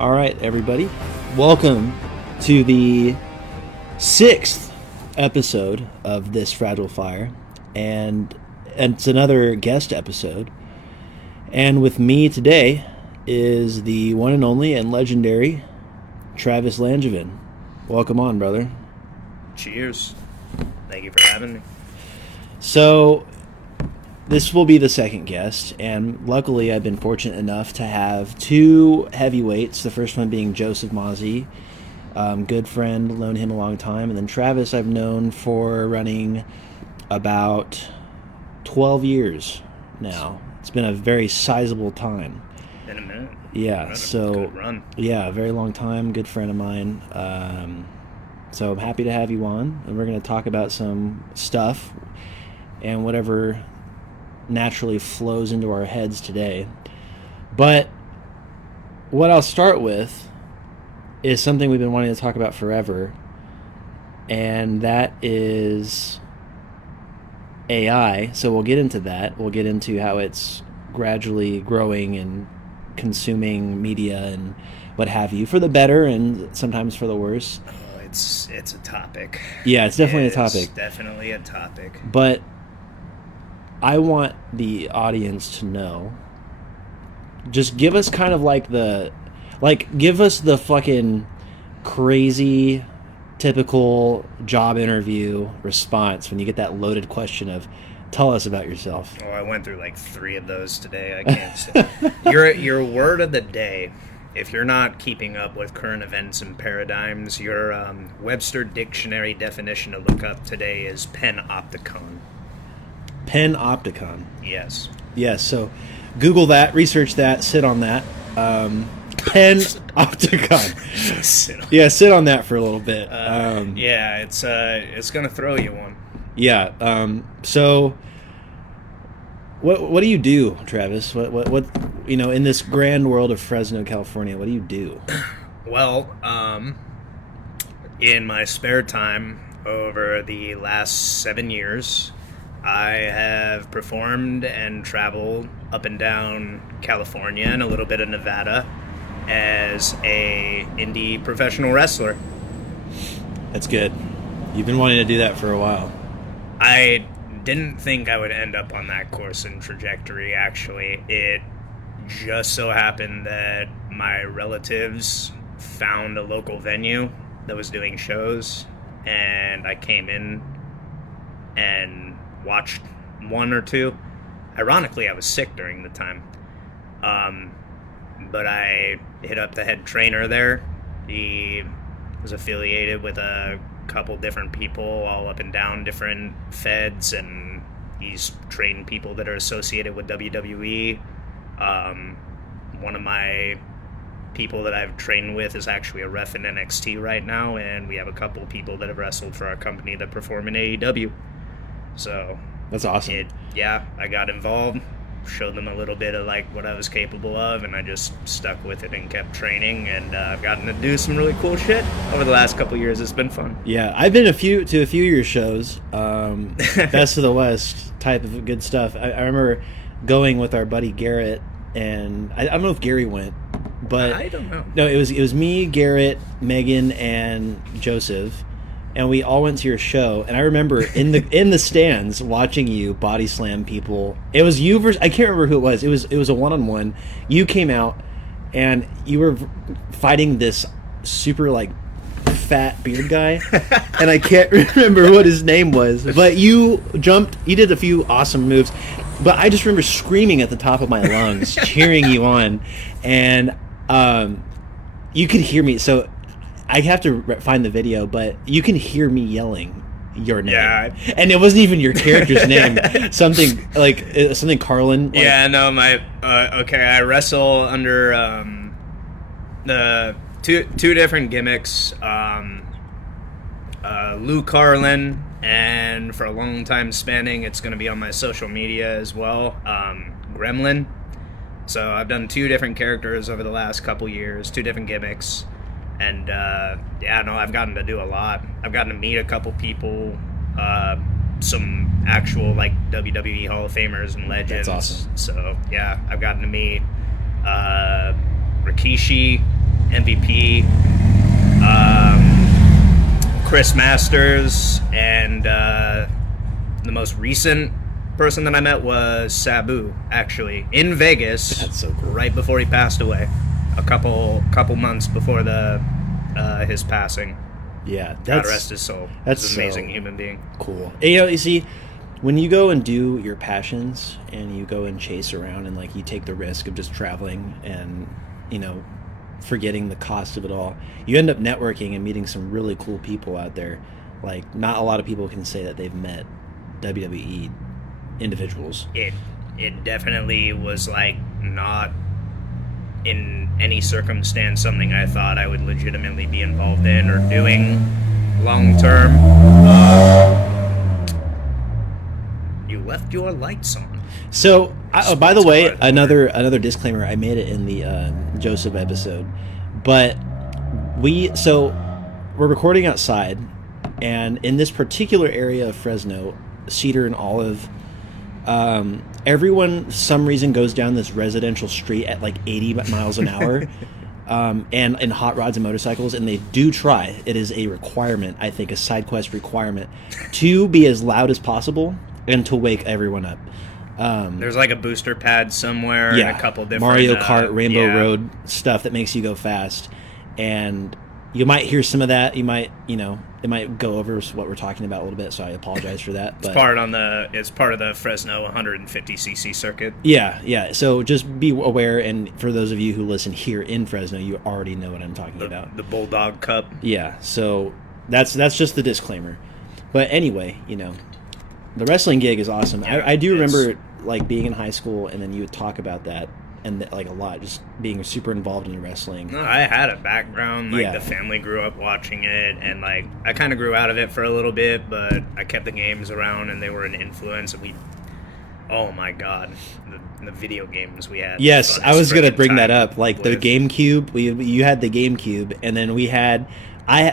All right, everybody. Welcome to the 6th episode of This Fragile Fire. And it's another guest episode. And with me today is the one and only and legendary Travis Langevin. Welcome on, brother. Cheers. Thank you for having me. So, this will be the second guest, and luckily I've been fortunate enough to have two heavyweights, the first one being Joseph Mozzie, good friend, known him a long time, and then Travis I've known for running about 12 years now. It's been a very sizable time. In a minute. Yeah, so good run. Yeah, a very long time, good friend of mine. So I'm happy to have you on, and we're going to talk about some stuff and whatever naturally flows into our heads today. But what I'll start with is something we've been wanting to talk about forever, and that is AI. So we'll get into that. We'll get into how it's gradually growing and consuming media and what have you, for the better and sometimes for the worse. Oh, it's a topic. Yeah, it's definitely a topic. It's definitely a topic. But I want the audience to know, just give us kind of give us the fucking crazy, typical job interview response when you get that loaded question of, tell us about yourself. Oh, I went through like 3 of those today. I can't say. Your word of the day, if you're not keeping up with current events and paradigms, your Webster Dictionary definition to look up today is panopticon. Panopticon. Yes. Yes, so Google that, research that, sit on that. Panopticon. Yeah, sit on that for a little bit. Yeah, it's gonna throw you one. Yeah. So, what do you do, Travis? What in this grand world of Fresno, California? What do you do? Well, in my spare time over the last 7 years, I have performed and traveled up and down California and a little bit of Nevada as a indie professional wrestler. That's good. You've been wanting to do that for a while. I didn't think I would end up on that course and trajectory, actually. It just so happened that my relatives found a local venue that was doing shows, and I came in and watched 1 or 2. Ironically, I was sick during the time. But I hit up the head trainer there. He was affiliated with a couple different people all up and down different feds, and he's trained people that are associated with WWE. One of my people that I've trained with is actually a ref in NXT right now, and we have a couple people that have wrestled for our company that perform in AEW. So that's awesome. I got involved, showed them a little bit of like what I was capable of, and I just stuck with it and kept training, and I've gotten to do some really cool shit over the last couple years. It's been fun. Yeah, I've been to a few of your shows, Best of the West type of good stuff. I remember going with our buddy Garrett, and I don't know if Gary went, but I don't know. No, it was me, Garrett, Megan, and Joseph. And we all went to your show, and I remember in the stands watching you body slam people. It was you versus, I can't remember who it was. It was a one-on-one. You came out, and you were fighting this super like fat beard guy, and I can't remember what his name was. But you jumped. You did a few awesome moves, but I just remember screaming at the top of my lungs, cheering you on, and you could hear me. So I have to find the video, but you can hear me yelling your name. Yeah. And it wasn't even your character's name. Something Carlin. I wrestle under the two different gimmicks. Lou Carlin, and for a long time spanning, it's going to be on my social media as well, Gremlin. So I've done 2 different characters over the last couple years, 2 different gimmicks. And, I've gotten to do a lot. I've gotten to meet a couple people, some actual, WWE Hall of Famers and legends. That's awesome. So, yeah, I've gotten to meet Rikishi, MVP, Chris Masters, and the most recent person that I met was Sabu, actually, in Vegas. That's so cool. Right before he passed away, a couple months before his passing. Yeah, God rest his soul. That's He's an amazing so human being. Cool. And, you see, when you go and do your passions and you go and chase around and like you take the risk of just traveling and forgetting the cost of it all, you end up networking and meeting some really cool people out there. Like, not a lot of people can say that they've met WWE individuals. It definitely was like not in any circumstance something I thought I would legitimately be involved in or doing long term. You left your lights on. So, by the way, another disclaimer. I made it in the Joseph episode, but we're recording outside, and in this particular area of Fresno, Cedar and Olive, everyone for some reason goes down this residential street at like 80 miles an hour, and in hot rods and motorcycles, and they do try. It is a requirement, I think, a side quest requirement, to be as loud as possible and to wake everyone up. There's like a booster pad somewhere, and a couple different Mario Kart, Rainbow Road stuff that makes you go fast, and you might hear some of that. You might, it might go over what we're talking about a little bit, so I apologize for that. But it's part of the Fresno 150cc circuit. Yeah. So just be aware, and for those of you who listen here in Fresno, you already know what I'm talking about. The Bulldog Cup. Yeah. So that's just the disclaimer. But anyway, the wrestling gig is awesome. Yeah, I do remember like being in high school, and then you would talk about that. And like a lot, just being super involved in wrestling. No, I had a background. Like the family grew up watching it, and like I kind of grew out of it for a little bit, but I kept the games around, and they were an influence. And oh my god, the video games we had. Yes, I was gonna bring that up. Like the GameCube, you had the GameCube, and then we had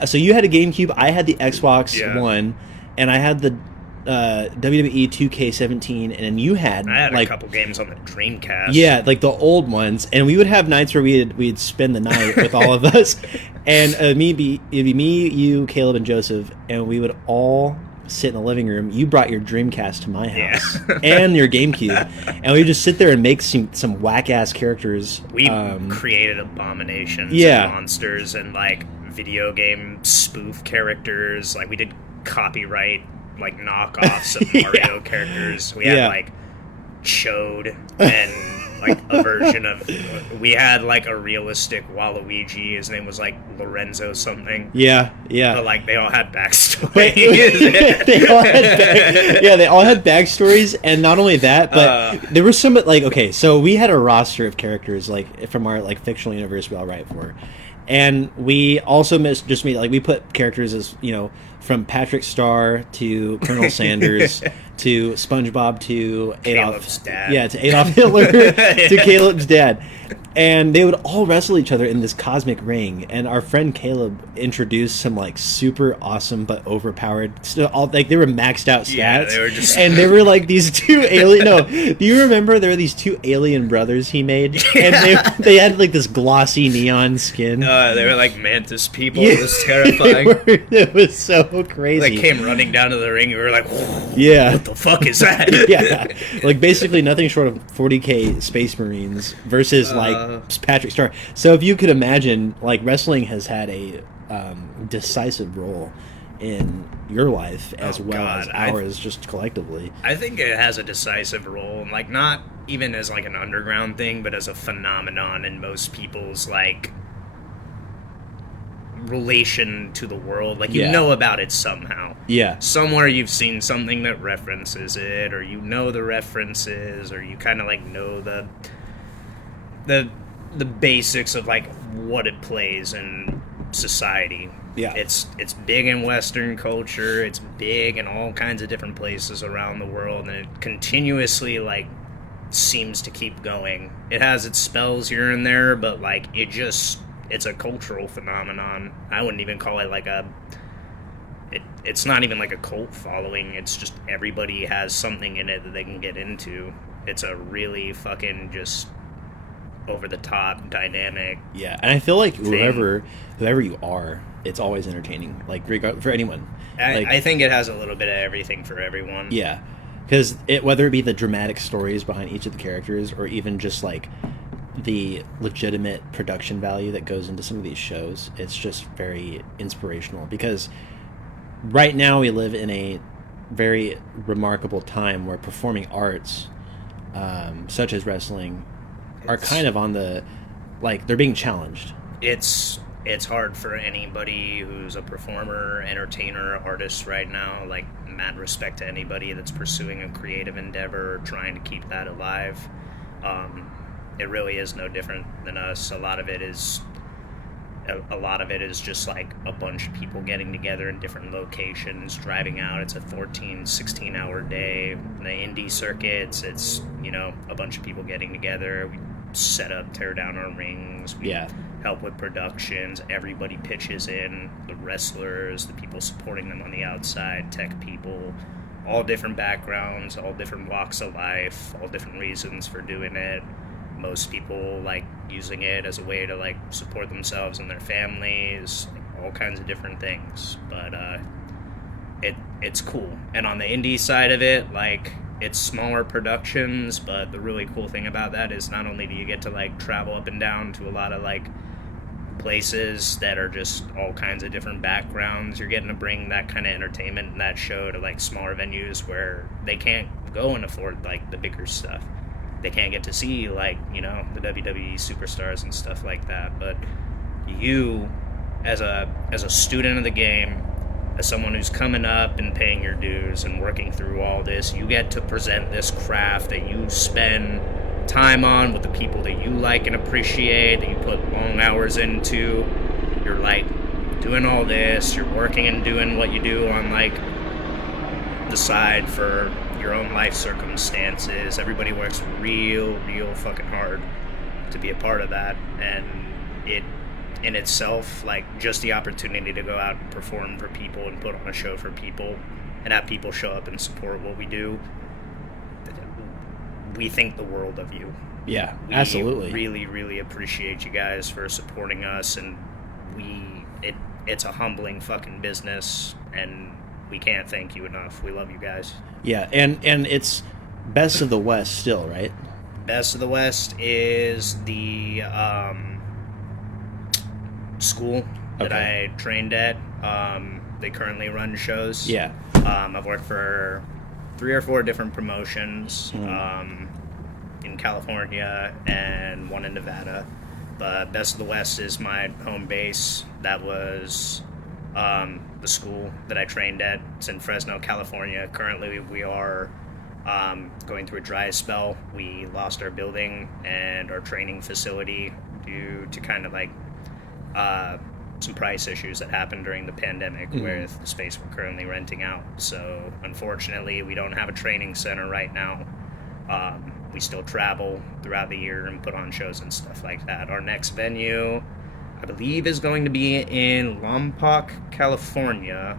So you had a GameCube, I had the Xbox One, and I had the WWE 2K17, and then I had like a couple games on the Dreamcast. Yeah, like the old ones, and we would have nights where we'd spend the night with all of us, and it'd be me, you, Caleb, and Joseph, and we would all sit in the living room. You brought your Dreamcast to my house and your GameCube, and we just sit there and make some whack ass characters. We created abominations, and monsters, and like video game spoof characters. Like we did copyright like knockoffs of Mario characters. We had like Chode and like a version of. We had like a realistic Waluigi. His name was like Lorenzo something. Yeah. But like they all had backstories. They all had backstories, and not only that, but there was some like so we had a roster of characters like from our like fictional universe we all write for. And we also we put characters as, from Patrick Starr to Colonel Sanders to SpongeBob to Caleb's dad. Yeah, to Adolf Hitler to Caleb's dad. And they would all wrestle each other in this cosmic ring. And our friend Caleb introduced some like super awesome but overpowered, they were maxed out stats. Yeah, they were just. And there were like these two alien. No, do you remember there were these two alien brothers he made? And they had like this glossy neon skin. They were like mantis people. It was terrifying. It was so crazy. They came running down to the ring, and we were like, yeah, what the fuck is that? Like basically nothing short of 40K Space Marines versus like Patrick Starr. So if you could imagine, like wrestling has had a decisive role in your life as as ours, just collectively. I think it has a decisive role, like not even as like an underground thing, but as a phenomenon in most people's like relation to the world. Like you know about it somehow. Yeah. Somewhere you've seen something that references it, or you know the references, or you kind of like know the basics of like what it plays in society. Yeah. It's big in Western culture. It's big in all kinds of different places around the world, and it continuously like seems to keep going. It has its spells here and there, but like it's a cultural phenomenon. I wouldn't even call it like it's not even like a cult following. It's just everybody has something in it that they can get into. It's a really fucking just over the top, dynamic. Yeah, and I feel like whoever you are, it's always entertaining. Like for anyone. I think it has a little bit of everything for everyone. Yeah, because whether it be the dramatic stories behind each of the characters, or even just like the legitimate production value that goes into some of these shows, it's just very inspirational. Because right now we live in a very remarkable time where performing arts, such as wrestling, are kind of on the, like, they're being challenged. It's hard for anybody who's a performer, entertainer, artist right now. Like, mad respect to anybody that's pursuing a creative endeavor, trying to keep that alive. It really is no different than us. A lot of it is just like a bunch of people getting together in different locations, driving out. It's a 16 hour day. In the indie circuits, it's, a bunch of people getting together. We set up, tear down our rings. We help with productions. Everybody pitches in. The wrestlers, the people supporting them on the outside, tech people, all different backgrounds, all different walks of life, all different reasons for doing it. Most people like using it as a way to like support themselves and their families, like, all kinds of different things. But it's cool. And on the indie side of it, like, it's smaller productions, but the really cool thing about that is not only do you get to like travel up and down to a lot of like places that are just all kinds of different backgrounds, you're getting to bring that kind of entertainment and that show to like smaller venues where they can't go and afford like the bigger stuff. They can't get to see like, the WWE superstars and stuff like that. But you, as a student of the game, as someone who's coming up and paying your dues and working through all this, you get to present this craft that you spend time on with the people that you like and appreciate, that you put long hours into. You're like doing all this, you're working and doing what you do on like the side for your own life circumstances. Everybody works real fucking hard to be a part of that, and it in itself, like, just the opportunity to go out and perform for people and put on a show for people and have people show up and support what we do, we think the world of you. Yeah, we absolutely. Really appreciate you guys for supporting us, and it's a humbling fucking business, and we can't thank you enough. We love you guys. Yeah, and it's Best of the West still, right? Best of the West is the school that I trained at. They currently run shows. Yeah. I've worked for 3 or 4 different promotions in California and one in Nevada. But Best of the West is my home base. That was the school that I trained at. It's in Fresno, California. Currently, we are going through a dry spell. We lost our building and our training facility due to kind of like some price issues that happened during the pandemic with the space we're currently renting out. So unfortunately, we don't have a training center right now. We still travel throughout the year and put on shows and stuff like that. Our next venue, I believe, is going to be in Lompoc, California,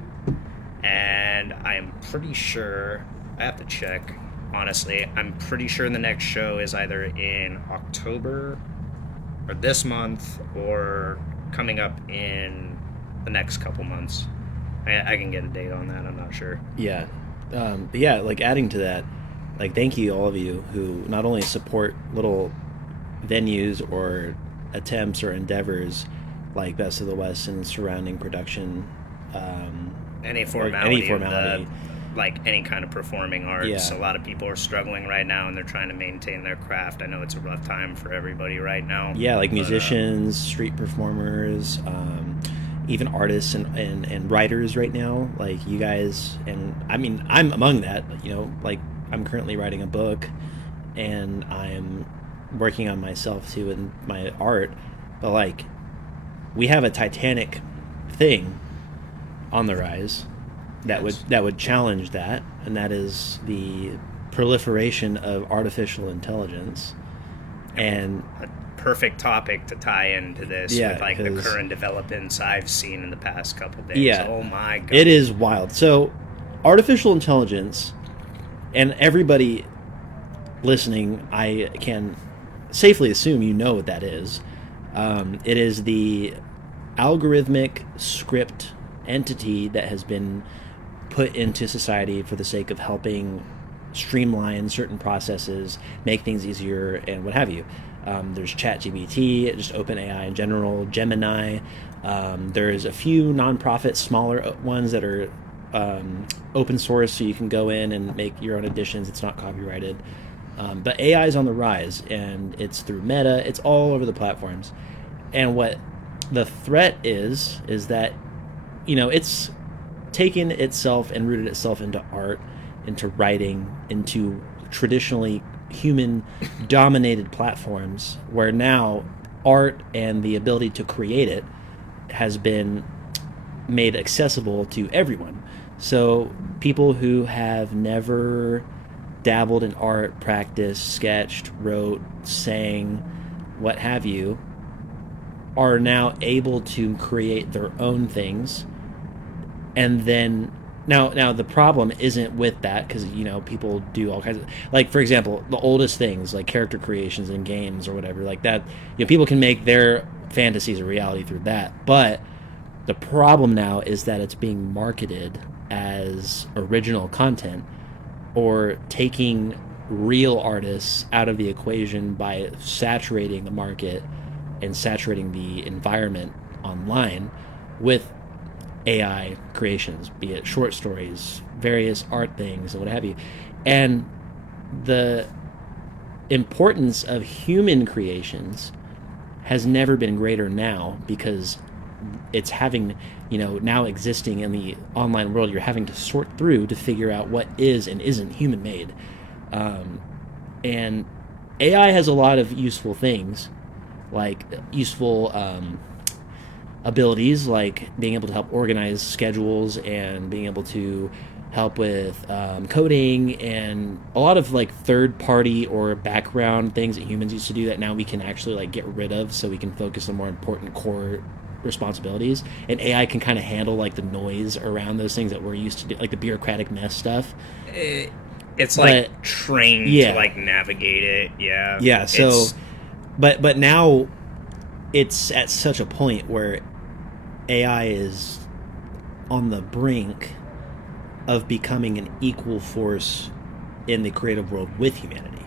and I am pretty sure, I have to check, honestly, I'm pretty sure the next show is either in October or this month or coming up in the next couple months. I can get a date on that, I'm not sure. Yeah. But yeah, like, adding to that, like, thank you all of you who not only support little venues or attempts or endeavors like Best of the West and surrounding production, any formality. Like any kind of performing arts. Yeah. A lot of people are struggling right now and they're trying to maintain their craft. I know it's a rough time for everybody right now. Yeah, like musicians, street performers, even artists and writers right now, like you guys. And I mean, I'm among that, like I'm currently writing a book and I'm working on myself too and my art, but like we have a titanic thing on the rise that would challenge that, and that is the proliferation of artificial intelligence. And a perfect topic to tie into this with like the current developments I've seen in the past couple days. Yeah, oh my god, it is wild. So artificial intelligence, and everybody listening, I can safely assume you know what that is. It is the algorithmic script entity that has been put into society for the sake of helping streamline certain processes, make things easier, and what have you. There's ChatGPT, just OpenAI in general, Gemini. There's a few nonprofit, smaller ones that are open source, so you can go in and make your own additions. It's not copyrighted. But AI is on the rise, and it's through Meta. It's all over the platforms. And what the threat is that, it's taken itself and rooted itself into art, into writing, into traditionally human-dominated platforms, where now art and the ability to create it has been made accessible to everyone. So people who have never dabbled in art, practiced, sketched, wrote, sang, what have you, are now able to create their own things. And then now the problem isn't with that, because people do all kinds of, like, for example, the oldest things like character creations in games or whatever like that. People can make their fantasies a reality through that. But the problem now is that it's being marketed as original content, or taking real artists out of the equation by saturating the market and saturating the environment online with AI creations, be it short stories, various art things, and what have you. And the importance of human creations has never been greater now, because it's having, now existing in the online world, you're having to sort through to figure out what is and isn't human made. And AI has a lot of useful things, like useful abilities, like being able to help organize schedules and being able to help with coding, and a lot of like third party or background things that humans used to do that now we can actually like get rid of, so we can focus on more important core responsibilities. And AI can kind of handle like the noise around those things that we're used to do, like the bureaucratic mess stuff. It's like trained to like navigate it. Yeah. So, but now it's at such a point where AI is on the brink of becoming an equal force in the creative world with humanity.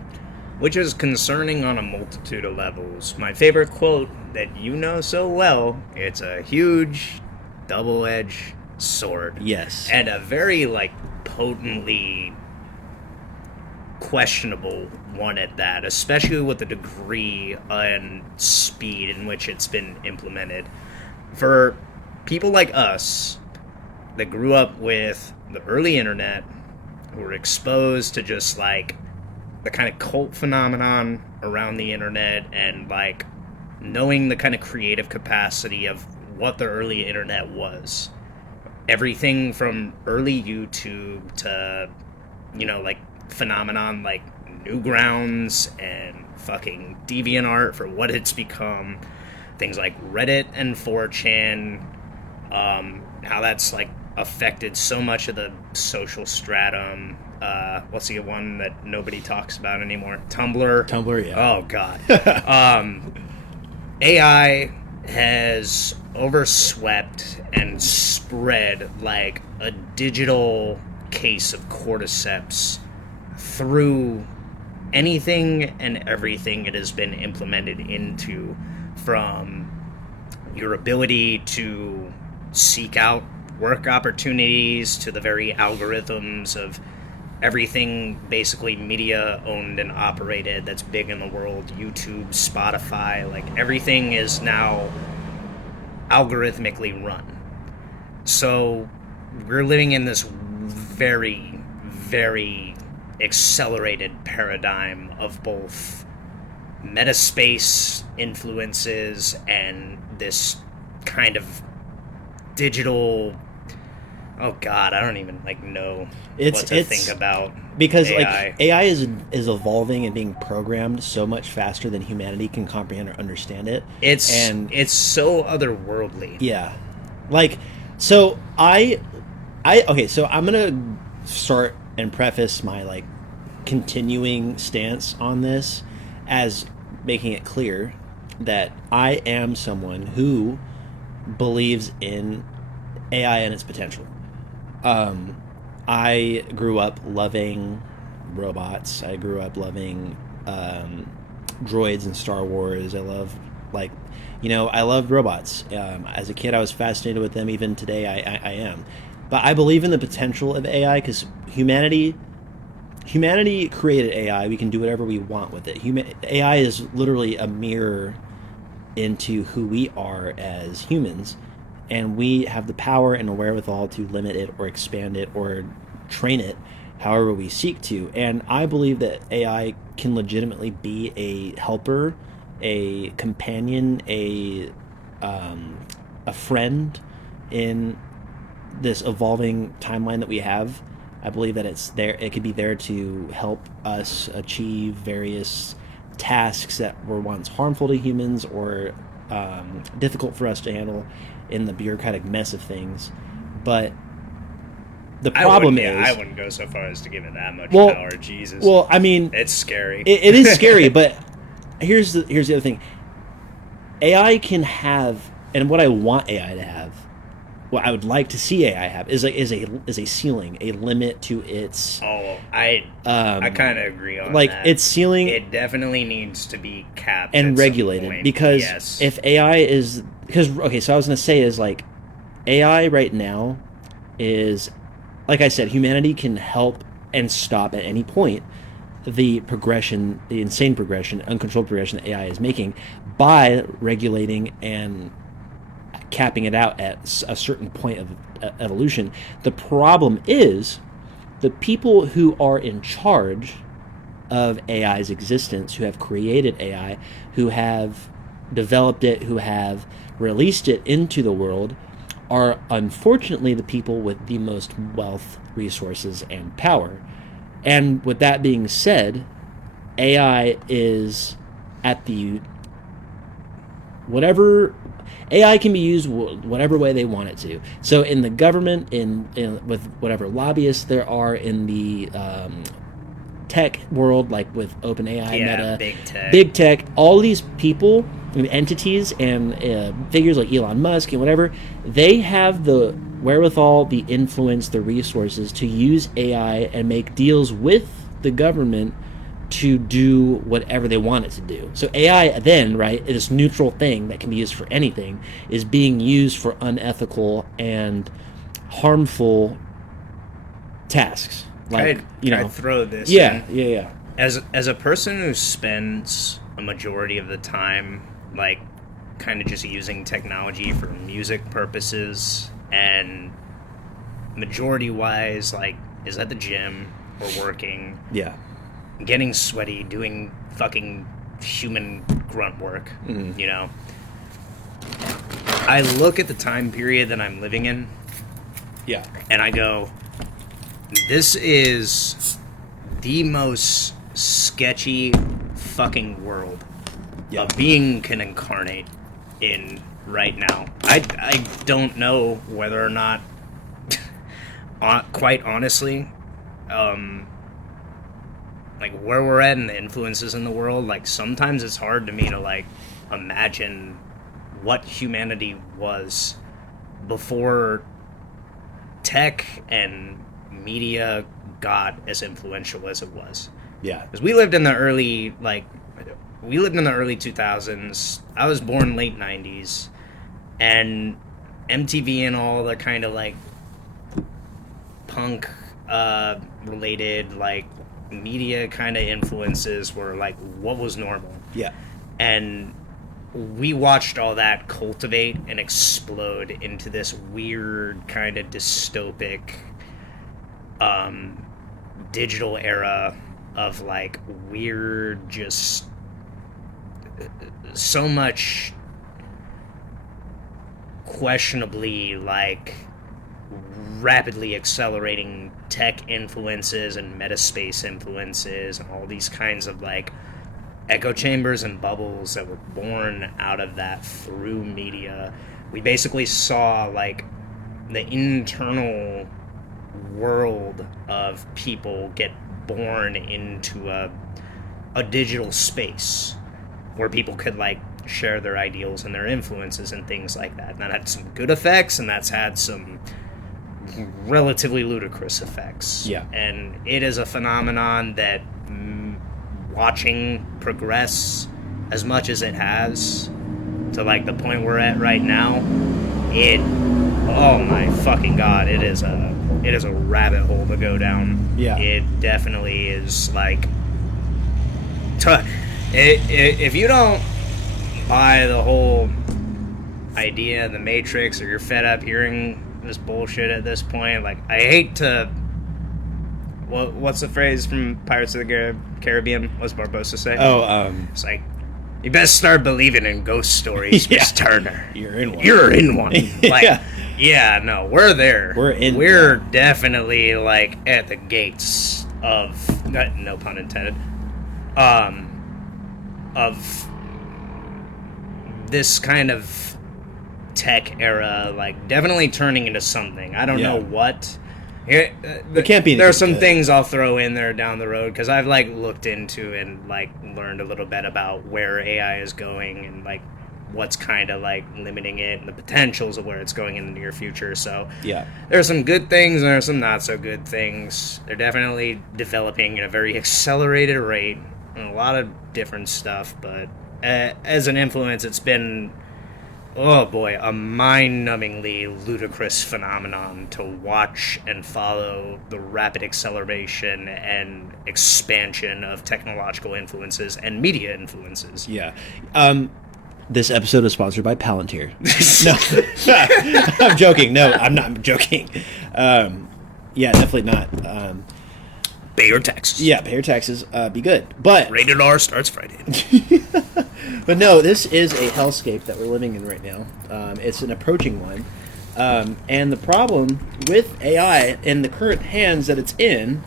Which is concerning on a multitude of levels. My favorite quote that you know so well, it's a huge double-edged sword. Yes. And a very, like, potently questionable one at that, especially with the degree and speed in which it's been implemented. For people like us that grew up with the early internet, who were exposed to just, like, the kind of cult phenomenon around the internet, and like knowing the kind of creative capacity of what the early internet was. Everything from early YouTube to, like phenomenon like Newgrounds and fucking DeviantArt for what it's become. Things like Reddit and 4chan, how that's like affected so much of the social stratum. What's the one that nobody talks about anymore? Tumblr, yeah. Oh, God. AI has overswept and spread like a digital case of cordyceps through anything and everything it has been implemented into, from your ability to seek out work opportunities to the very algorithms of everything basically media owned and operated that's big in the world. YouTube, Spotify, like everything is now algorithmically run. So we're living in this very, very accelerated paradigm of both metaspace influences and this kind of digital, oh God, I don't even know what to think about. Because AI. like AI is evolving and being programmed so much faster than humanity can comprehend or understand it. It's so otherworldly. Yeah. Like, so okay, so I'm gonna start and preface my like continuing stance on this as making it clear that I am someone who believes in AI and its potential. Um, I grew up loving robots. I grew up loving droids in Star Wars. I love, like, I loved robots. As a kid, I was fascinated with them. Even today, I am. But I believe in the potential of AI because humanity created AI. We can do whatever we want with it. AI is literally a mirror into who we are as humans, and we have the power and the wherewithal to limit it or expand it or train it however we seek to. And I believe that AI can legitimately be a helper, a companion, a friend in this evolving timeline that we have. I believe that it's there. It could be there to help us achieve various tasks that were once harmful to humans or difficult for us to handle in the bureaucratic mess of things. But the problem I wouldn't go so far as to give it that much well, power. Jesus. Well, I mean, it's scary. It is scary, but here's the other thing. AI can have, and what I want AI to have, what I would like to see AI have is a ceiling, a limit to its. I kind of agree on like that. Its ceiling. It definitely needs to be capped and regulated because if AI is okay, so I was gonna say is like AI right now is, like I said, humanity can help and stop at any point the progression, the insane progression, uncontrolled progression that AI is making by regulating and capping it out at a certain point of evolution. The problem is the people who are in charge of AI's existence, who have created AI, who have developed it, who have released it into the world, are unfortunately the people with the most wealth, resources, and power. And with that being said, AI is at the whatever AI can be used whatever way they want it to. So in the government, in with whatever lobbyists there are in the tech world, like with OpenAI, Meta, big tech, all these people, entities, and figures like Elon Musk and whatever, they have the wherewithal, the influence, the resources to use AI and make deals with the government to do whatever they want it to do. So AI then, right, this neutral thing that can be used for anything, is being used for unethical and harmful tasks. Like, I throw this in. As a person who spends a majority of the time, like, kind of just using technology for music purposes, and majority-wise, like, is at the gym or working. Yeah. Getting sweaty, doing fucking human grunt work, I look at the time period that I'm living in. Yeah. And I go, this is the most sketchy fucking world a being can incarnate in right now. I don't know whether or not, quite honestly, like where we're at and the influences in the world, like sometimes it's hard to me to like imagine what humanity was before tech and media got as influential as it was. Yeah. Because we lived in the early 2000s. I was born late 90s, and MTV and all the kind of like punk related like media kind of influences were like what was normal. Yeah. And we watched all that cultivate and explode into this weird kind of dystopic digital era of like weird, just so much questionably like rapidly accelerating tech influences and metaspace influences and all these kinds of like echo chambers and bubbles that were born out of that through media. We basically saw like the internal world of people get born into a digital space where people could like share their ideals and their influences and things like that. And that had some good effects, and that's had some relatively ludicrous effects. Yeah. And it is a phenomenon that watching progress as much as it has to like the point we're at right now, oh my fucking god, it is a rabbit hole to go down. Yeah. It definitely is like if you don't buy the whole idea of the Matrix, or you're fed up hearing this bullshit at this point, like, I hate to... What's the phrase from Pirates of the Caribbean? What's Barbossa say? It's like, you best start believing in ghost stories, Miss Turner. You're in one. You're in one. Like, Yeah. yeah, no, we're there. We're one. Definitely, like, at the gates of... No pun intended. Of this kind of tech era, like, definitely turning into something. I don't know what. It can't be. There are some things I'll throw in there down the road, because I've, like, looked into and, like, learned a little bit about where AI is going and, like, what's kind of, like, limiting it and the potentials of where it's going in the near future. So yeah, there are some good things and there are some not so good things. They're definitely developing at a very accelerated rate and a lot of different stuff, but as an influence, it's been, oh boy, a mind-numbingly ludicrous phenomenon to watch and follow the rapid acceleration and expansion of technological influences and media influences. Yeah. This episode is sponsored by Palantir. No, I'm joking. No, I'm not joking. Yeah, definitely not. Pay your taxes. Yeah, pay your taxes. Be good. But Rated R starts Friday. But no, this is a hellscape that we're living in right now. It's an approaching one. And the problem with AI in the current hands that it's in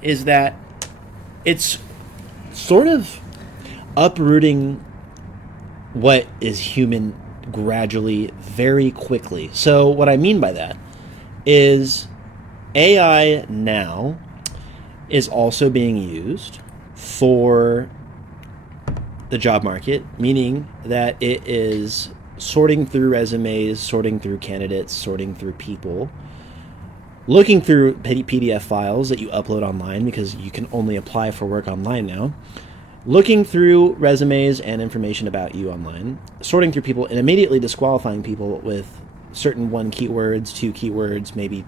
is that it's sort of uprooting what is human gradually, very quickly. So what I mean by that is AI now is also being used for the job market, meaning that it is sorting through resumes, sorting through candidates, sorting through people, looking through PDF files that you upload online, because you can only apply for work online now, looking through resumes and information about you online, sorting through people, and immediately disqualifying people with certain two keywords, maybe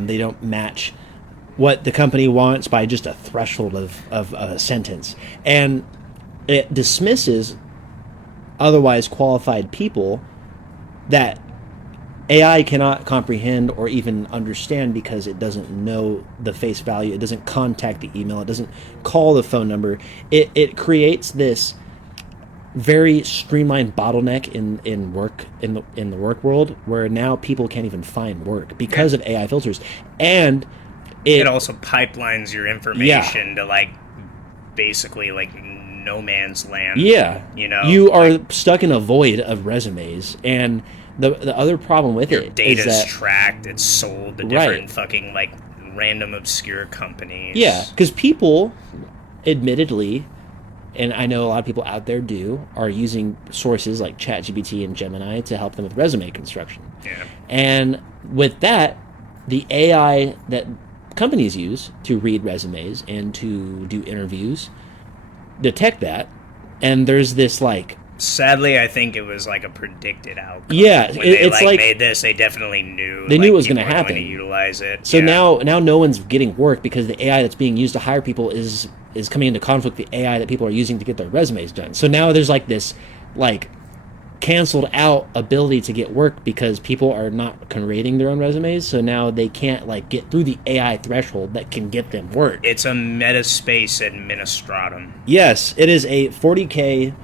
they don't match what the company wants by just a threshold of a sentence. And it dismisses otherwise qualified people that AI cannot comprehend or even understand, because it doesn't know the face value, it doesn't contact the email, it doesn't call the phone number. It creates this very streamlined bottleneck in the work world, where now people can't even find work because of AI filters. And it also pipelines your information to, like, basically, like, no man's land. Yeah. You know? You are stuck in a void of resumes, and the other problem with your it data's is that tracked, it's sold to different fucking, like, random obscure companies. Yeah, because people, admittedly, and I know a lot of people out there are using sources like ChatGPT and Gemini to help them with resume construction. Yeah. And with that, the AI that companies use to read resumes and to do interviews detect that, and there's this, like... Sadly, I think it was like a predicted outcome. Yeah, when they it's like made this, they definitely knew. They knew it was going to people were happen. Going to utilize it. So now no one's getting work, because the AI that's being used to hire people is coming into conflict with the AI that people are using to get their resumes done. So now there's like this, like, canceled out ability to get work, because people are not creating their own resumes. So now they can't, like, get through the AI threshold that can get them work. It's a metaspace administratum. Yes, it is a 40K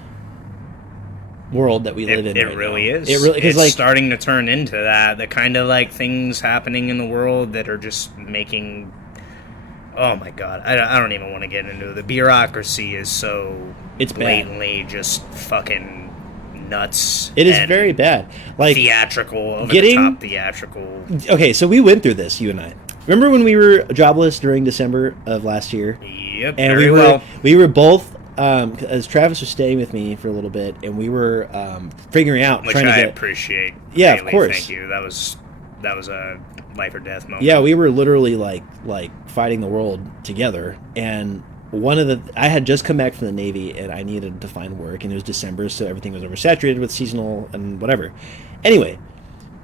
world that we live in. It really is. It really, it's like, starting to turn into that. The kind of, like, things happening in the world that are just making... Oh my god, I don't even want to get into it. The bureaucracy is so... It's blatantly just fucking... nuts. It is very bad. Like, theatrical, over the top theatrical. Okay, so we went through this, you and I. Remember when we were jobless during December of last year? Yep. And we we were both as Travis was staying with me for a little bit, and we were figuring out, Which trying to I get. appreciate. Yeah, Really. of course. Thank you. That was a life or death moment. Yeah, we were literally like fighting the world together, and I had just come back from the Navy, and I needed to find work, and it was December, so everything was oversaturated with seasonal and whatever. Anyway,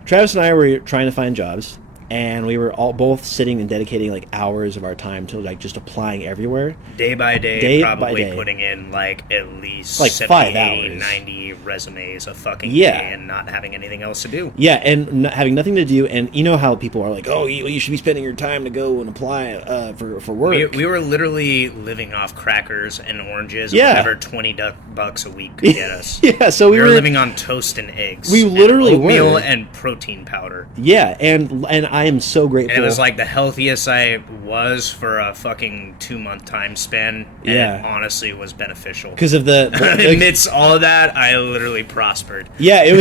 Travis and I were trying to find jobs, and we were both sitting and dedicating like hours of our time to like just applying everywhere. Day by day, probably putting in like at least like 70, 5 80, hours. 90 resumes a fucking Yeah. day and not having anything else to do. Yeah, and having nothing to do, and you know how people are like, oh, you should be spending your time to go and apply for work. We were literally living off crackers and oranges, Yeah. whatever $20 a week could get us. Yeah, so we were living on toast and eggs. We literally and oatmeal were. and protein powder. Yeah, and I am so grateful. And it was like the healthiest I was for a fucking 2-month time span. And Yeah. it honestly was beneficial. because of the Amidst all of that, I literally prospered. yeah, it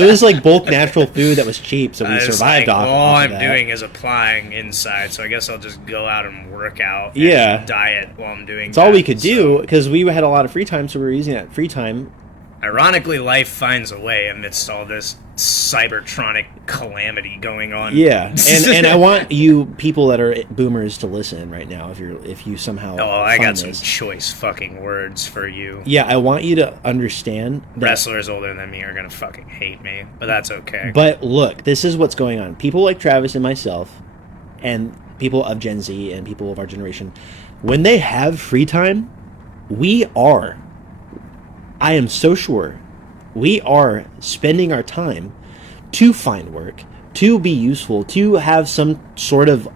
was like bulk natural food that was cheap, so we I was survived like, off. all off I'm of that. doing is applying inside, so I guess I'll just go out and work out. And Yeah. diet while I'm doing. It's all that, we could so. do because we had a lot of free time, so we were using that free time. Ironically, life finds a way amidst all this cybertronic calamity going on. Yeah, and I want you people that are boomers to listen right now. If you somehow I got find some this. choice fucking words for you. Yeah, I want you to understand that. Wrestlers older than me are gonna fucking hate me, but that's okay. But look, this is what's going on. People like Travis and myself, and people of Gen Z and people of our generation, when they have free time, I am so sure, we are spending our time to find work, to be useful, to have some sort of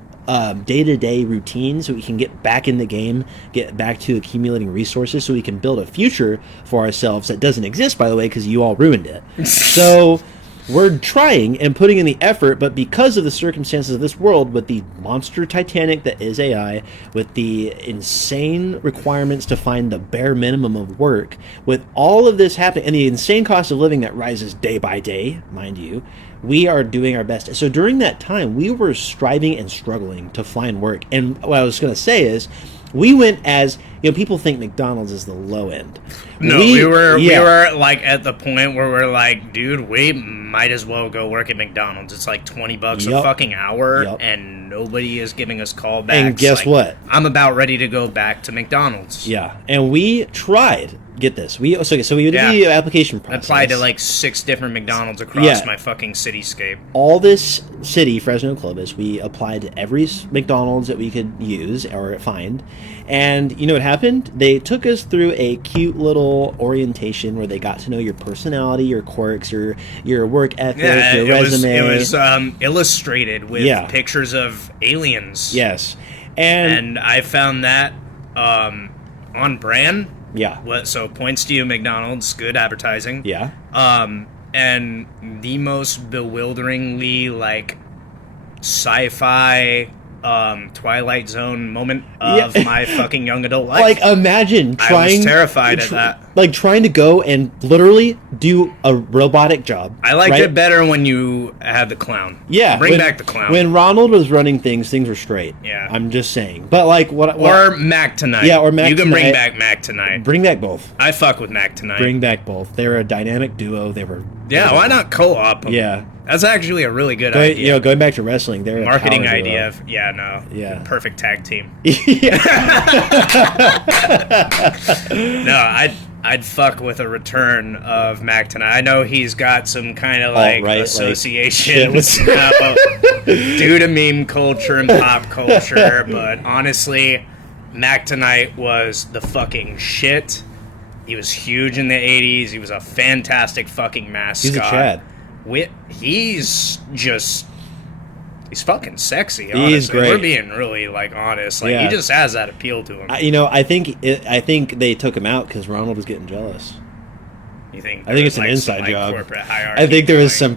day-to-day routine so we can get back in the game, get back to accumulating resources so we can build a future for ourselves that doesn't exist, by the way, because you all ruined it. So we're trying and putting in the effort, but because of the circumstances of this world, with the monster Titanic that is AI, with the insane requirements to find the bare minimum of work, with all of this happening, and the insane cost of living that rises day by day, mind you, we are doing our best. So during that time, we were striving and struggling to find work. And what I was going to say is, we went as, people think McDonald's is the low end. No, we were like at the point where we're like, dude, we might as well go work at McDonald's. It's like $20 a fucking hour, and nobody is giving us callbacks. And guess what? I'm about ready to go back to McDonald's. Yeah, and we tried. Get this. So we did the application process. Applied to like 6 different McDonald's across my fucking cityscape. All this city, Fresno, Clovis, we applied to every McDonald's that we could use or find. And you know what happened? They took us through a cute little orientation where they got to know your personality, your quirks, your work ethic, your resume. It was illustrated with pictures of aliens. Yes. And I found that on brand. Yeah. So points to you, McDonald's. Good advertising. Yeah. And the most bewilderingly like sci-fi Twilight Zone moment of my fucking young adult life. Like, imagine trying. I was terrified at that. Like trying to go and literally do a robotic job. I liked it better when you had the clown. Yeah, bring back the clown. When Ronald was running things were straight. Yeah, I'm just saying. But like what? Or Mac tonight. Yeah, or Mac. You can tonight. bring back Mac tonight. Bring back both. I fuck with Mac tonight. Bring back both. They're a dynamic duo. They were. Yeah, why not co-op them? Yeah. That's actually a really good idea. Going back to wrestling, they're marketing a idea. Yeah. Perfect tag team. Yeah. No, I'd fuck with a return of Mac tonight. I know he's got some kind of like association due to meme culture and pop culture, but honestly, Mac tonight was the fucking shit. He was huge in the 80s. He was a fantastic fucking mascot. He's a Chad. He's fucking sexy, honestly. He's great. We're being really, like, honest. Like, he just has that appeal to him. I think they took him out because Ronald was getting jealous. You think? I think it's an inside job. Corporate hierarchy I think there was some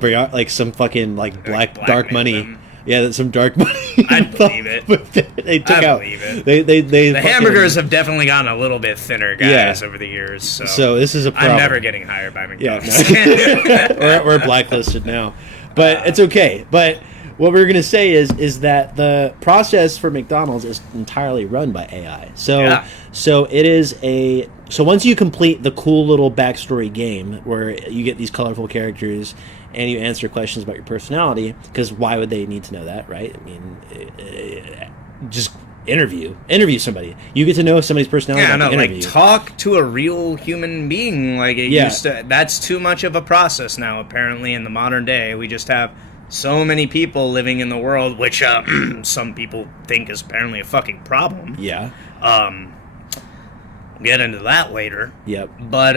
fucking black dark money. Them. Yeah, some dark money. I'd believe it. They took out. Believe it. They the hamburgers have definitely gotten a little bit thinner, guys, over the years. So this is a problem. I'm never getting hired by McDonald's. Yeah, we're blacklisted now, but it's okay. But what we're gonna say is that the process for McDonald's is entirely run by AI. So it is so once you complete the cool little backstory game where you get these colorful characters and you answer questions about your personality, because why would they need to know that, right? I mean, just interview somebody. You get to know somebody's personality. Yeah, no, interview. like talk to a real human being. Like it used to. That's too much of a process now. Apparently, in the modern day, we just have so many people living in the world, which some people think is apparently a fucking problem. Yeah. We'll get into that later. Yep. But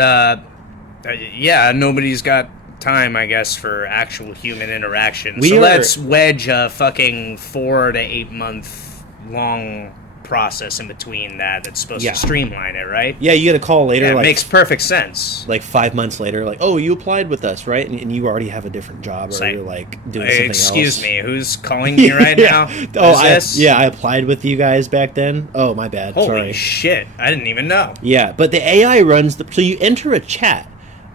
yeah, nobody's got time, I guess, for actual human interaction. Let's wedge a fucking 4 to 8 month long process in between that's supposed to streamline it, right? Yeah, you get a call later. Yeah, it makes perfect sense. Like 5 months later, like, oh, you applied with us, right? And you already have a different job, or you're like doing something else. Excuse me, who's calling me right now? I applied with you guys back then. Oh, my bad. Holy shit, I didn't even know. Yeah, but the AI runs so you enter a chat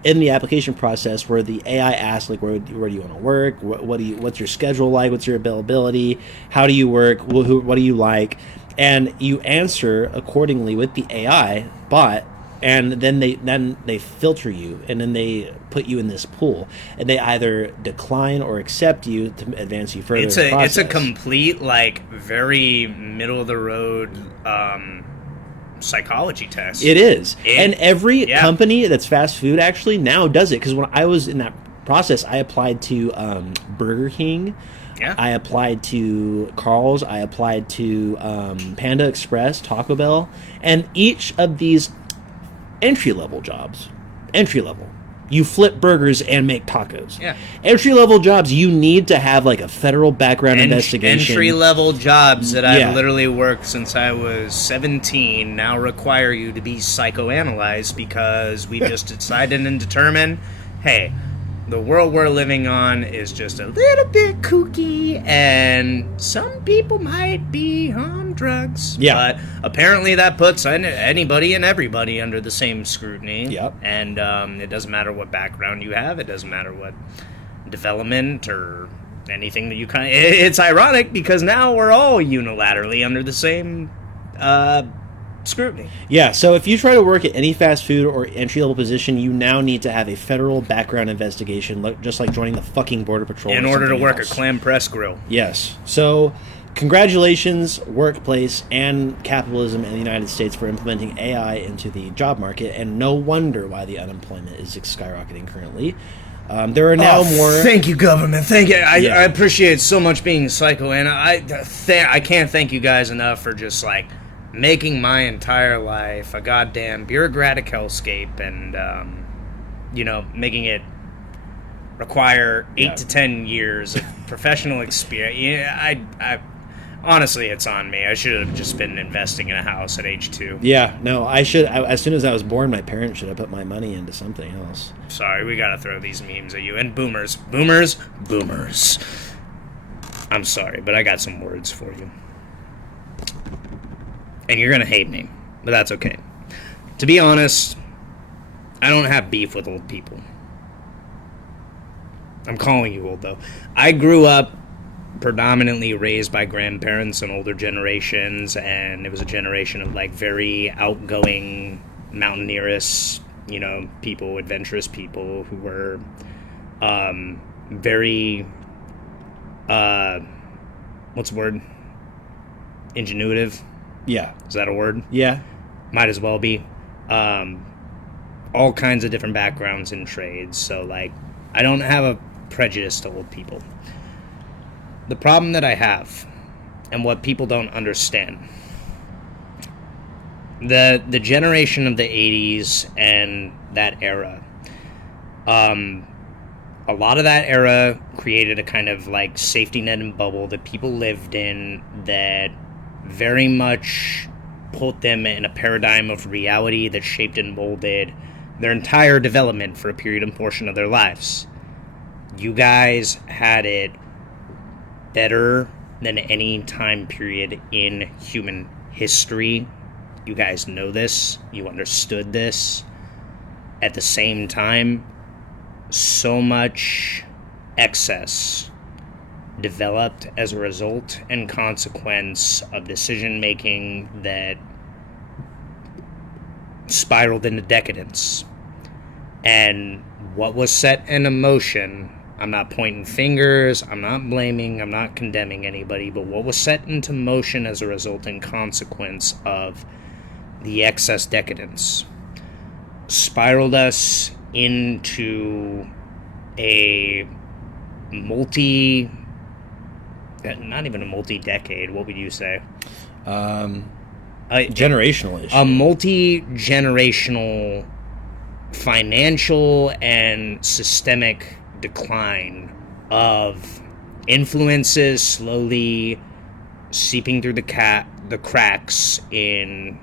in the application process where the AI asks, like, where do you want to work? What's your schedule like? What's your availability? How do you work? What do you like? And you answer accordingly with the AI bot, and then they filter you, and then they put you in this pool, and they either decline or accept you to advance you further. It's a complete, like, very middle of the road psychology test. It is. And every company that's fast food actually now does it, because when I was in that process, I applied to Burger King. Yeah. I applied to Carl's. I applied to Panda Express, Taco Bell, and each of these entry-level jobs, you flip burgers and make tacos. Yeah. Entry-level jobs, you need to have like a federal background investigation. Entry-level jobs that I've literally worked since I was 17 now require you to be psychoanalyzed, because we just decided and determined, hey, the world we're living on is just a little bit kooky, and some people might be on drugs. Yeah. But apparently that puts anybody and everybody under the same scrutiny. Yep. And it doesn't matter what background you have. It doesn't matter what development or anything that you kind of... It's ironic, because now we're all unilaterally under the same scrutiny. Yeah, so if you try to work at any fast food or entry-level position, you now need to have a federal background investigation, just like joining the fucking Border Patrol. In order to work a clam press grill. Yes. So, congratulations, workplace and capitalism in the United States, for implementing AI into the job market, and no wonder why the unemployment is skyrocketing currently. There are now more... Thank you, government. Thank you. I appreciate so much being psycho, and I can't thank you guys enough for just, like, making my entire life a goddamn bureaucratic hellscape, and making it require 8 to 10 years of professional experience. I honestly, it's on me. I should have just been investing in a house at age 2. Yeah, no, I should. As soon as I was born, my parents should have put my money into something else. Sorry, we gotta throw these memes at you. And boomers. I'm sorry, but I got some words for you. And you're going to hate me, but that's okay. To be honest, I don't have beef with old people. I'm calling you old, though. I grew up predominantly raised by grandparents and older generations, and it was a generation of, like, very outgoing, mountaineerous, people, adventurous people who were very, what's the word? Ingenuitive. Yeah. Is that a word? Yeah. Might as well be. All kinds of different backgrounds and trades. So, like, I don't have a prejudice to old people. The problem that I have, and what people don't understand, the generation of the 80s and that era, a lot of that era created a kind of, like, safety net and bubble that people lived in that very much put them in a paradigm of reality that shaped and molded their entire development for a period and portion of their lives. You guys had it better than any time period in human history. You guys know this. You understood this. At the same time, so much excess developed as a result and consequence of decision making that spiraled into decadence. And what was set in motion, I'm not pointing fingers, I'm not blaming, I'm not condemning anybody, but what was set into motion as a result and consequence of the excess decadence spiraled us into a not even a multi-decade, what would you say? Generational issue. A multi-generational financial and systemic decline of influences slowly seeping through the cracks in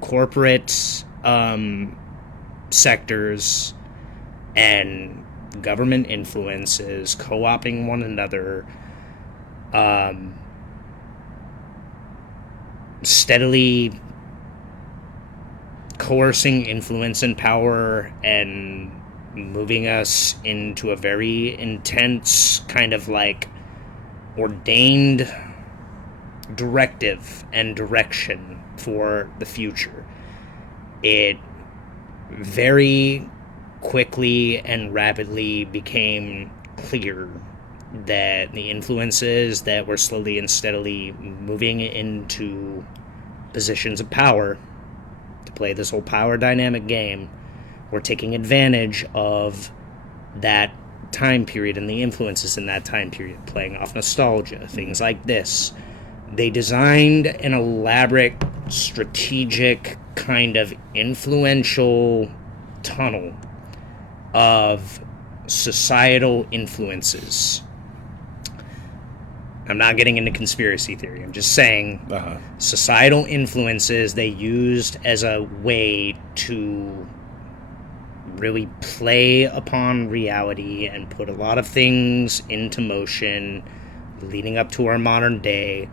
corporate sectors and government influences co-opting one another, steadily coercing influence and power and moving us into a very intense kind of like ordained directive and direction for the future. It very quickly and rapidly became clear that the influences that were slowly and steadily moving into positions of power to play this whole power dynamic game were taking advantage of that time period and the influences in that time period, playing off nostalgia, things like this. They designed an elaborate, strategic, kind of influential tunnel of societal influences. I'm not getting into conspiracy theory. I'm just saying societal influences they used as a way to really play upon reality and put a lot of things into motion leading up to our modern day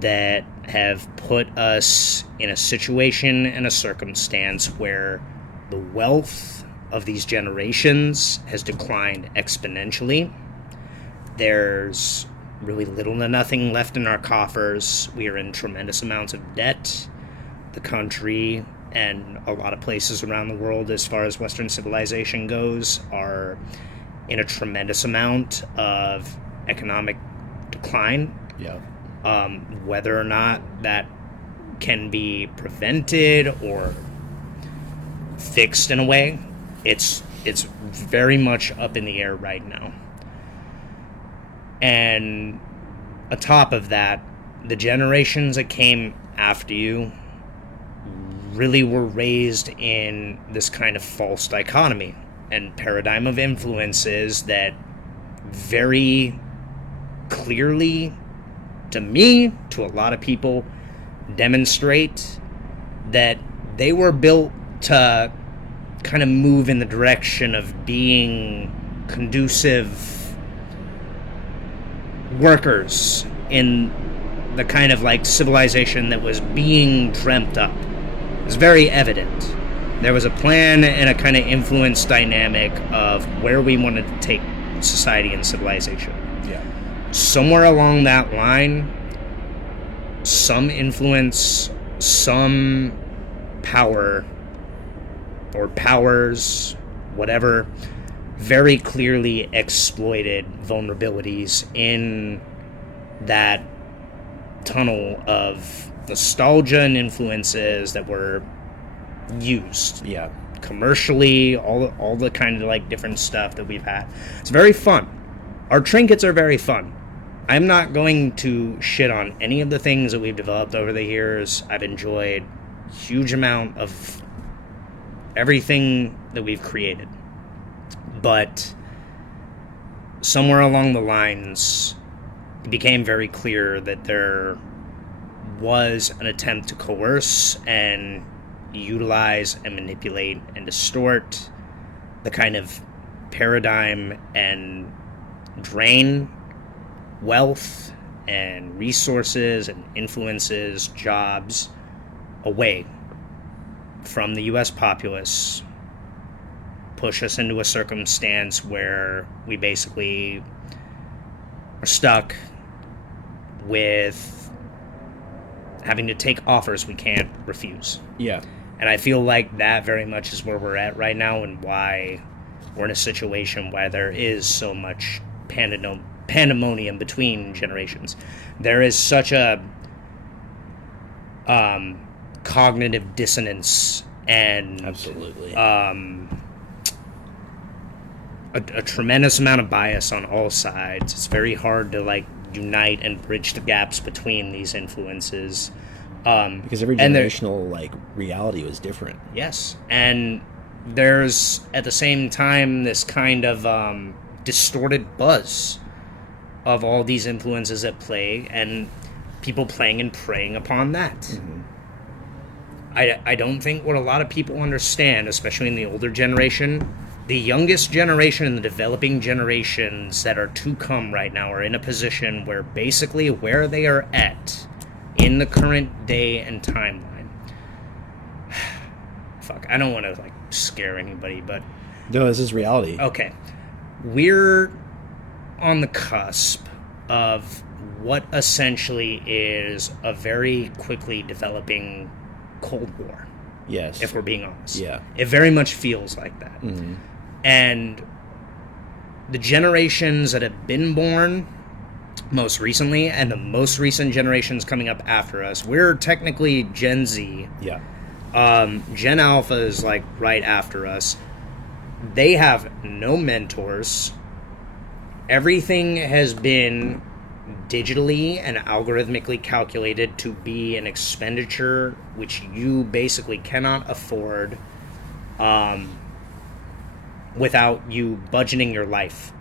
that have put us in a situation and a circumstance where the wealth of these generations has declined exponentially. There's really little to nothing left in our coffers. We are in tremendous amounts of debt. The country and a lot of places around the world, as far as Western civilization goes, are in a tremendous amount of economic decline. Yeah. Whether or not that can be prevented or fixed in a way, it's very much up in the air right now. And atop of that, the generations that came after you really were raised in this kind of false dichotomy and paradigm of influences that very clearly, to me, to a lot of people, demonstrate that they were built to kind of move in the direction of being conducive workers in the kind of like civilization that was being dreamt up. It was very evident. There was a plan and a kind of influence dynamic of where we wanted to take society and civilization. Yeah. Somewhere along that line, some influence, some power or powers, whatever, very clearly exploited vulnerabilities in that tunnel of nostalgia and influences that were used. Yeah. Commercially, all the kind of like different stuff that we've had. It's very fun. Our trinkets are very fun. I'm not going to shit on any of the things that we've developed over the years. I've enjoyed a huge amount of everything that we've created. But somewhere along the lines, it became very clear that there was an attempt to coerce and utilize and manipulate and distort the kind of paradigm and drain wealth and resources and influences, jobs away from the U.S. populace, push us into a circumstance where we basically are stuck with having to take offers we can't refuse. Yeah. And I feel like that very much is where we're at right now, and why we're in a situation where there is so much pandemonium between generations. There is such a cognitive dissonance and Absolutely. A tremendous amount of bias on all sides. It's very hard to like unite and bridge the gaps between these influences. Because every generational like reality was different. Yes, and there's at the same time this kind of distorted buzz of all these influences at play, and people playing and preying upon that. Mm-hmm. I don't think what a lot of people understand, especially in the older generation, the youngest generation and the developing generations that are to come right now are in a position where basically where they are at in the current day and timeline. Fuck, I don't want to like scare anybody, but no, this is reality. Okay. We're on the cusp of what essentially is a very quickly developing Cold War. Yes. If we're being honest. Yeah. It very much feels like that. Mm-hmm. And the generations that have been born most recently, and the most recent generations coming up after us, we're technically Gen Z. Yeah. Gen Alpha is like right after us. They have no mentors. Everything has been digitally and algorithmically calculated to be an expenditure which you basically cannot afford without you budgeting your life.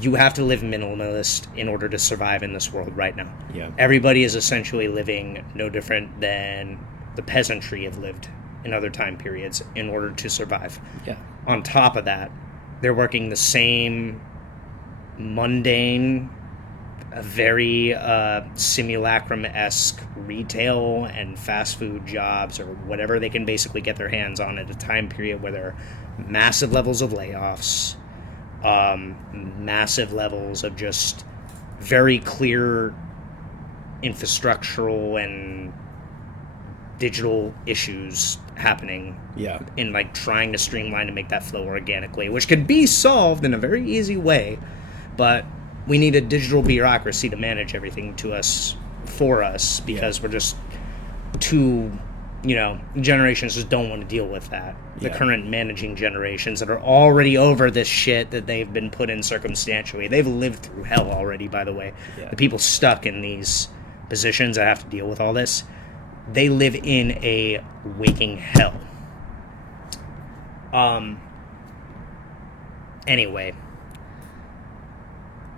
You have to live minimalist in order to survive in this world right now. Yeah. Everybody is essentially living no different than the peasantry have lived in other time periods in order to survive. Yeah. On top of that, they're working the same mundane, very simulacrum-esque retail and fast food jobs, or whatever they can basically get their hands on at a time period where there are massive levels of layoffs, massive levels of just very clear infrastructural and digital issues happening. Yeah. In like trying to streamline and make that flow organically, which could be solved in a very easy way, but we need a digital bureaucracy to manage everything to us, for us, because we're just too, generations just don't want to deal with that. The current managing generations that are already over this shit that they've been put in circumstantially. They've lived through hell already, by the way. Yeah. The people stuck in these positions that have to deal with all this, they live in a waking hell. Anyway,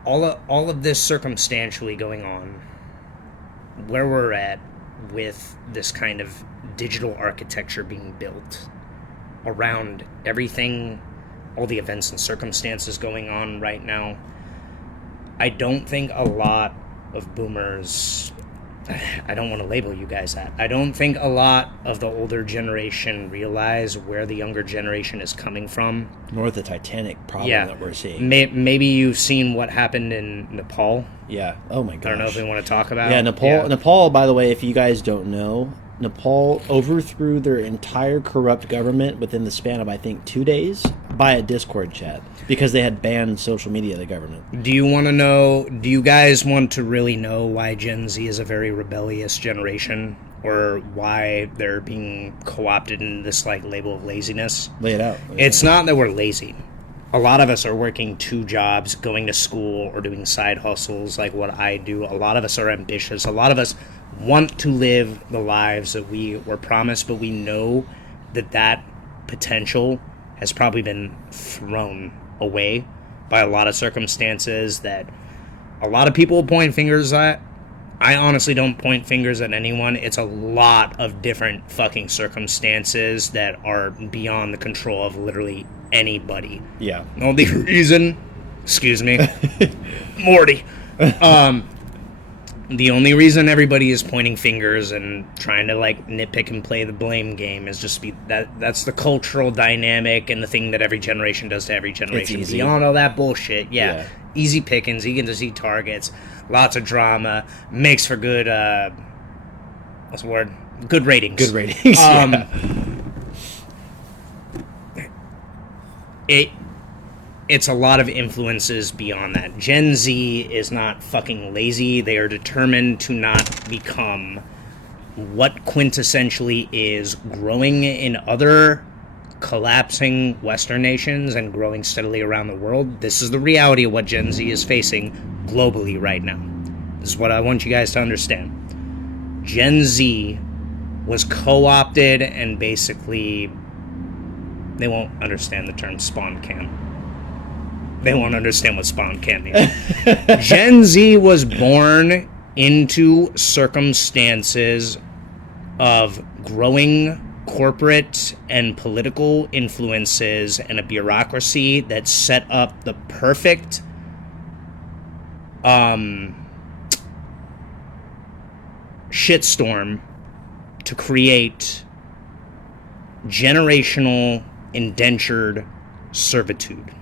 all of this circumstantially going on, where we're at with this kind of digital architecture being built around everything, all the events and circumstances going on right now, I don't think a lot of boomers, I don't want to label you guys that, I don't think a lot of the older generation realize where the younger generation is coming from. Nor the Titanic problem that we're seeing. Maybe you've seen what happened in Nepal. Yeah. Oh my gosh. I don't know if we want to talk about it. Nepal, by the way, if you guys don't know, Nepal overthrew their entire corrupt government within the span of, I think, 2 days by a Discord chat because they had banned social media, the government. Do you guys want to really know why Gen Z is a very rebellious generation, or why they're being co-opted in this like label of laziness? Lay it out. It's not that we're lazy. A lot of us are working 2 jobs, going to school, or doing side hustles like what I do. A lot of us are ambitious. A lot of us want to live the lives that we were promised, but we know that potential has probably been thrown away by a lot of circumstances that a lot of people point fingers at. I honestly don't point fingers at anyone. It's a lot of different fucking circumstances that are beyond the control of literally anybody. Yeah. Only reason, excuse me, Morty. The only reason everybody is pointing fingers and trying to like nitpick and play the blame game is just that's the cultural dynamic and the thing that every generation does to every generation. It's easy. Beyond all that bullshit, easy pickings, easy targets, lots of drama, makes for good, what's the word? Good ratings. Good ratings. It's a lot of influences beyond that. Gen Z is not fucking lazy. They are determined to not become what quintessentially is growing in other collapsing Western nations and growing steadily around the world. This is the reality of what Gen Z is facing globally right now. This is what I want you guys to understand. Gen Z was co-opted and basically, they won't understand the term spawn camp. They won't understand what spawn camp means. Gen Z was born into circumstances of growing corporate and political influences and a bureaucracy that set up the perfect shitstorm to create generational indentured servitude.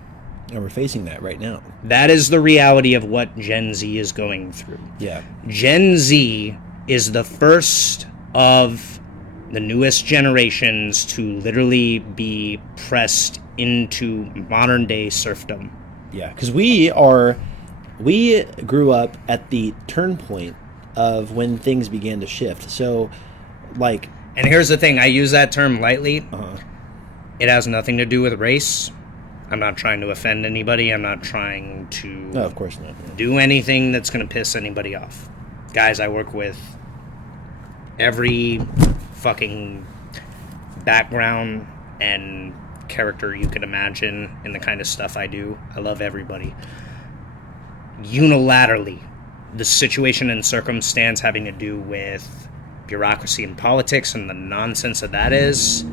And we're facing that right now. That is the reality of what Gen Z is going through. Yeah. Gen Z is the first of the newest generations to literally be pressed into modern day serfdom. Yeah, because we grew up at the turn point of when things began to shift. So, like... And here's the thing, I use that term lightly. It has nothing to do with race. I'm not trying to offend anybody. I'm not trying to no, of course not. Do anything that's going to piss anybody off. Guys, I work with every fucking background and character you could imagine in the kind of stuff I do. I love everybody. Unilaterally, the situation and circumstance having to do with bureaucracy and politics and the nonsense that is,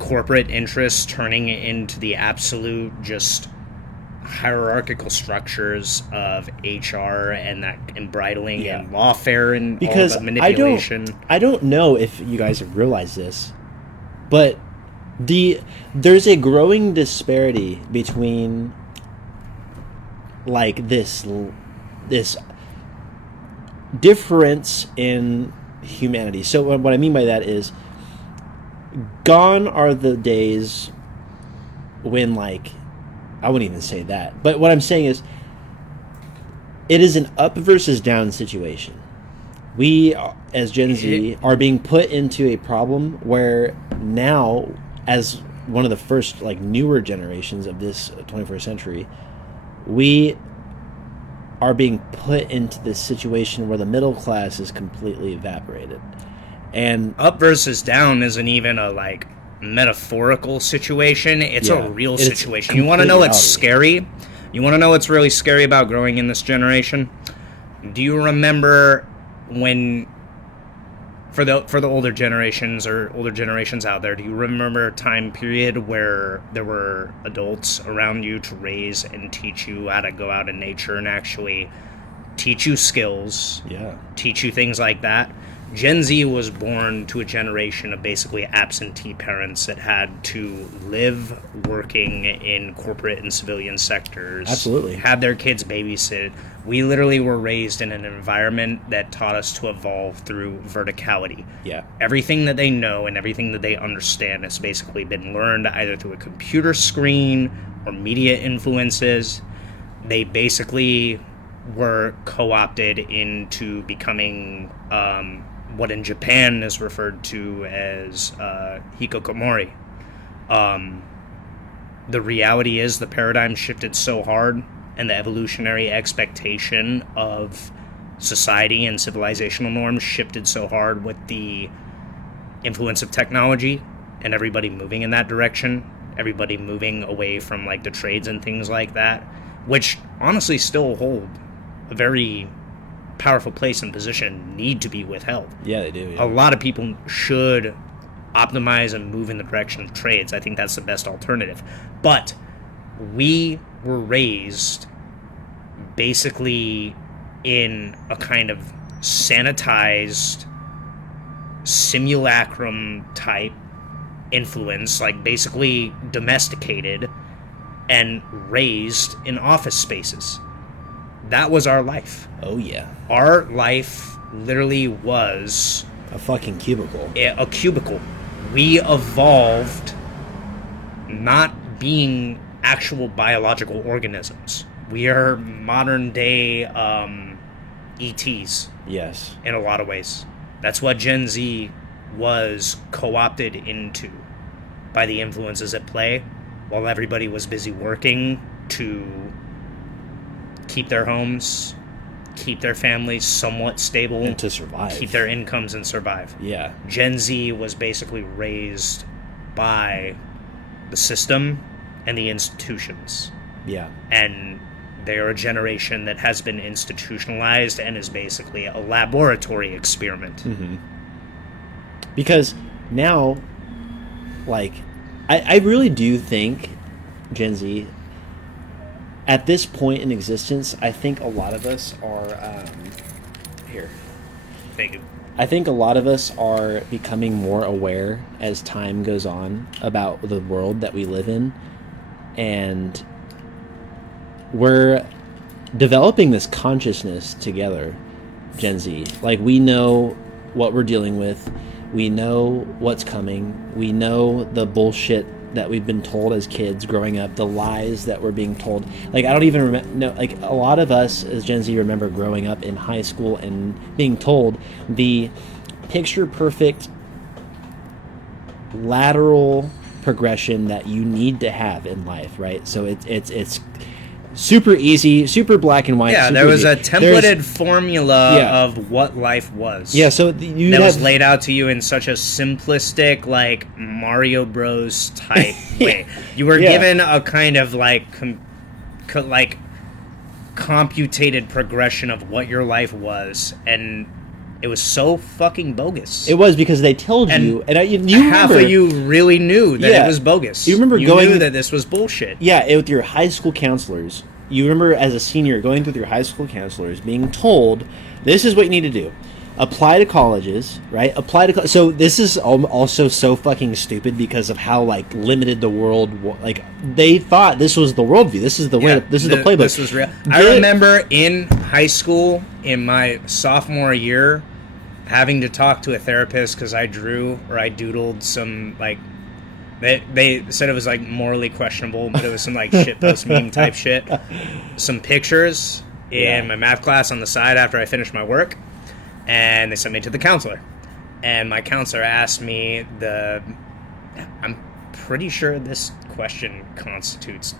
corporate interests turning into the absolute just hierarchical structures of HR and bridling and lawfare and because all the manipulation. I don't know if you guys have realized this, but there's a growing disparity between like this difference in humanity. So what I mean by that is, gone are the days when, like, I wouldn't even say that, but what I'm saying is, it is an up versus down situation. We, as Gen Z, are being put into a problem where now, as one of the first, like, newer generations of this 21st century, we are being put into this situation where the middle class is completely evaporated. And up versus down isn't even a, like, metaphorical situation. It's a real situation. You want to know what's scary? You want to know what's really scary about growing in this generation? Do you remember when, for the older generations or older generations out there, do you remember a time period where there were adults around you to raise and teach you how to go out in nature and actually teach you skills, teach you things like that? Gen Z was born to a generation of basically absentee parents that had to live working in corporate and civilian sectors. Absolutely. Had their kids babysit. We literally were raised in an environment that taught us to evolve through verticality. Yeah. Everything that they know and everything that they understand has basically been learned either through a computer screen or media influences. They basically were co-opted into becoming what in Japan is referred to as hikikomori. The reality is the paradigm shifted so hard, and the evolutionary expectation of society and civilizational norms shifted so hard with the influence of technology and everybody moving in that direction, everybody moving away from like the trades and things like that, which honestly still hold a very powerful place and position, need to be withheld. Yeah, they do. Yeah. A lot of people should optimize and move in the direction of trades. I think that's the best alternative. But we were raised basically in a kind of sanitized simulacrum type influence, like basically domesticated, and raised in office spaces. That was our life. Oh, yeah. Our life literally was a fucking cubicle. A cubicle. We evolved not being actual biological organisms. We are modern day ETs. Yes. In a lot of ways. That's what Gen Z was co-opted into by the influences at play while everybody was busy working to keep their homes, keep their families somewhat stable, and to survive, keep their incomes and survive. Yeah. Gen Z was basically raised by the system and the institutions. Yeah. And they are a generation that has been institutionalized and is basically a laboratory experiment. Mm-hmm. Because now, like, I really do think Gen Z, at this point in existence, I think a lot of us are, here. Thank you. I think a lot of us are becoming more aware as time goes on about the world that we live in. And we're developing this consciousness together, Gen Z. Like, we know what we're dealing with. We know what's coming. We know the bullshit that we've been told as kids growing up, the lies that we're being told. Like, I don't even know, like, a lot of us as Gen Z remember growing up in high school and being told the picture-perfect lateral progression that you need to have in life, right? So it's super easy, super black and white. Yeah, there was a templated formula of what life was. Yeah, so was laid out to you in such a simplistic, like, Mario Bros. Type way. You were given a kind of, like, computated progression of what your life was, and it was so fucking bogus. It was, because they told you, and you half remember, of you really knew that it was bogus. You remember you knew that this was bullshit. Yeah, with your high school counselors. You remember as a senior going through your high school counselors being told, this is what you need to do. Apply to colleges, right? So this is also so fucking stupid because of how, like, limited the world, like, they thought this was the worldview. This is the way. This is the playbook. This was real. I remember in high school, in my sophomore year, having to talk to a therapist because I doodled some, like, they said it was, like, morally questionable, but it was some, like, shitpost meme type shit. Some pictures in my math class on the side after I finished my work. And they sent me to the counselor. And my counselor asked me I'm pretty sure this question constitutes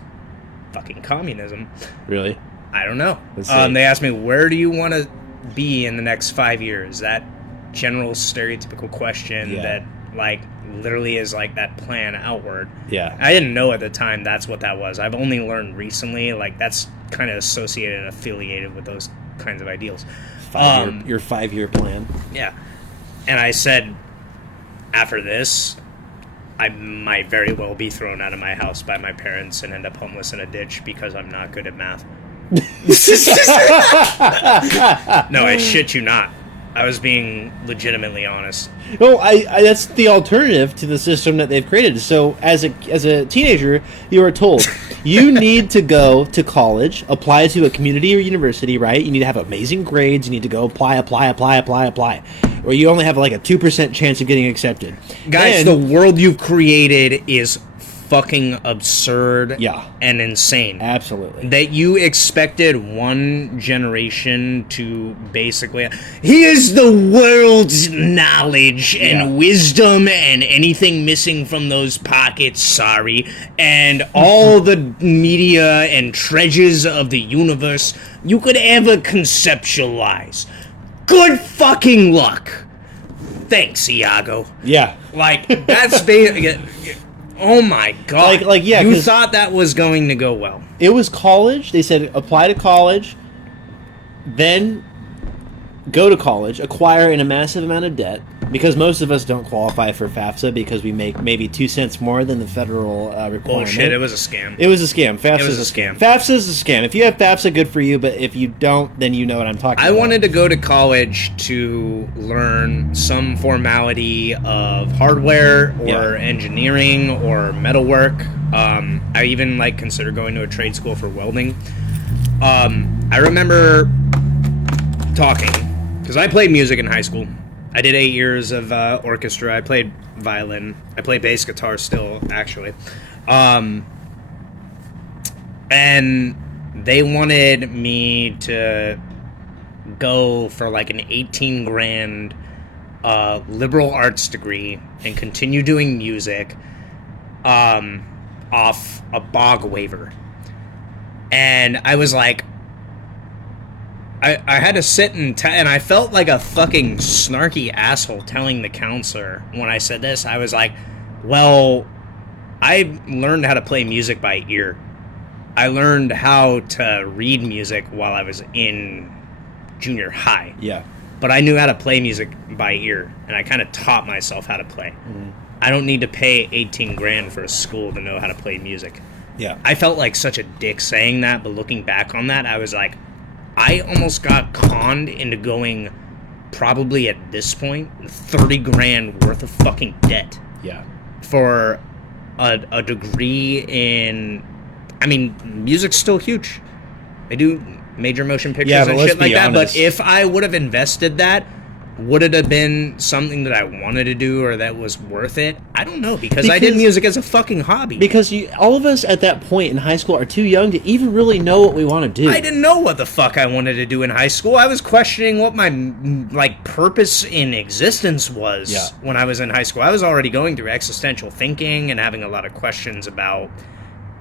fucking communism. Really? I don't know. They asked me, where do you want to be in the next 5 years? That general stereotypical question that, like, literally is like that plan outward. Yeah. I didn't know at the time that's what that was. I've only learned recently, like, that's kind of associated and affiliated with those kinds of ideals. Your 5-year plan. Yeah. And I said, after this, I might very well be thrown out of my house by my parents and end up homeless in a ditch because I'm not good at math. No, I shit you not. I was being legitimately honest. No, that's the alternative to the system that they've created. So as a teenager, you are told you need to go to college, apply to a community or university, right? You need to have amazing grades. You need to go apply. Or you only have, like, a 2% chance of getting accepted. Guys, the world you've created is fucking absurd and insane. Absolutely. That you expected one generation to basically... Here's the world's knowledge and wisdom, and anything missing from those pockets, sorry, and all the media and treasures of the universe you could ever conceptualize. Good fucking luck. Thanks, Iago. Yeah. Like, that's basically... Oh my god. You thought that was going to go well. It was college. They said apply to college, then go to college, acquire in a massive amount of debt, because most of us don't qualify for FAFSA because we make maybe 2 cents more than the federal requirement. Bullshit, it was a scam. It was a scam. FAFSA is a scam. FAFSA is a scam. If you have FAFSA, good for you, but if you don't, then you know what I'm talking about. I wanted to go to college to learn some formality of hardware or engineering or metalwork I even like consider going to a trade school for welding. I remember talking, because I played music in high school. I did 8 years of orchestra. I played violin. I play bass guitar still, actually. And they wanted me to go for like an 18 grand liberal arts degree and continue doing music off a bog waiver. And I was like, I had to sit and I felt like a fucking snarky asshole telling the counselor when I said this. I was like, well, I learned how to play music by ear. I learned how to read music while I was in junior high. Yeah. But I knew how to play music by ear, and I kind of taught myself how to play. Mm-hmm. I don't need to pay 18 grand for a school to know how to play music. Yeah. I felt like such a dick saying that, but looking back on that, I was like, I almost got conned into going, probably at this point, 30 grand worth of fucking debt. Yeah. For a degree in, I mean, music's still huge. I do major motion pictures and shit like that, but if I would have invested that, would it have been something that I wanted to do or that was worth it? I don't know, because I did music as a fucking hobby. Because all of us at that point in high school are too young to even really know what we want to do. I didn't know what the fuck I wanted to do in high school. I was questioning what my purpose in existence was when I was in high school. I was already going through existential thinking and having a lot of questions about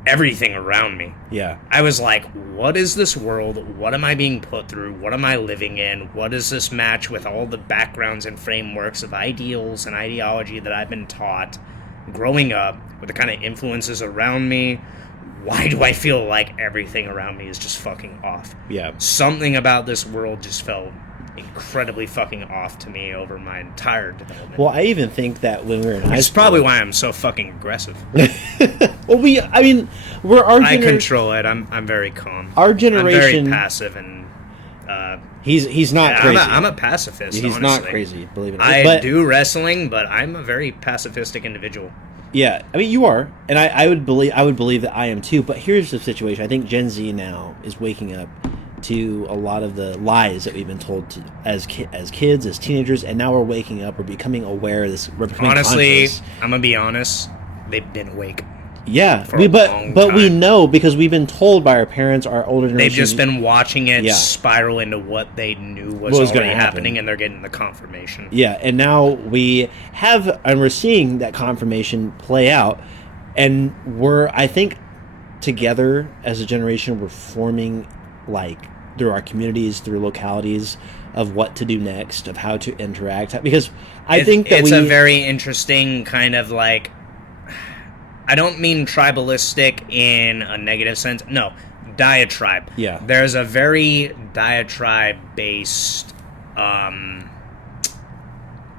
everything around me. Yeah. I was like, what is this world? What am I being put through? What am I living in? What does this match with all the backgrounds and frameworks of ideals and ideology that I've been taught growing up, with the kind of influences around me? Why do I feel like everything around me is just fucking off? Yeah. Something about this world just felt incredibly fucking off to me over my entire development. Well, I even think that when we were in high school... It's probably why I'm so fucking aggressive. Well, we're our I control it. I'm very calm. Our generation... I'm very passive and... He's not crazy. I'm a pacifist, He's honestly. not crazy, believe it or not. I do wrestling, but I'm a very pacifistic individual. Yeah, I mean, you are, and I would believe that I am too, but here's the situation. I think Gen Z now is waking up to a lot of the lies that we've been told as kids, as teenagers, and now we're waking up. We're becoming aware of this. Honestly, conscious. I'm gonna be honest. They've been awake. Yeah, but we know because we've been told by our parents, our older generation. They've just been watching it spiral into what they knew was already happening, and they're getting the confirmation. Yeah, and now we're seeing that confirmation play out, and I think, together as a generation, we're forming, through our communities, through localities, of what to do next, of how to interact. Because I think that it's a very interesting kind of I don't mean tribalistic in a negative sense. No, diatribe. Yeah. There's a very diatribe-based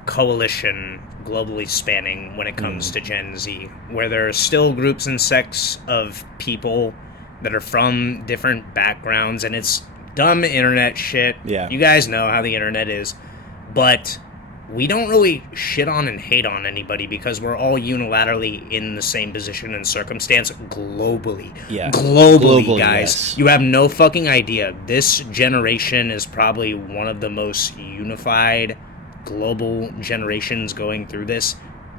coalition globally spanning when it comes to Gen Z, where there are still groups and sects of people that are from different backgrounds, and it's dumb internet shit. Yeah. You guys know how the internet is. But we don't really shit on and hate on anybody because we're all unilaterally in the same position and circumstance globally. Yeah. Globally, guys. Yes. You have no fucking idea. This generation is probably one of the most unified global generations going through this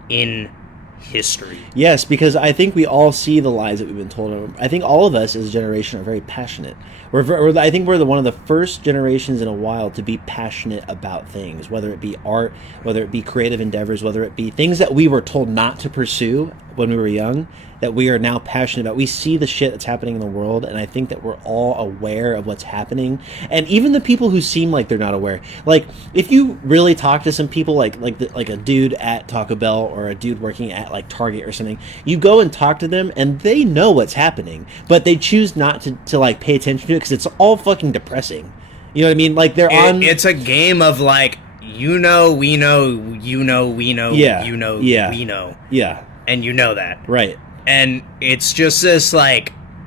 in history. Yes, because I think we all see the lies that we've been told. I think all of us as a generation are very passionate. I think we're one of the first generations in a while to be passionate about things, whether it be art, whether it be creative endeavors, whether it be things that we were told not to pursue when we were young, that we are now passionate about. We see the shit that's happening in the world, and I think that we're all aware of what's happening. And even the people who seem like they're not aware, if you really talk to some people, like a dude at Taco Bell or a dude working at Target or something, you go and talk to them, and they know what's happening, but they choose not to pay attention to it because it's all fucking depressing. You know what I mean? It's a game of we know, we know, we know, we know. Yeah. And you know that. Right. And it's just this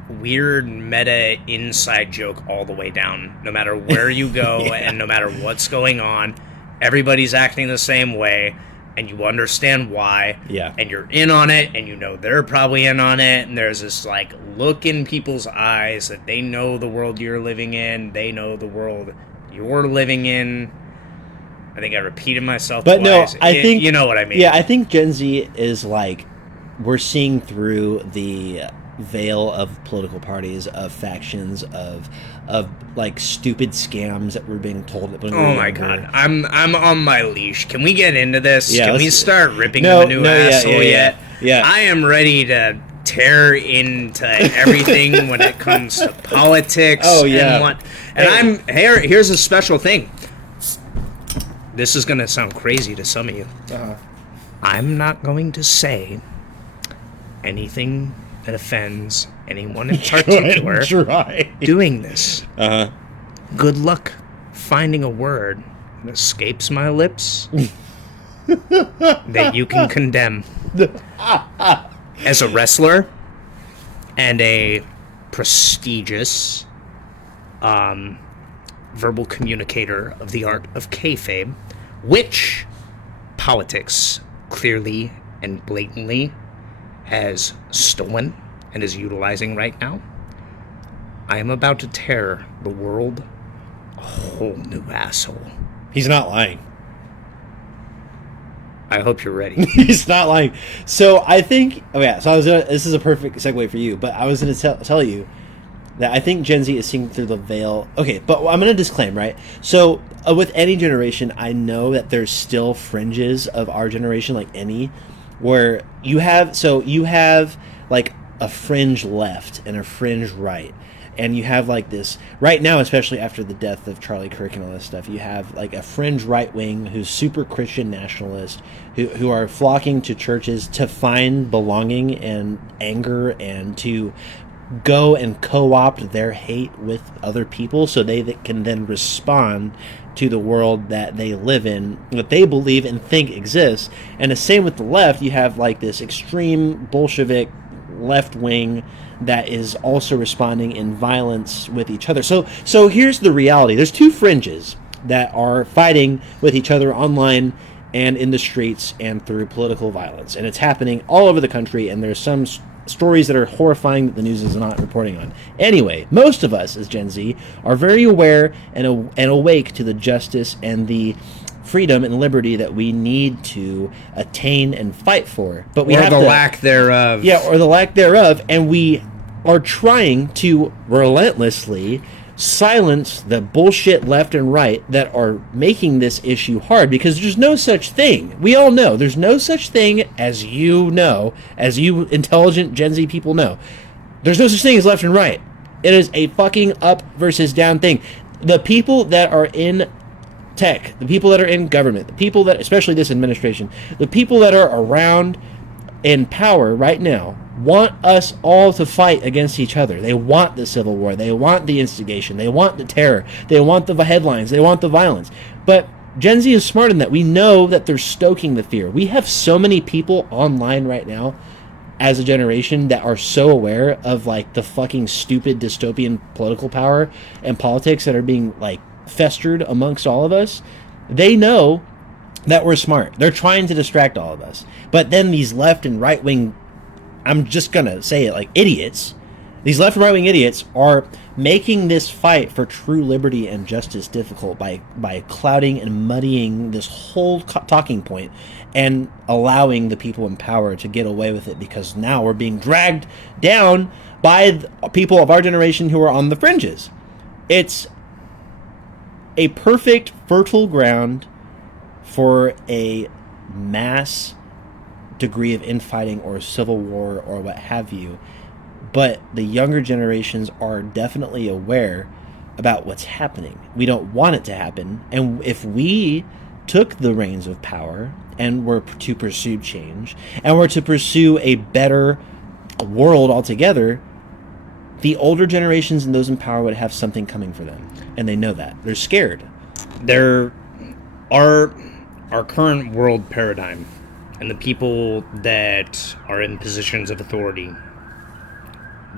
weird meta inside joke all the way down. No matter where you go and no matter what's going on, everybody's acting the same way. and you understand why, Yeah. and you're in on it, and you know they're probably in on it, and there's this like look in people's eyes that they know the world you're living in, they know the world you're living in. I think I repeated myself But twice. no, I think you know what I mean. Yeah, I think Gen Z is like, we're seeing through the veil of political parties, of factions, of like stupid scams that we're being told. That Oh my god, I'm on my leash. Can we get into this? Yeah, Can we let's- start ripping No, them a new no, yeah, asshole yeah, yet? yeah. I am ready to tear into everything when it comes to politics. Oh, yeah. And here's a special thing. This is gonna sound crazy to some of you. I'm not going to say anything that offends anyone in particular doing this. Good luck finding a word that escapes my lips that you can condemn. As a wrestler and a prestigious verbal communicator of the art of kayfabe, which politics clearly and blatantly has stolen and is utilizing right now, I am about to tear the world a whole new asshole. He's not lying. I hope you're ready. He's not lying. So I think, this is a perfect segue for you, but I was going to tell you that I think Gen Z is seeing through the veil. Okay, but I'm going to disclaim, right? So with any generation, I know that there's still fringes of our generation, like any, where you have like a fringe left and a fringe right. And you have like this, right now, especially after the death of Charlie Kirk and all this stuff, you have like a fringe right wing who's super Christian nationalist, who are flocking to churches to find belonging and anger and to go and co-opt their hate with other people so they can then respond to the world that they live in, that they believe and think exists. And the same with the left. You have like this extreme Bolshevik left wing that is also responding in violence with each other. So here's the reality. There's two fringes that are fighting with each other online and in the streets and through political violence. And it's happening all over the country, and there's some stories that are horrifying that the news is not reporting on. Anyway, most of us as Gen Z are very aware and awake to the justice and the freedom and liberty that we need to attain and fight for. But we have the lack thereof. Yeah, or the lack thereof, and we are trying to relentlessly silence the bullshit left and right that are making this issue hard, because there's no such thing. We all know there's no such thing, as you intelligent Gen Z people know. There's no such thing as left and right. It is a fucking up versus down thing. The people that are in tech, the people that are in government, the people that, especially this administration, the people that are around in power right now want us all to fight against each other. They want the civil war. They want the instigation. They want the terror. They want the headlines. They want the violence. But Gen Z is smart in that we know that they're stoking the fear. We have so many people online right now as a generation that are so aware of like the fucking stupid dystopian political power and politics that are being like festered amongst all of us. They know that we're smart. They're trying to distract all of us. But then these left and right wing, I'm just gonna say it, like idiots, these left and right wing idiots are making this fight for true liberty and justice difficult by clouding and muddying this whole talking point and allowing the people in power to get away with it, because now we're being dragged down by people of our generation who are on the fringes. It's a perfect fertile ground for a mass degree of infighting or civil war or what have you. But the younger generations are definitely aware about what's happening. We don't want it to happen. And if we took the reins of power and were to pursue change and were to pursue a better world altogether, the older generations and those in power would have something coming for them. And they know that. They're scared. Our current world paradigm and the people that are in positions of authority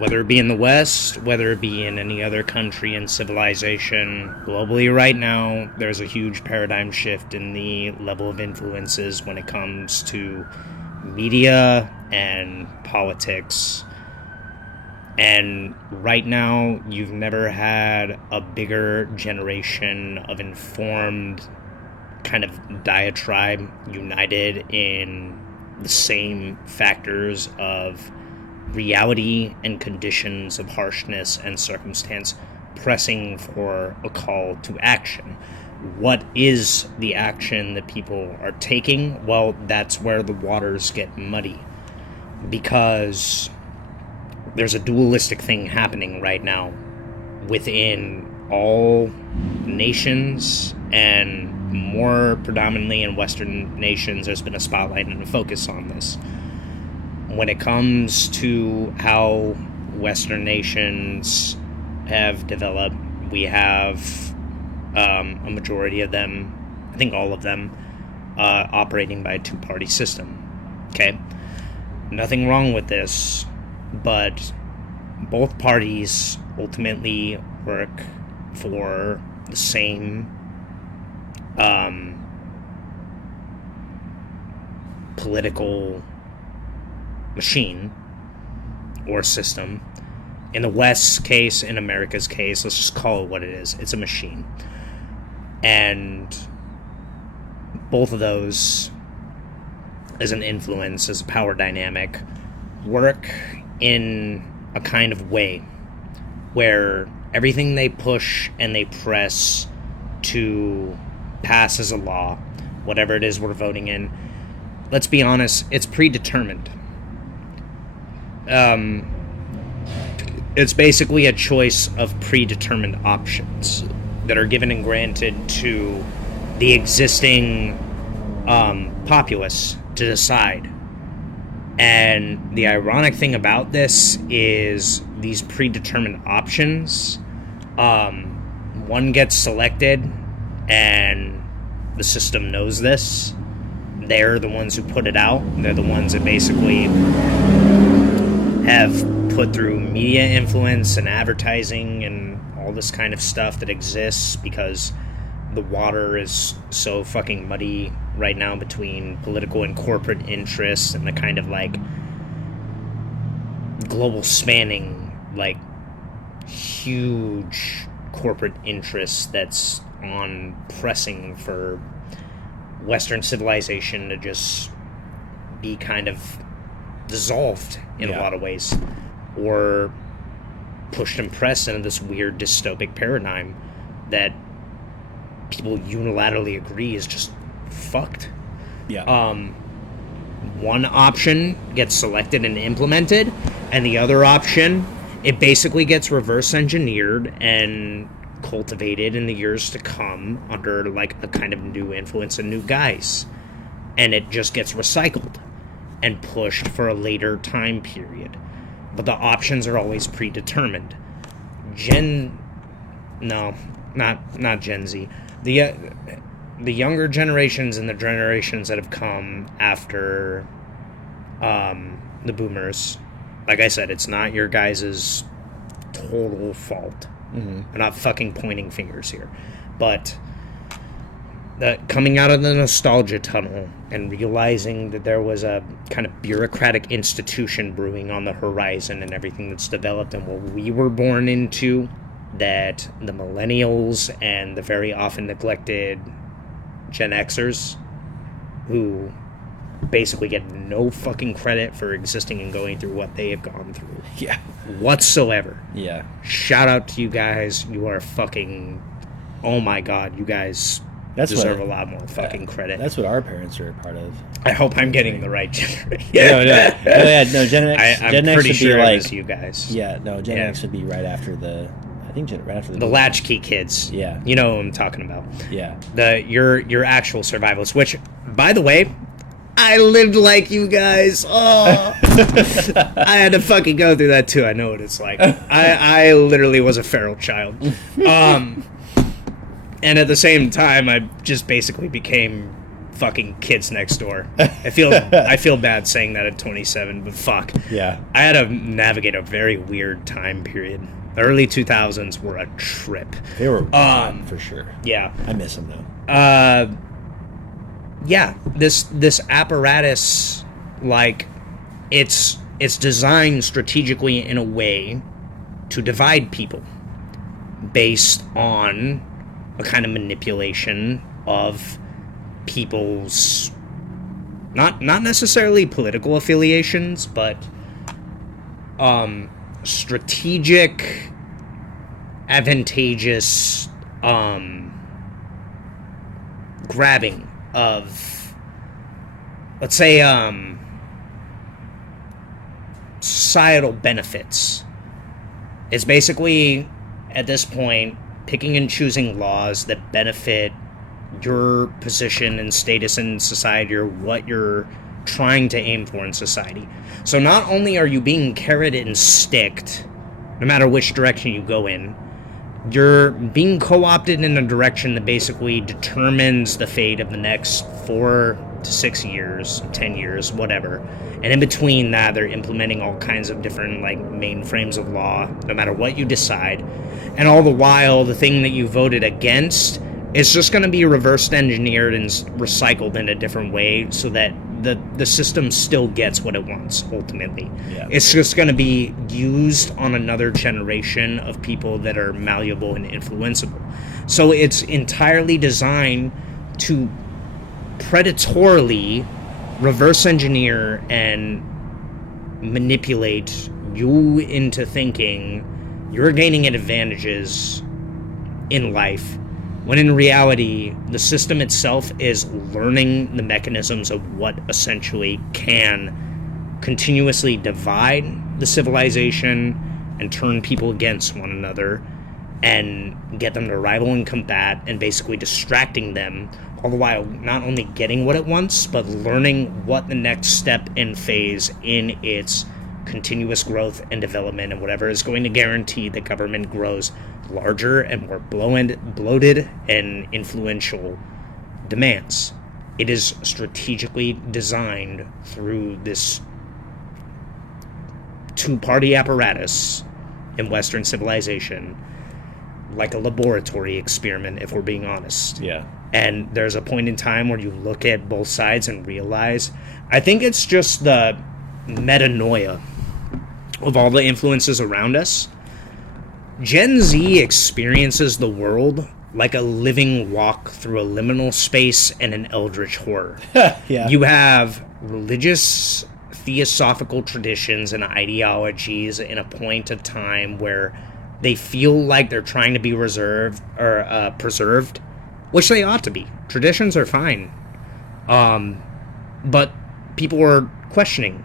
whether it be in the West, whether it be in any other country in civilization, globally right now, there's a huge paradigm shift in the level of influences when it comes to media and politics. And right now, you've never had a bigger generation of informed kind of diatribe united in the same factors of reality and conditions of harshness and circumstance pressing for a call to action. What is the action that people are taking? Well, that's where the waters get muddy, because there's a dualistic thing happening right now within all nations, and more predominantly in Western nations. There's been a spotlight and a focus on this. When it comes to how Western nations have developed, we have a majority of them, I think all of them, operating by a two-party system. Okay? Nothing wrong with this, but both parties ultimately work for the same political machine or system. In the West's case, in America's case, let's just call it what it is. It's a machine. And both of those, as an influence, as a power dynamic, work in a kind of way where everything they push and they press to pass as a law, whatever it is we're voting in, let's be honest, it's predetermined. It's basically a choice of predetermined options that are given and granted to the existing populace to decide. And the ironic thing about this is these predetermined options, one gets selected, and the system knows this. They're the ones who put it out. They're the ones that basically have put through media influence and advertising and all this kind of stuff that exists, because the water is so fucking muddy right now between political and corporate interests and the kind of like global spanning, like huge corporate interests that's on pressing for Western civilization to just be kind of dissolved in a lot of ways, or pushed and pressed into this weird dystopic paradigm that people unilaterally agree is just fucked. One option gets selected and implemented, and the other option, it basically gets reverse engineered and cultivated in the years to come under like a kind of new influence and new guise, and it just gets recycled and pushed for a later time period. But the options are always predetermined. Not Gen Z. The younger generations and the generations that have come after the boomers, like I said, it's not your guys' total fault. I'm not fucking pointing fingers here. But coming out of the nostalgia tunnel and realizing that there was a kind of bureaucratic institution brewing on the horizon and everything that's developed and what we were born into, that the millennials and the very often neglected Gen Xers, who basically get no fucking credit for existing and going through what they have gone through. Whatsoever. Shout out to you guys. You are fucking... Oh my god, you guys deserve a lot more fucking credit. That's what our parents are a part of. I hope I'm getting the right generation. No, Gen X. I'm X pretty would sure be like, it was you guys. Gen X would be right after the... I think right after the latchkey kids. You know what I'm talking about. Your actual survivalists, which, by the way, I lived like you guys. Oh, I had to fucking go through that too. I know what it's like. I literally was a feral child. And at the same time, I just basically became fucking kids next door. I feel bad saying that at 27, but fuck. Yeah. I had to navigate a very weird time period. The early 2000s were a trip. They were for sure. Yeah. I miss them though. Yeah, this apparatus, like, it's designed strategically in a way to divide people based on a kind of manipulation of people's not necessarily political affiliations, but strategic, advantageous grabbing of, let's say, societal benefits. Is basically, at this point, picking and choosing laws that benefit your position and status in society, or what you're trying to aim for in society. So not only are you being carroted and sticked, no matter which direction you go in, you're being co-opted in a direction that basically determines the fate of the next 4 to 6 years, 10 years, whatever. And in between that, they're implementing all kinds of different, like, mainframes of law, no matter what you decide. And all the while, the thing that you voted against is just going to be reverse engineered and recycled in a different way so that the system still gets what it wants, ultimately. Yeah. It's just going to be used on another generation of people that are malleable and influenceable. So it's entirely designed to predatorily reverse engineer and manipulate you into thinking you're gaining advantages in life, when in reality, the system itself is learning the mechanisms of what essentially can continuously divide the civilization and turn people against one another and get them to rival and combat, and basically distracting them, all the while not only getting what it wants, but learning what the next step and phase in its continuous growth and development and whatever is going to guarantee that government grows larger and more bloated and influential demands. It is strategically designed through this two-party apparatus in Western civilization, like a laboratory experiment, if we're being honest. Yeah. And there's a point in time where you look at both sides and realize, I think it's just the metanoia of all the influences around us. Gen Z experiences the world like a living walk through a liminal space and an eldritch horror. Yeah. You have religious, theosophical traditions and ideologies in a point of time where they feel like they're trying to be preserved, which they ought to be. Traditions are fine. But people are questioning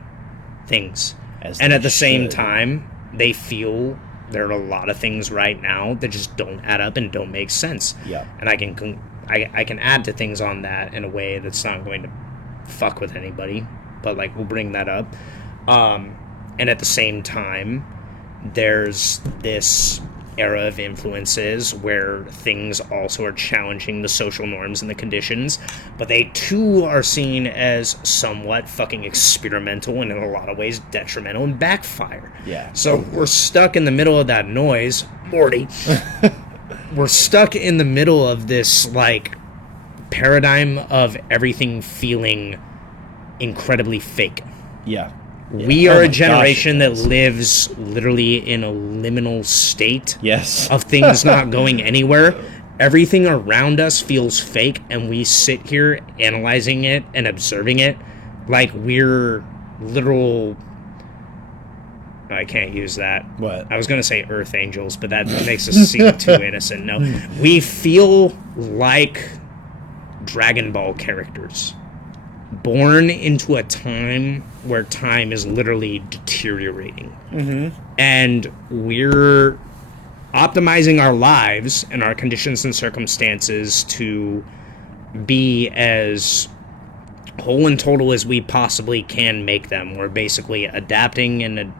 things. And at the same time, they feel there are a lot of things right now that just don't add up and don't make sense. Yeah. And I can add to things on that in a way that's not going to fuck with anybody, but, like, we'll bring that up. And at the same time, there's this era of influences where things also are challenging the social norms and the conditions, but they too are seen as somewhat fucking experimental and in a lot of ways detrimental and backfire. Yeah. So we're stuck in the middle of that noise, Morty. We're stuck in the middle of this, like, paradigm of everything feeling incredibly fake. Yeah. We are a generation that lives literally in a liminal state of things not going anywhere. Everything around us feels fake, and we sit here analyzing it and observing it like we're literal... I can't use that. What? I was going to say earth angels, but that makes us seem too innocent. No. We feel like Dragon Ball characters, born into a time where time is literally deteriorating. Mm-hmm. And we're optimizing our lives and our conditions and circumstances to be as whole and total as we possibly can make them. We're basically adapting and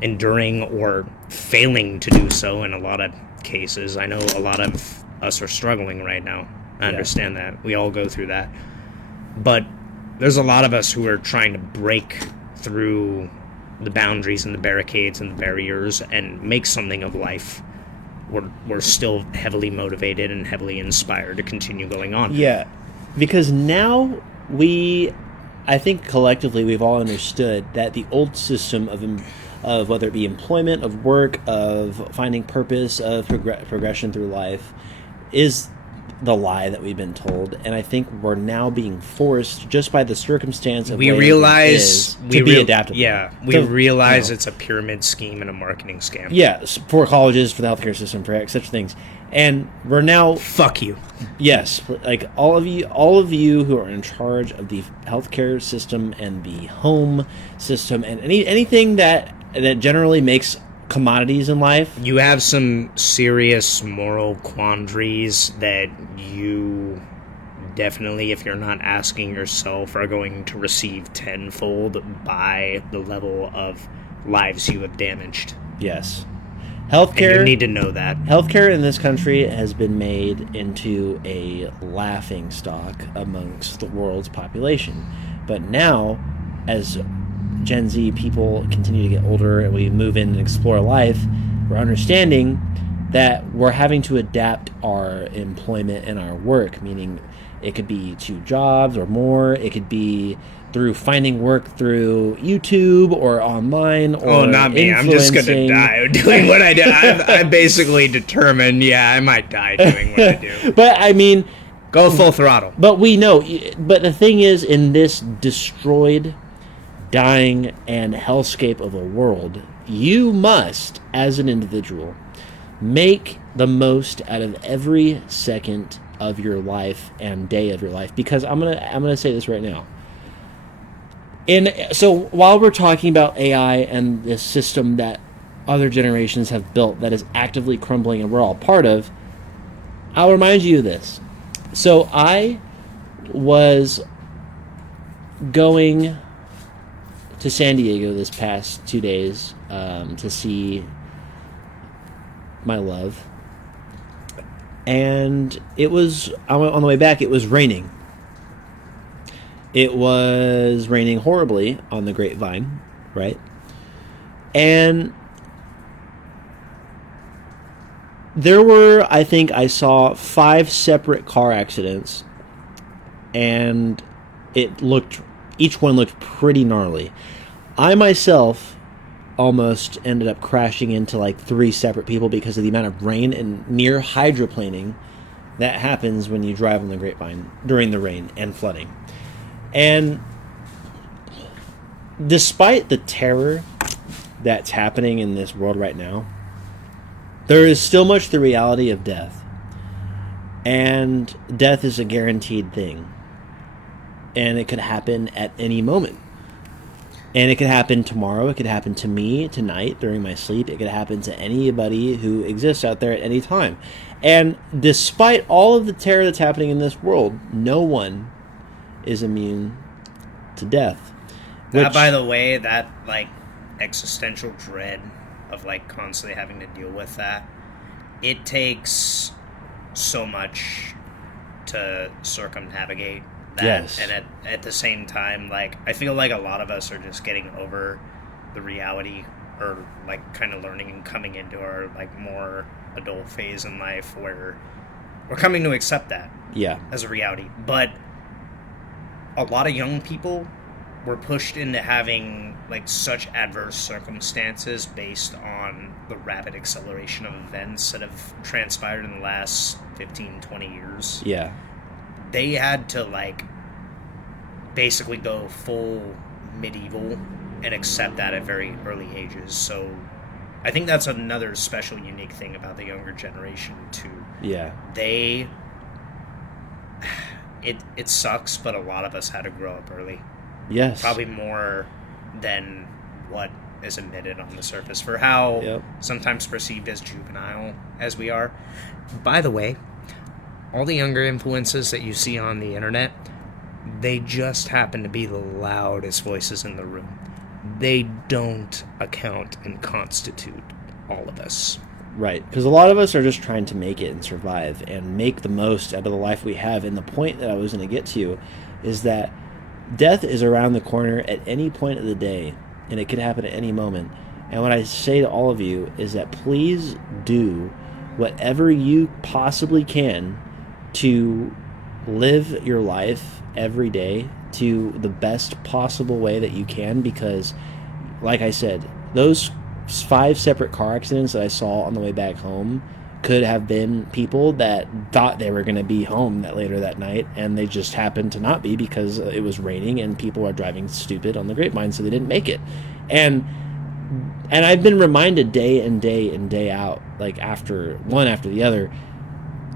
enduring or failing to do so in a lot of cases. I know a lot of us are struggling right now. I understand that. We all go through that. But there's a lot of us who are trying to break through the boundaries and the barricades and the barriers and make something of life. We're still heavily motivated and heavily inspired to continue going on. Yeah, because now I think collectively we've all understood that the old system of whether it be employment, of work, of finding purpose, of progression through life is the lie that we've been told. And I think we're now being forced, just by the circumstance of we realize to be adaptable. Yeah, we realize it's a pyramid scheme and a marketing scam. Yeah, for colleges, for the healthcare system, for such things. And we're now... Fuck you. Yes, like all of you who are in charge of the healthcare system and the home system and anything that generally makes commodities in life. You have some serious moral quandaries that you definitely, if you're not asking yourself, are going to receive tenfold by the level of lives you have damaged. Yes. Healthcare. And you need to know that. Healthcare in this country has been made into a laughing stock amongst the world's population. But now, as Gen Z people continue to get older and we move in and explore life, we're understanding that we're having to adapt our employment and our work, meaning it could be 2 jobs or more. It could be through finding work through YouTube or online or not me. I'm just going to die doing what I do. I'm basically determined, I might die doing what I do. But, I mean... Go full throttle. But we know. But the thing is, in this destroyed, dying, and hellscape of a world, you must, as an individual, make the most out of every second of your life and day of your life. Because I'm gonna say this right now. So while we're talking about AI and this system that other generations have built that is actively crumbling and we're all part of, I'll remind you of this. So I was going to San Diego this past 2 days to see my love. And on the way back, it was raining. It was raining horribly on the Grapevine, right? And there were, I think I saw 5 separate car accidents, and each one looked pretty gnarly. I myself almost ended up crashing into like 3 separate people because of the amount of rain and near hydroplaning that happens when you drive on the Grapevine during the rain and flooding. And despite the terror that's happening in this world right now, there is still much the reality of death. And death is a guaranteed thing. And it could happen at any moment. And it could happen tomorrow. It could happen to me tonight during my sleep. It could happen to anybody who exists out there at any time. And despite all of the terror that's happening in this world, no one is immune to death. By the way, that like existential dread of like constantly having to deal with that, it takes so much to circumnavigate that. Yes. And at the same time, like I feel like a lot of us are just getting over the reality, or like kind of learning and coming into our like more adult phase in life where we're coming to accept that as a reality. But a lot of young people were pushed into having like such adverse circumstances based on the rapid acceleration of events that have transpired in the last 15-20 years. They had to like basically go full medieval and accept that at very early ages. So I think that's another special unique thing about the younger generation too. It sucks, but a lot of us had to grow up early. Probably more than what is admitted on the surface for how sometimes perceived as juvenile as we are. By the way, all the younger influences that you see on the internet, they just happen to be the loudest voices in the room. They don't account and constitute all of us. Right, because a lot of us are just trying to make it and survive and make the most out of the life we have. And the point that I was going to get to is that death is around the corner at any point of the day, and it could happen at any moment. And what I say to all of you is that please do whatever you possibly can to live your life every day to the best possible way that you can, because, like I said, those 5 separate car accidents that I saw on the way back home could have been people that thought they were going to be home later that night, and they just happened to not be because it was raining and people are driving stupid on the grapevine, so they didn't make it. And I've been reminded day and day and day out, like after the other,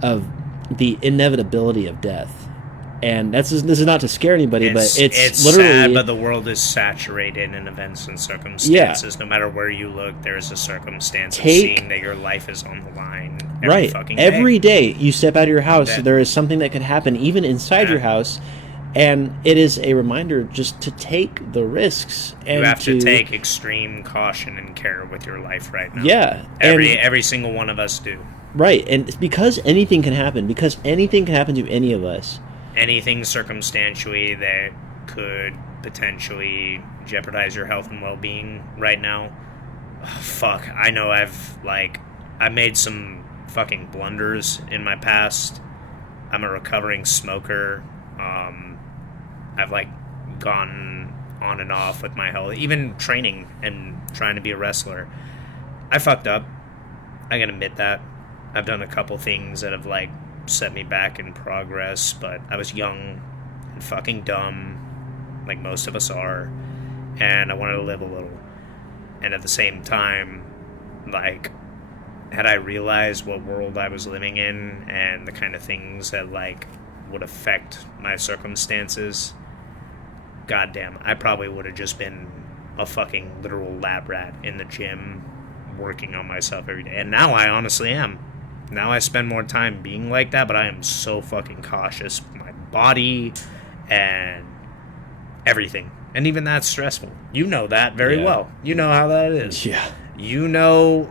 of the inevitability of death. And this is not to scare anybody, but it's literally sad, but the world is saturated in events and circumstances. Yeah. No matter where you look, there's a circumstance of seeing that your life is on the line every fucking day. Every day you step out of your house, there is something that could happen, even inside your house. And it is a reminder just to take the risks. And you have to take extreme caution and care with your life right now. Yeah. Every single one of us do. Right. And it's because anything can happen. Because anything can happen to any of us. Anything circumstantially that could potentially jeopardize your health and well-being right now. Oh, fuck. I know I made some fucking blunders in my past. I'm a recovering smoker. I've gone on and off with my health, even training and trying to be a wrestler. I fucked up. I can admit that. I've done a couple things that have set me back in progress, but I was young and fucking dumb, like most of us are, and I wanted to live a little. And at the same time, had I realized what world I was living in and the kind of things that would affect my circumstances, goddamn, I probably would have just been a fucking literal lab rat in the gym working on myself every day. And now I honestly am. Now I spend more time being like that, but I am so fucking cautious with my body and everything. And even that's stressful. You know that very well. You know how that is. Yeah. You know,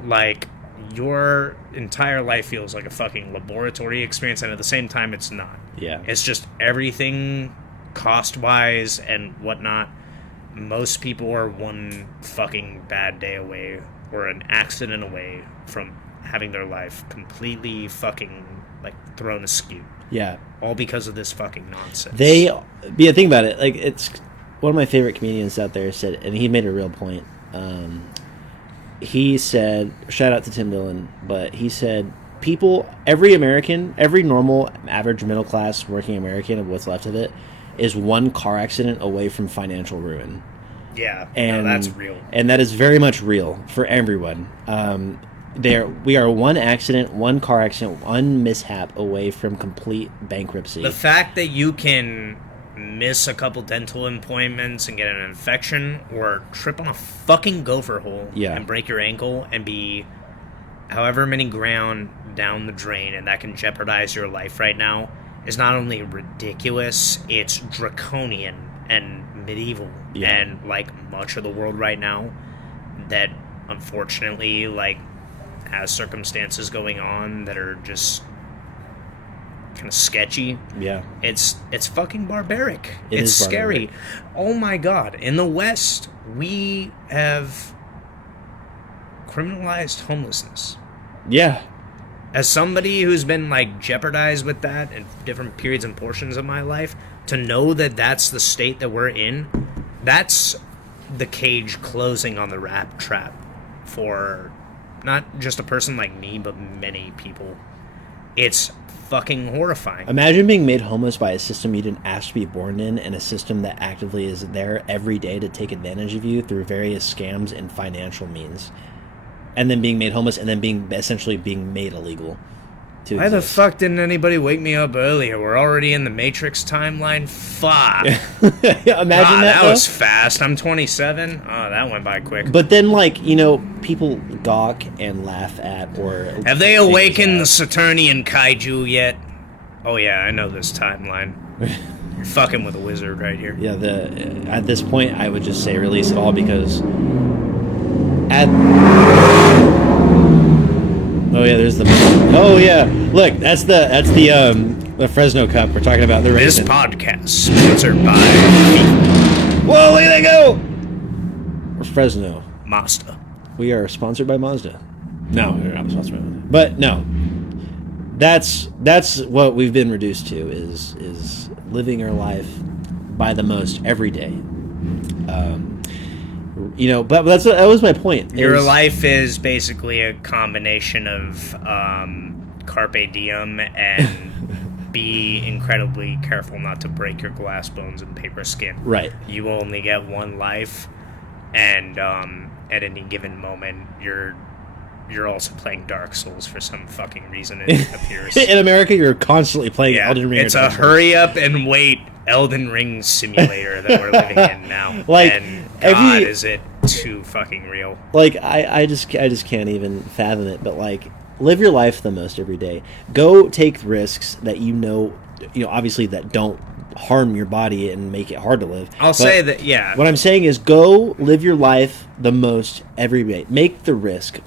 your entire life feels like a fucking laboratory experience, and at the same time, it's not. Yeah. It's just everything cost-wise and whatnot. Most people are one fucking bad day away or an accident away from having their life completely fucking thrown askew. Yeah. All because of this fucking nonsense. Think about it. It's one of my favorite comedians out there said, and he made a real point. He said, shout out to Tim Dillon, but he said, every American, every normal, average, middle class, working American, of what's left of it, is one car accident away from financial ruin. Yeah, that's real. And that is very much real for everyone. We are one accident, one car accident, one mishap away from complete bankruptcy. The fact that you can miss a couple dental appointments and get an infection or trip on a fucking gopher hole and break your ankle and be however many ground down the drain, and that can jeopardize your life right now, is not only ridiculous, it's draconian and medieval. And much of the world right now that unfortunately has circumstances going on that are just kind of sketchy. Yeah. It's fucking barbaric. It's scary. Oh my god. In the West, we have criminalized homelessness. Yeah. As somebody who's been jeopardized with that in different periods and portions of my life, to know that that's the state that we're in, that's the cage closing on the rat trap for not just a person like me, but many people. It's fucking horrifying. Imagine being made homeless by a system you didn't ask to be born in, and a system that actively is there every day to take advantage of you through various scams and financial means. And then being made homeless, and then essentially being made illegal. Why the fuck didn't anybody wake me up earlier? We're already in the Matrix timeline? Fuck. Imagine that was fast. I'm 27. Oh, that went by quick. But then, people gawk and laugh at, or... Have they awakened the Saturnian kaiju yet? Oh, yeah, I know this timeline. You're fucking with a wizard right here. Yeah, at this point, I would just say release it all, because... Oh yeah, there's the. Oh yeah, look, that's the Fresno Cup we're talking about. The This racing. podcast sponsored by Whoa, look at that go! Fresno. Mazda. We are sponsored by Mazda. No, we're not sponsored by Mazda. But no, that's what we've been reduced to is living our life by the most every day. But that was my point. Your life is basically a combination of carpe diem and be incredibly careful not to break your glass bones and paper skin. Right. You only get one life, and at any given moment, you're also playing Dark Souls for some fucking reason, it appears. In America, you're constantly playing Elden Ring. It's a hurry up and wait Elden Ring simulator that we're living in now. And God, is it too fucking real. Like, I just can't even fathom it, but like, live your life the most every day. Go take risks that obviously that don't harm your body and make it hard to live. I'll say that, yeah. What I'm saying is go live your life the most every day. Make the risk.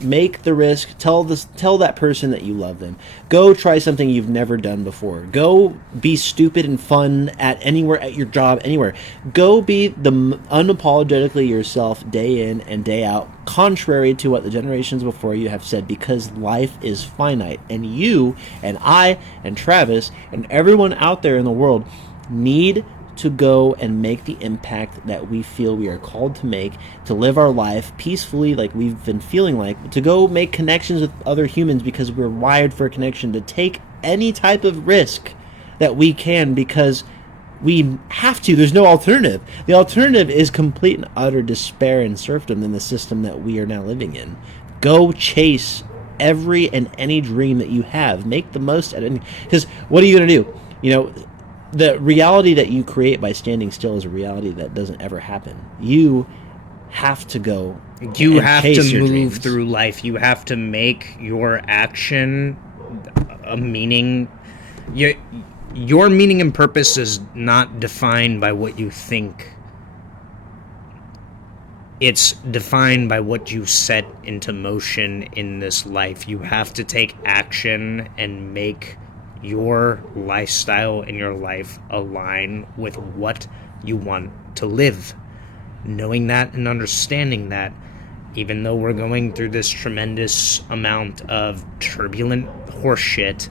Tell that person that you love them. Go try something you've never done before. Go be stupid and fun at your job, anywhere. Go be unapologetically yourself day in and day out, contrary to what the generations before you have said, because life is finite. And you and I and Travis and everyone out there in the world need to go and make the impact that we feel we are called to make, to live our life peacefully like we've been feeling like, to go make connections with other humans because we're wired for a connection, to take any type of risk that we can because we have to. There's no alternative. The alternative is complete and utter despair and serfdom in the system that we are now living in. Go chase every and any dream that you have. Make the most at it. Because what are you going to do? The reality that you create by standing still is a reality that doesn't ever happen. You have to go. You have to move through life. You have to make your action a meaning. Your meaning and purpose is not defined by what you think. It's defined by what you set into motion in this life. You have to take action and make your lifestyle and your life align with what you want to live. Knowing that and understanding that, even though we're going through this tremendous amount of turbulent horseshit,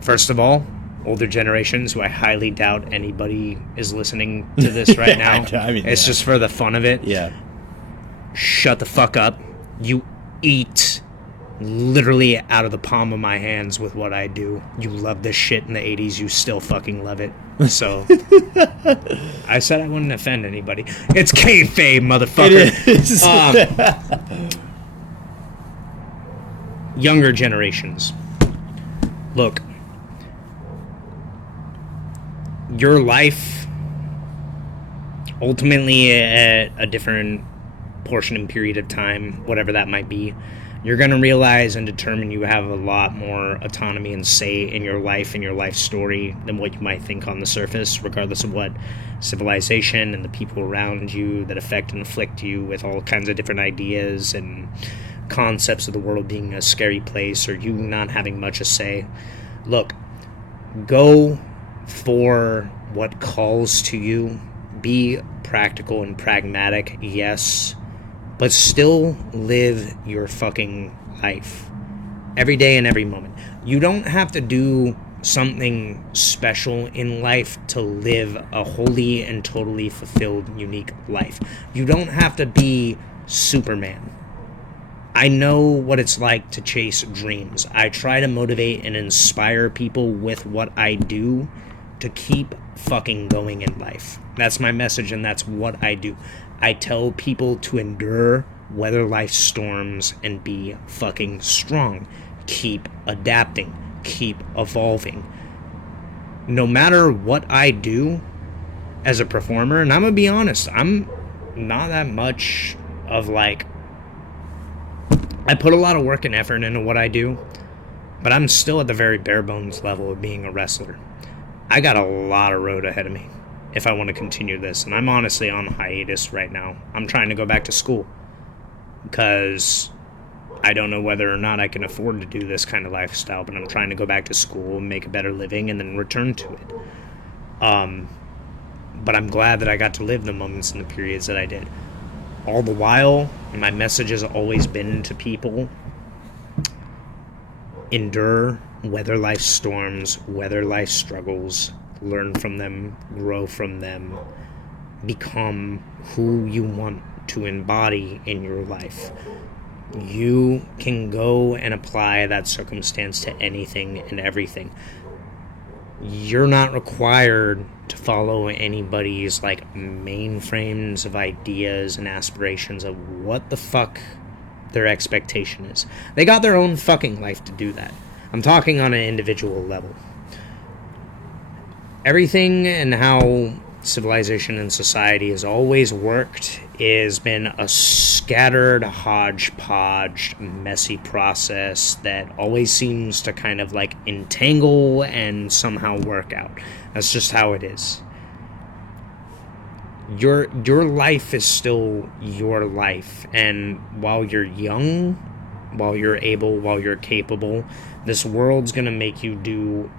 first of all, older generations, who I highly doubt anybody is listening to this right now. It's just for the fun of it. Yeah. Shut the fuck up. You eat literally out of the palm of my hands with what I do. You loved this shit in the 80s. You still fucking love it. So, I said I wouldn't offend anybody. It's kayfabe, motherfucker. It is. Younger generations. Look. Your life, ultimately at a different portion and period of time, whatever that might be, you're going to realize and determine you have a lot more autonomy and say in your life and your life story than what you might think on the surface, regardless of what civilization and the people around you that affect and afflict you with all kinds of different ideas and concepts of the world being a scary place or you not having much to say. Look, go for what calls to you. Be practical and pragmatic, yes, but still live your fucking life every day and every moment. You don't have to do something special in life to live a wholly and totally fulfilled, unique life. You don't have to be Superman. I know what it's like to chase dreams. I try to motivate and inspire people with what I do to keep fucking going in life. That's my message, and that's what I do. I tell people to endure weather life storms and be fucking strong. Keep adapting. Keep evolving. No matter what I do as a performer, and I'm gonna be honest, I'm not that much of like... I put a lot of work and effort into what I do, but I'm still at the very bare bones level of being a wrestler. I got a lot of road ahead of me if I want to continue this, and I'm honestly on hiatus right now. I'm trying to go back to school because I don't know whether or not I can afford to do this kind of lifestyle, but I'm trying to go back to school and make a better living and then return to it. But I'm glad that I got to live the moments and the periods that I did. All the while, my message has always been to people: endure, weather life's storms, weather life's struggles, learn from them, grow from them, become who you want to embody in your life. You can go and apply that circumstance to anything and everything. You're not required to follow anybody's like mainframes of ideas and aspirations of what the fuck their expectation is. They got their own fucking life to do that. I'm talking on an individual level. Everything and how civilization and society has always worked has been a scattered hodgepodge, messy process that always seems to kind of like entangle and somehow work out. That's just how it is. Your life is still your life, and while you're young, while you're able, while you're capable, this world's gonna make you do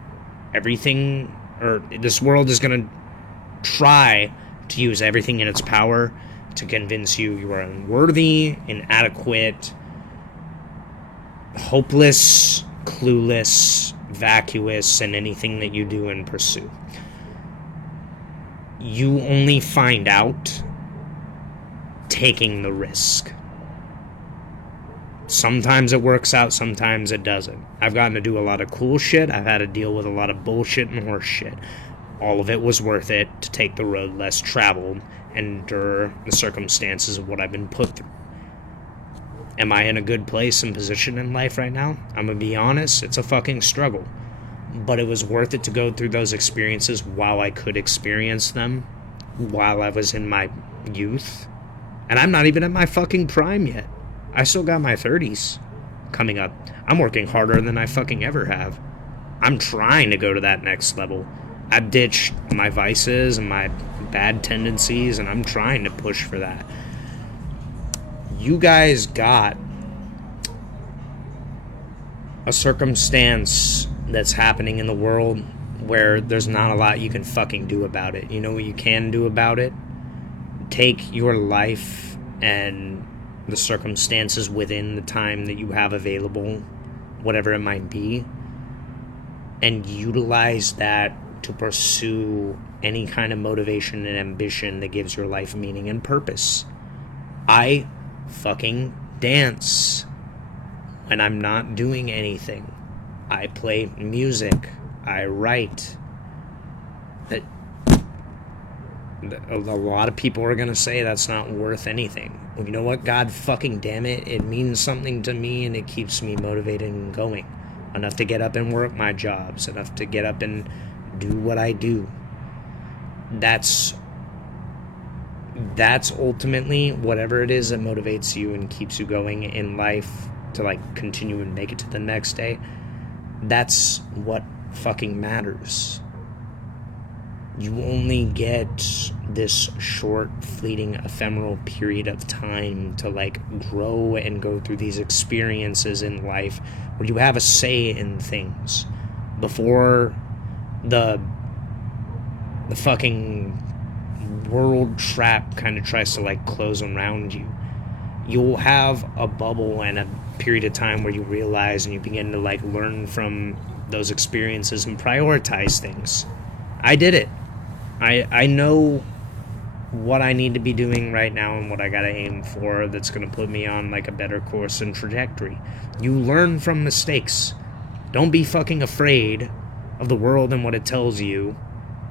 everything, or this world is gonna try to use everything in its power to convince you are unworthy, inadequate, hopeless, clueless, vacuous, and anything that you do and pursue. You only find out taking the risk. Sometimes it works out, sometimes it doesn't. I've gotten to do a lot of cool shit. I've had to deal with a lot of bullshit and horse shit. All of it was worth it to take the road less traveled and endure the circumstances of what I've been put through. Am I in a good place and position in life right now? I'm gonna be honest, it's a fucking struggle. But it was worth it to go through those experiences while I could experience them, while I was in my youth. And I'm not even at my fucking prime yet. I still got my 30s coming up. I'm working harder than I fucking ever have. I'm trying to go to that next level. I've ditched my vices and my bad tendencies, and I'm trying to push for that. You guys got a circumstance that's happening in the world where there's not a lot you can fucking do about it. You know what you can do about it? Take your life and the circumstances within the time that you have available, whatever it might be, and utilize that to pursue any kind of motivation and ambition that gives your life meaning and purpose. I fucking dance when I'm not doing anything. I play music. I write. A lot of people are going to say that's not worth anything. Well, you know what? God fucking damn it. It means something to me, and it keeps me motivated and going. Enough to get up and work my jobs. Enough to get up and do what I do. That's ultimately whatever it is that motivates you and keeps you going in life to like continue and make it to the next day. That's what fucking matters. You only get this short, fleeting, ephemeral period of time to like grow and go through these experiences in life where you have a say in things before the fucking world trap kind of tries to like close around you. You'll have a bubble and a period of time where you realize and you begin to like learn from those experiences and prioritize things. I did it. I know what I need to be doing right now and what I gotta aim for that's gonna put me on like a better course and trajectory. You learn from mistakes. Don't be fucking afraid of the world and what it tells you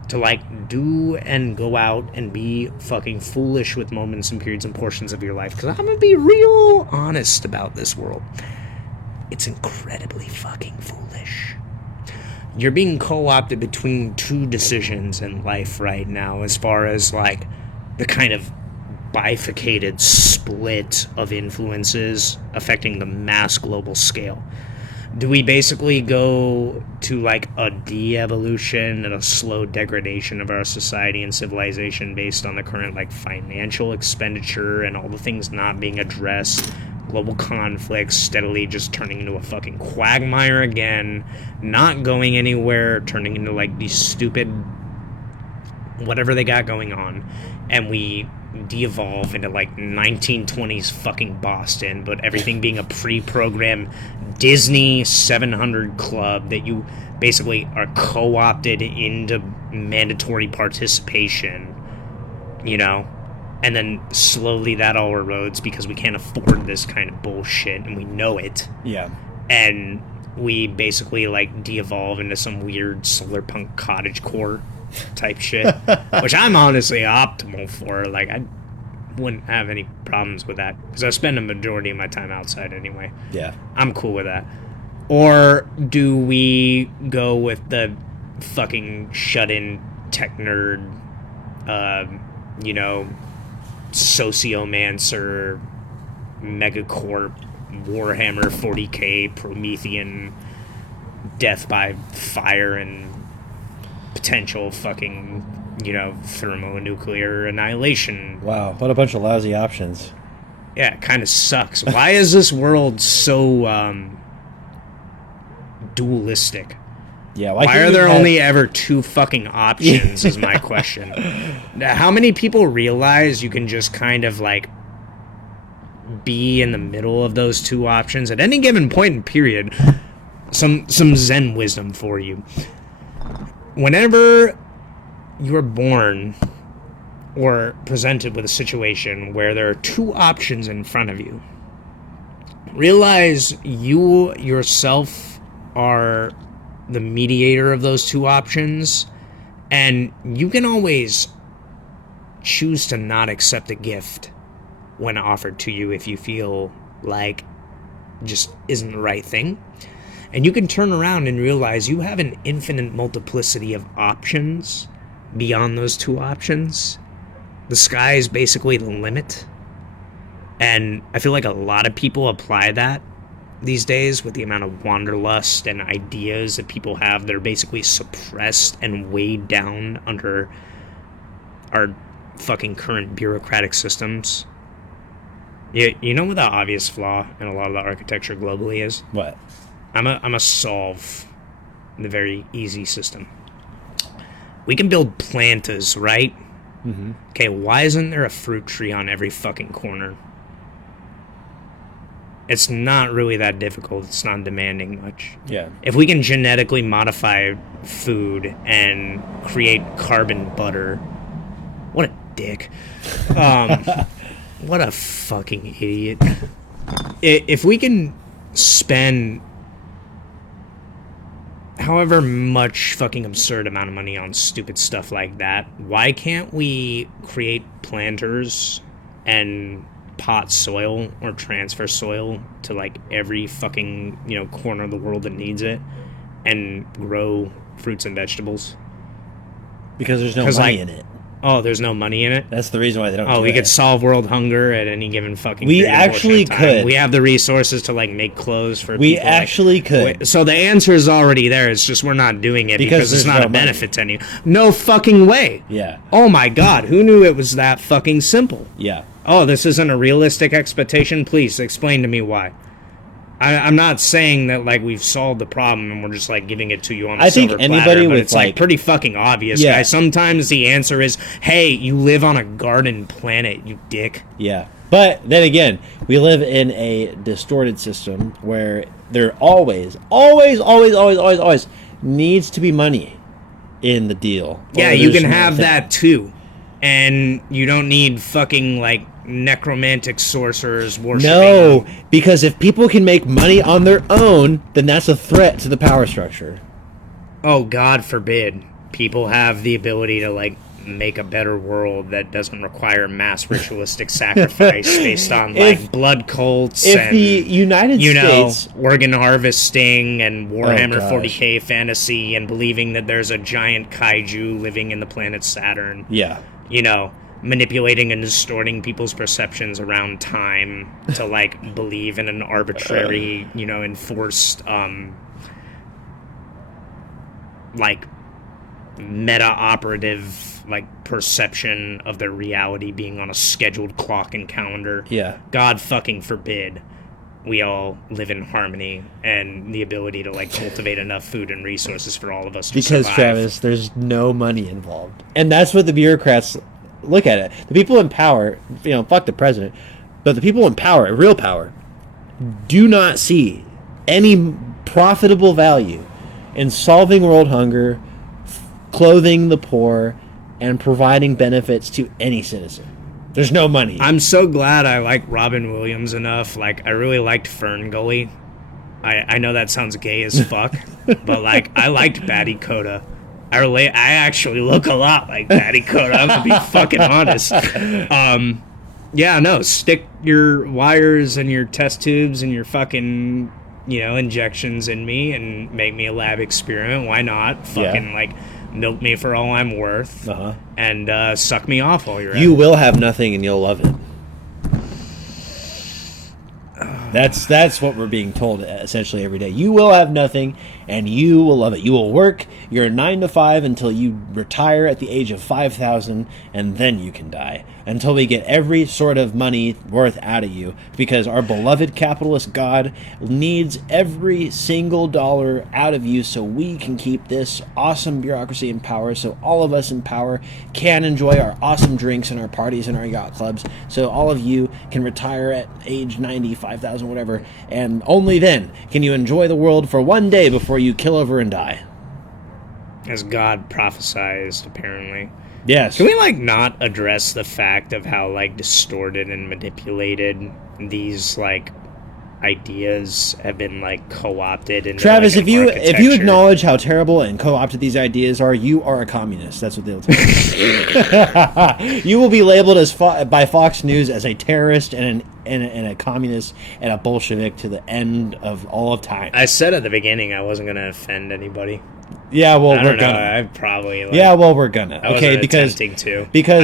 to like do and go out and be fucking foolish with moments and periods and portions of your life. Because I'm gonna be real honest about this world. It's incredibly fucking foolish. You're being co-opted between two decisions in life right now as far as like the kind of bifurcated split of influences affecting the mass global scale. Do we basically go to like a de-evolution and a slow degradation of our society and civilization based on the current like financial expenditure and all the things not being addressed global conflicts steadily just turning into a fucking quagmire again, not going anywhere, turning into like these stupid whatever they got going on, and we de-evolve into like 1920s fucking Boston, but everything being a pre-programmed Disney 700 club that you basically are co-opted into mandatory participation, you know? And then slowly that all erodes because we can't afford this kind of bullshit, and we know it. Yeah. And we basically like de-evolve into some weird solar punk cottagecore type shit, which I'm honestly optimal for. Like, I wouldn't have any problems with that because I spend a majority of my time outside anyway. Yeah. I'm cool with that. Or do we go with the fucking shut-in tech nerd, you know, sociomancer, megacorp, Warhammer 40k, Promethean, death by fire and potential fucking, you know, thermonuclear annihilation? Wow, what a bunch of lousy options. Yeah, it kind of sucks. Why is this world so dualistic? Yeah, why are there only ever two fucking options is my question. Now, how many people realize you can just kind of like be in the middle of those two options at any given point in period? Some Zen wisdom for you. Whenever you're born or presented with a situation where there are two options in front of you, realize you yourself are the mediator of those two options, and you can always choose to not accept a gift when offered to you if you feel like just isn't the right thing. And you can turn around and realize you have an infinite multiplicity of options beyond those two options. The sky is basically the limit. And I feel like a lot of people apply that these days with the amount of wanderlust and ideas that people have that are basically suppressed and weighed down under our fucking current bureaucratic systems. You know what the obvious flaw in a lot of the architecture globally is? What? I'm a solve the very easy system. We can build plantas, right? Mm-hmm. Okay, why isn't there a fruit tree on every fucking corner? It's not really that difficult. It's not demanding much. Yeah. If we can genetically modify food and create carbon butter, what a dick. What a fucking idiot. If we can spend however much fucking absurd amount of money on stupid stuff like that, why can't we create planters and pot soil or transfer soil to like every fucking, you know, corner of the world that needs it and grow fruits and vegetables? Because there's no money in it. Oh, there's no money in it? That's the reason why they don't do we it. could solve world hunger at any given fucking We period of actually time. could. We have the resources to like make clothes for We people. actually could. So the answer is already there. It's just we're not doing it because it's there's not no a benefit to any. No fucking way. Yeah. Oh my god, who knew it was that fucking simple? Yeah. Oh, this isn't a realistic expectation? Please explain to me why. I'm not saying that like we've solved the problem and we're just like giving it to you on a silver platter, but with it's like pretty fucking obvious, Yeah. guys. Sometimes the answer is, hey, you live on a garden planet, you dick. Yeah. But then again, we live in a distorted system where there always needs to be money in the deal. Yeah, you can have that too. And you don't need fucking like necromantic sorcerers worshiping. No, because if people can make money on their own, then that's a threat to the power structure. Oh, God forbid. People have the ability to like make a better world that doesn't require mass ritualistic sacrifice based on like blood cults and the United States, organ harvesting and Warhammer gosh. 40k fantasy and believing that there's a giant kaiju living in the planet Saturn. Yeah. You know, manipulating and distorting people's perceptions around time to like believe in an arbitrary, you know, enforced like meta operative like perception of their reality being on a scheduled clock and calendar. Yeah. God fucking forbid. we all live in harmony and the ability to like cultivate enough food and resources for all of us to Because, survive. Travis, there's no money involved. And that's what the bureaucrats look at it. The people in power, fuck the president, but the people in power, real power, do not see any profitable value in solving world hunger, clothing the poor, and providing benefits to any citizen. There's no money. I'm so glad I like Robin Williams enough. Like, I really liked Fern Gully. I know that sounds gay as fuck, but like, I liked Batty Coda. I actually look a lot like Batty Coda. I'm gonna be fucking honest. Yeah, no, stick your wires and your test tubes and your fucking, injections in me and make me a lab experiment. Why not? Fucking, milk me for all I'm worth. And suck me off while you're at it. You will have nothing and you'll love it. That's what we're being told essentially every day. You will have nothing and you will love it. You will work your 9 to 5 until you retire at the age of 5,000, and then you can die. Until we get every sort of money worth out of you, because our beloved capitalist God needs every single dollar out of you so we can keep this awesome bureaucracy in power, so all of us in power can enjoy our awesome drinks and our parties and our yacht clubs, so all of you can retire at age 90, 5,000, whatever, and only then can you enjoy the world for one day before you kill over and die. As God prophesized, apparently. Yes. Can we, not address the fact of how, distorted and manipulated these, ideas have been, co-opted into, Travis, an if you architecture? acknowledge how terrible and co-opted these ideas are, you are a communist. That's what they'll tell you. You will be labeled by Fox News as a terrorist and a communist and a Bolshevik to the end of all of time. I said at the beginning I wasn't going to offend anybody. Yeah, well, we're gonna. I probably. We're gonna. Okay, because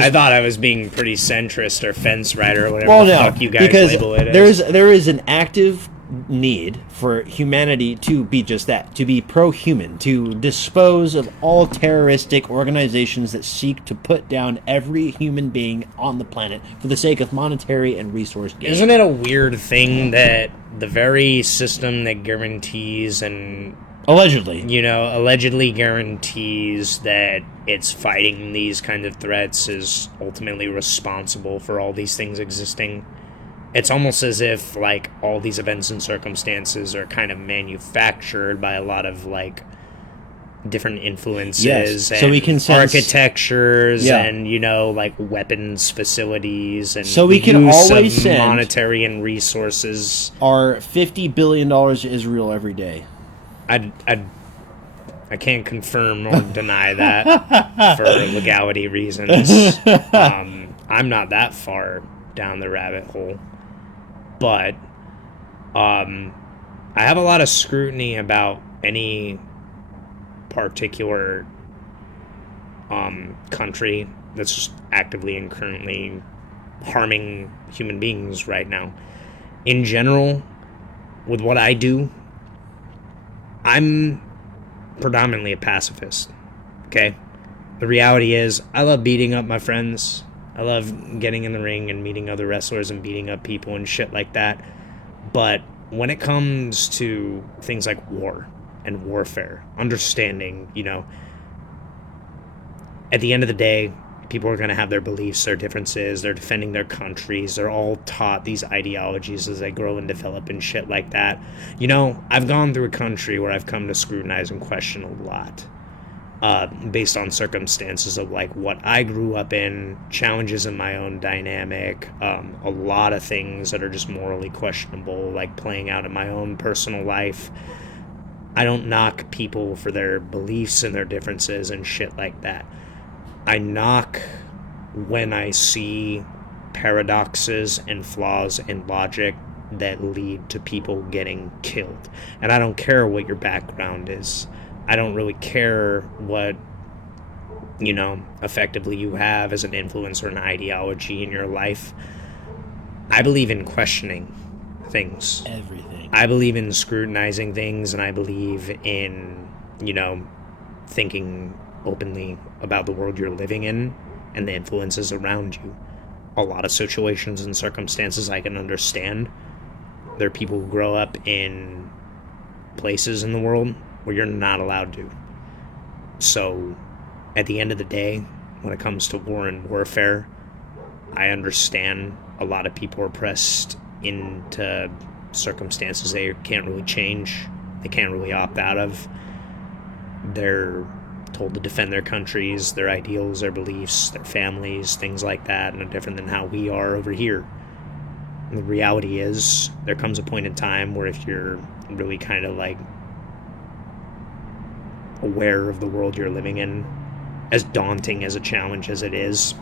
I thought I was being pretty centrist or fence rider or whatever fuck you guys because label it as. There is an active need for humanity to be just that, to be pro-human, to dispose of all terroristic organizations that seek to put down every human being on the planet for the sake of monetary and resource gain. Isn't it a weird thing that the very system that guarantees and allegedly guarantees that it's fighting these kind of threats is ultimately responsible for all these things existing? It's almost as if, all these events and circumstances are kind of manufactured by a lot of, different influences and so we can architectures and, weapons facilities and so we can always send monetary and resources. Our $50 billion to Israel every day. I can't confirm or deny that for legality reasons. I'm not that far down the rabbit hole. But I have a lot of scrutiny about any particular country that's just actively and currently harming human beings right now. In general, with what I do, I'm predominantly a pacifist, okay? The reality is, I love beating up my friends. I love getting in the ring and meeting other wrestlers and beating up people and shit like that. But when it comes to things like war and warfare, understanding, at the end of the day, people are going to have their beliefs, their differences, they're defending their countries, they're all taught these ideologies as they grow and develop and shit like that. I've gone through a country where I've come to scrutinize and question a lot. Based on circumstances of what I grew up in, challenges in my own dynamic, a lot of things that are just morally questionable, playing out in my own personal life. I don't knock people for their beliefs and their differences and shit like that. I knock when I see paradoxes and flaws in logic that lead to people getting killed. And I don't care what your background is. I don't really care what, effectively you have as an influence or an ideology in your life. I believe in questioning things. Everything. I believe in scrutinizing things, and I believe in, thinking openly about the world you're living in and the influences around you. A lot of situations and circumstances I can understand. there are people who grow up in places in the world where you're not allowed to. So, at the end of the day, when it comes to war and warfare, I understand a lot of people are pressed into circumstances they can't really change, they can't really opt out of. They're told to defend their countries, their ideals, their beliefs, their families, things like that, no different than how we are over here. And the reality is, there comes a point in time where if you're really kind of like aware of the world you're living in, as daunting as a challenge as it is,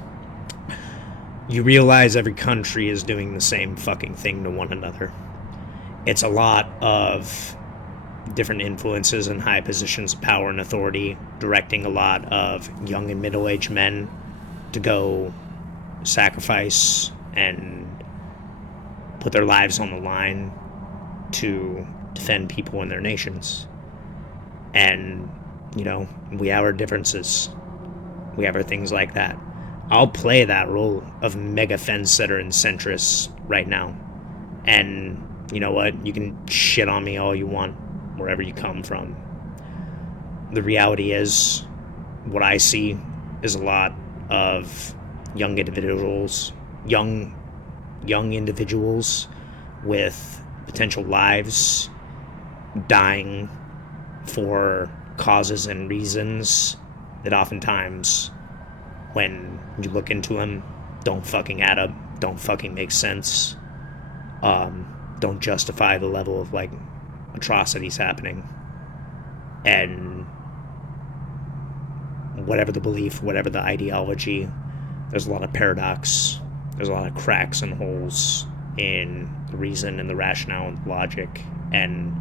you realize every country is doing the same fucking thing to one another. It's a lot of different influences and high positions of power and authority directing a lot of young and middle-aged men to go sacrifice and put their lives on the line to defend people in their nations. And, you know, we have our differences. We have our things like that. I'll play that role of mega fence setter and centrist right now. And you know what? You can shit on me all you want, wherever you come from. The reality is, what I see is a lot of young individuals with potential lives dying for causes and reasons that oftentimes, when you look into them, don't fucking add up, don't fucking make sense, don't justify the level of like atrocities happening. And whatever the belief, whatever the ideology, there's a lot of paradox, there's a lot of cracks and holes in the reason and the rationale and the logic. And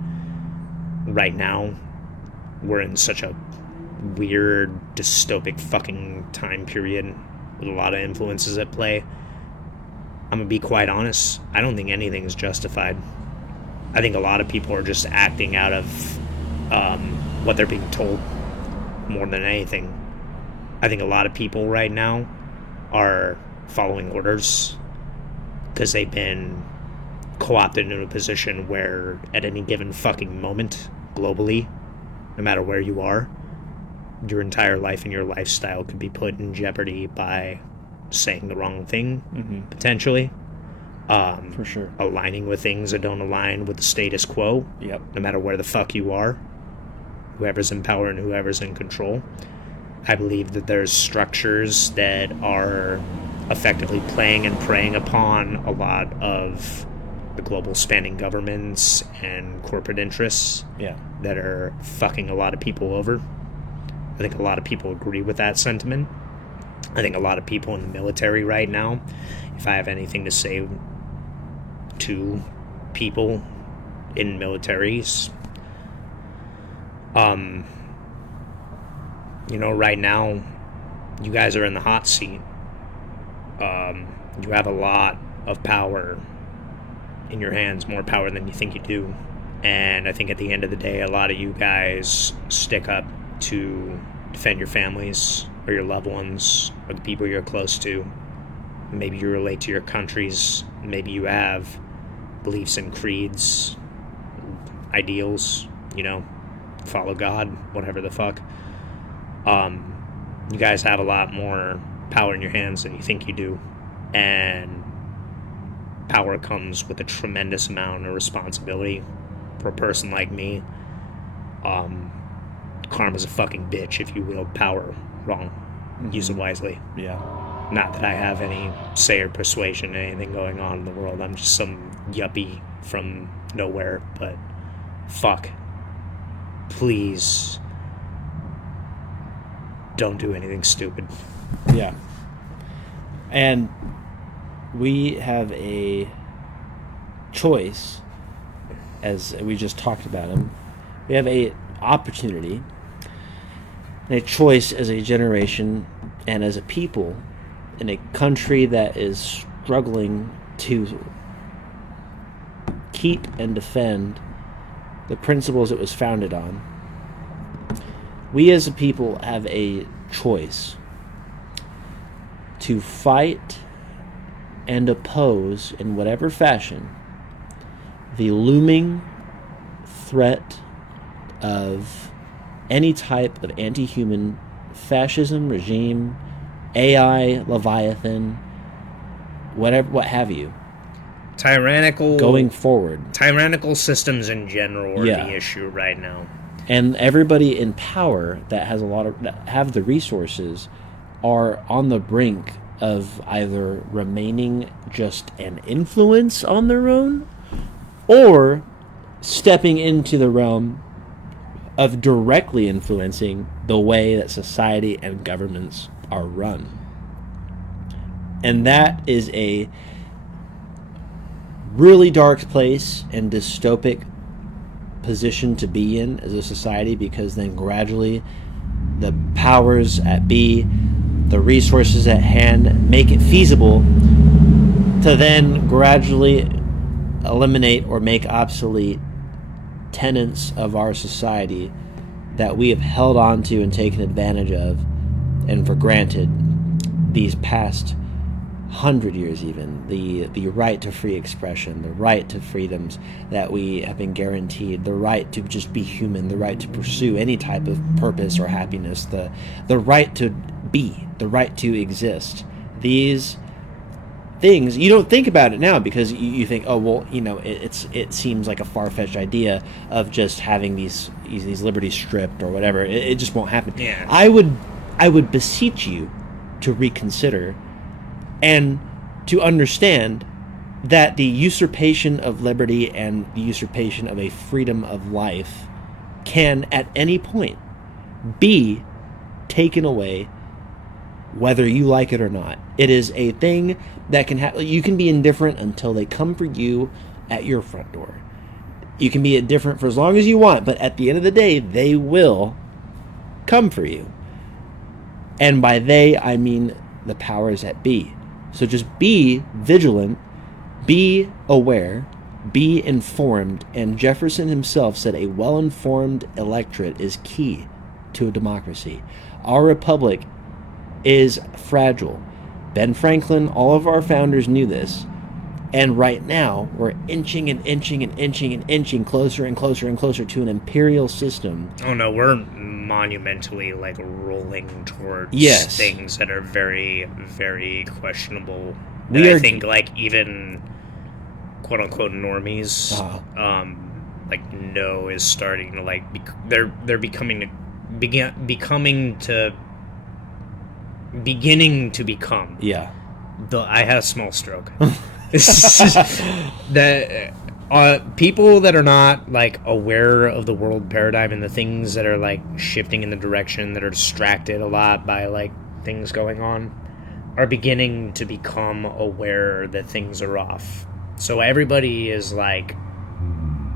right now, we're in such a weird, dystopic fucking time period with a lot of influences at play. I'm gonna be quite honest, I don't think anything's justified. I think a lot of people are just acting out of what they're being told more than anything. I think a lot of people right now are following orders because they've been co-opted into a position where at any given fucking moment, globally, no matter where you are, your entire life and your lifestyle could be put in jeopardy by saying the wrong thing, potentially. For sure. Aligning with things that don't align with the status quo. Yep. No matter where the fuck you are, whoever's in power and whoever's in control. I believe that there's structures that are effectively playing and preying upon a lot of the global spanning governments and corporate interests that are fucking a lot of people over. I think a lot of people agree with that sentiment. I think a lot of people in the military right now, if I have anything to say to people in militaries, you know, right now, you guys are in the hot seat. You have a lot of power in your hands, more power than you think you do. And I think at the end of the day, a lot of you guys stick up to defend your families or your loved ones or the people you're close to. Maybe you relate to your countries. Maybe you have beliefs and creeds, ideals, you know, follow God, whatever the fuck. You guys have a lot more power in your hands than you think you do. And power comes with a tremendous amount of responsibility for a person like me. Karma's a fucking bitch if you wield power wrong. Use it wisely. Yeah. Not that I have any say or persuasion in anything going on in the world. I'm just some yuppie from nowhere. But fuck. Please don't do anything stupid. Yeah. And we have a choice, as we just talked about him. We have a opportunity and a choice as a generation and as a people in a country that is struggling to keep and defend the principles it was founded on. We as a people have a choice to fight and oppose in whatever fashion the looming threat of any type of anti-human fascism regime, AI, Leviathan, whatever, what have you, going forward. Tyrannical systems in general are the issue right now. And everybody in power that have the resources are on the brink of either remaining just an influence on their own or stepping into the realm of directly influencing the way that society and governments are run. And that is a really dark place and dystopic position to be in as a society, because then gradually the powers at be, the resources at hand, make it feasible to then gradually eliminate or make obsolete tenets of our society that we have held on to and taken advantage of and for granted these past 100 years. Even the right to free expression, the right to freedoms that we have been guaranteed, the right to just be human, the right to pursue any type of purpose or happiness, the right to be, the right to exist. These things, you don't think about it now because you think, oh well, it seems like a far-fetched idea of just having these liberties stripped or whatever. It just won't happen. Yeah. I would beseech you to reconsider and to understand that the usurpation of liberty and the usurpation of a freedom of life can at any point be taken away, whether you like it or not. It is a thing that can happen. You can be indifferent until they come for you at your front door. You can be indifferent for as long as you want, but at the end of the day, they will come for you. And by they, I mean the powers that be. So just be vigilant, be aware, be informed. And Jefferson himself said a well-informed electorate is key to a democracy. Our republic is fragile. Ben Franklin, all of our founders knew this. And right now, we're inching and inching and inching and inching closer and closer and closer to an imperial system. Oh no, we're monumentally rolling towards things that are very, very questionable. And I think even quote unquote normies, no is starting to they're beginning to become. Yeah. I had a small stroke. That people that are not aware of the world paradigm and the things that are shifting in the direction, that are distracted a lot by things going on, are beginning to become aware that things are off. So everybody is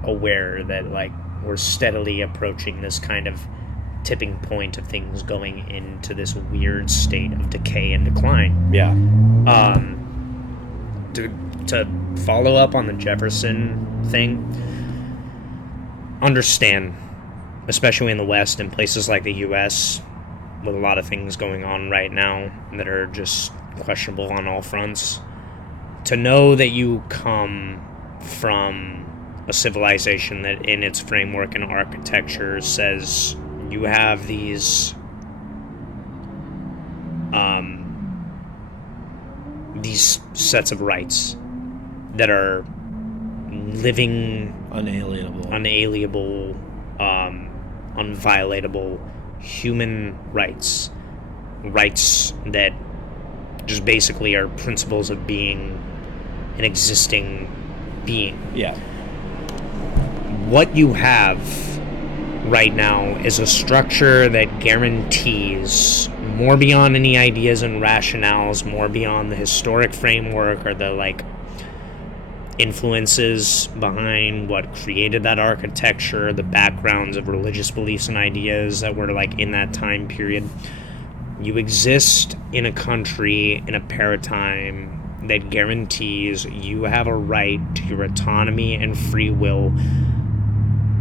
aware that we're steadily approaching this kind of tipping point of things going into this weird state of decay and decline. Yeah. To follow up on the Jefferson thing, understand, especially in the West and places like the U.S., with a lot of things going on right now that are just questionable on all fronts, to know that you come from a civilization that in its framework and architecture says you have these sets of rights that are living, unalienable, unviolatable human rights that just basically are principles of being an existing being. Yeah. What you have right now is a structure that guarantees more beyond any ideas and rationales, more beyond the historic framework or the influences behind what created that architecture, the backgrounds of religious beliefs and ideas that were in that time period. You exist in a country, in a paradigm that guarantees you have a right to your autonomy and free will